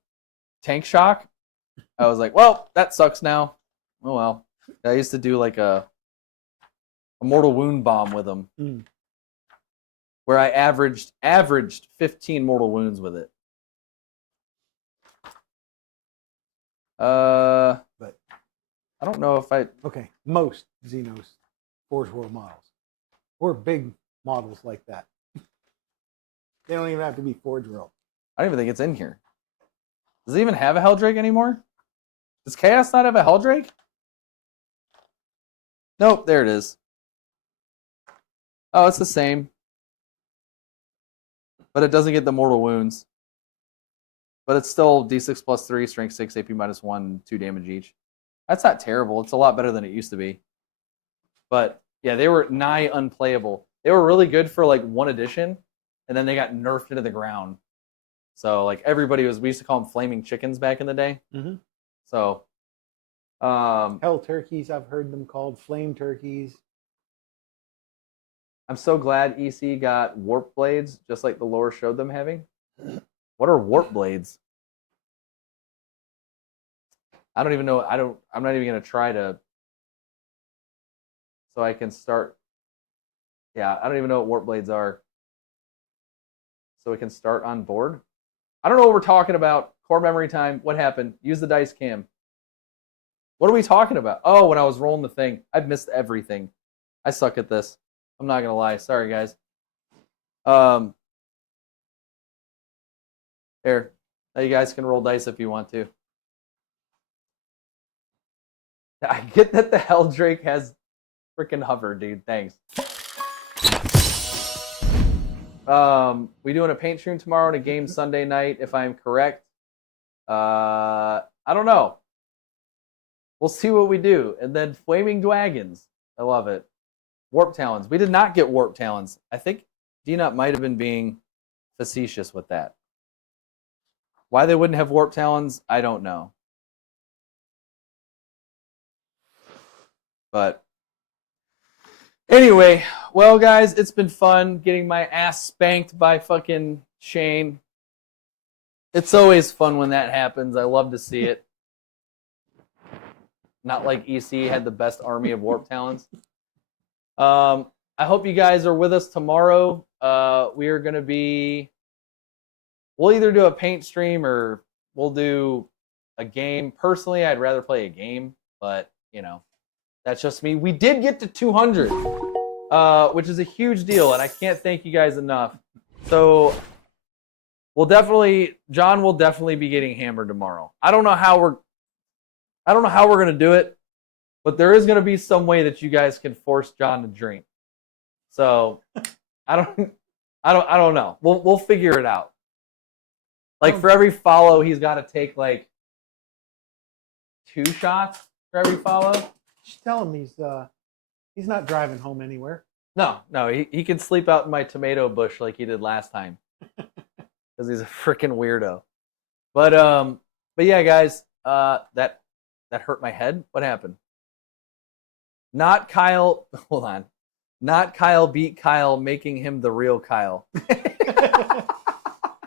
Tank Shock, I was like, well, that sucks now. Oh well. I used to do like a mortal wound bomb with them, where I averaged 15 mortal wounds with it. But I don't know if I... Okay, most Xenos Forge World models. Or big models like that. They don't even have to be Forge World. I don't even think it's in here. Does it even have a Helldrake anymore? Does Chaos not have a Helldrake? Nope, there it is. Oh, it's the same. But it doesn't get the mortal wounds. But it's still D6 plus 3, strength 6, AP minus 1, 2 damage each. That's not terrible. It's a lot better than it used to be. But yeah, they were nigh unplayable. They were really good for like 1 edition, and then they got nerfed into the ground. So like everybody was, we used to call them flaming chickens back in the day. Mm-hmm. So Hell turkeys, I've heard them called. Flame turkeys. I'm so glad EC got warp blades, just like the lore showed them having. What are warp blades? I don't even know. I'm not even gonna try to. So I can start. Yeah, I don't even know what warp blades are. So we can start on board. I don't know what we're talking about. Core memory time. What happened? Use the dice cam. What are we talking about? Oh, when I was rolling the thing. I've missed everything. I suck at this. I'm not gonna lie. Sorry, guys. Here. Now you guys can roll dice if you want to. I get that the Helldrake has freaking hover, dude. Thanks. We doing a paint stream tomorrow and a game Sunday night, if I'm correct. I don't know. We'll see what we do. And then Flaming Dragons. I love it. Warp Talons. We did not get Warp Talons. I think DNUT might have been being facetious with that. Why they wouldn't have Warp Talons, I don't know. But anyway, well, guys, it's been fun getting my ass spanked by fucking Shane. It's always fun when that happens. I love to see it. Not like EC had the best army of Warp Talons. I hope you guys are with us tomorrow. We are going to be... We'll either do a paint stream or we'll do a game. Personally, I'd rather play a game, but, you know, that's just me. We did get to 200, which is a huge deal, and I can't thank you guys enough. So John will definitely be getting hammered tomorrow. I don't know how we're going to do it. But there is going to be some way that you guys can force John to drink. So I don't know. We'll figure it out. Like for every follow, he's got to take like 2 shots for every follow. Just tell him he's not driving home anywhere. No, he can sleep out in my tomato bush like he did last time. Because he's a freaking weirdo. But yeah, guys, that hurt my head. What happened? Not Kyle. Hold on. Not Kyle beat Kyle, making him the real Kyle.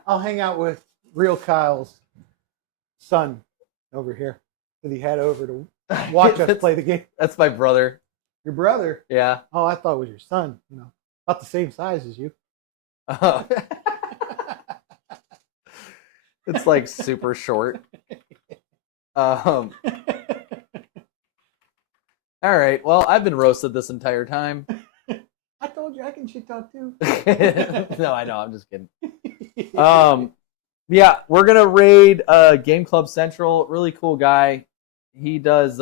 I'll hang out with real Kyle's son over here. That he had over to watch us play the game. That's my brother. Your brother? Yeah. Oh, I thought it was your son. You know, about the same size as you. It's like super short. All right. Well, I've been roasted this entire time. I told you I can shit talk too. No, I know. I'm just kidding. Yeah, we're gonna raid Game Club Central. Really cool guy. He does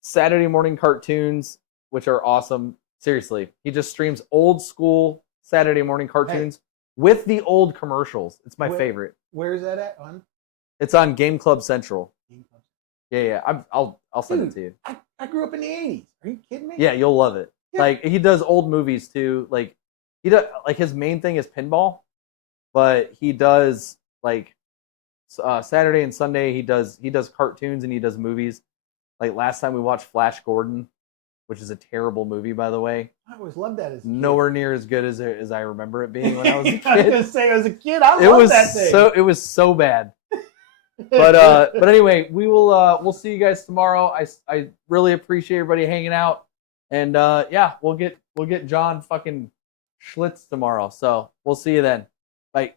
Saturday morning cartoons, which are awesome. Seriously, he just streams old school Saturday morning cartoons with the old commercials. It's my favorite. Where is that at? On? It's on Game Club Central. Game Club. Yeah. I'll send it to you. I grew up in the 80s. Are you kidding me? Yeah, you'll love it. Yeah. Like he does old movies too. Like he does like his main thing is pinball, but he does like Saturday and Sunday he does cartoons and he does movies. Like last time we watched Flash Gordon, which is a terrible movie, by the way. I always loved that as a kid. Nowhere near as good as I remember it being when I was a kid. I was gonna say as a kid, I loved that thing. It was so bad. But anyway, we'll see you guys tomorrow. I really appreciate everybody hanging out, and yeah, we'll get John fucking Schlitz tomorrow. So we'll see you then. Bye.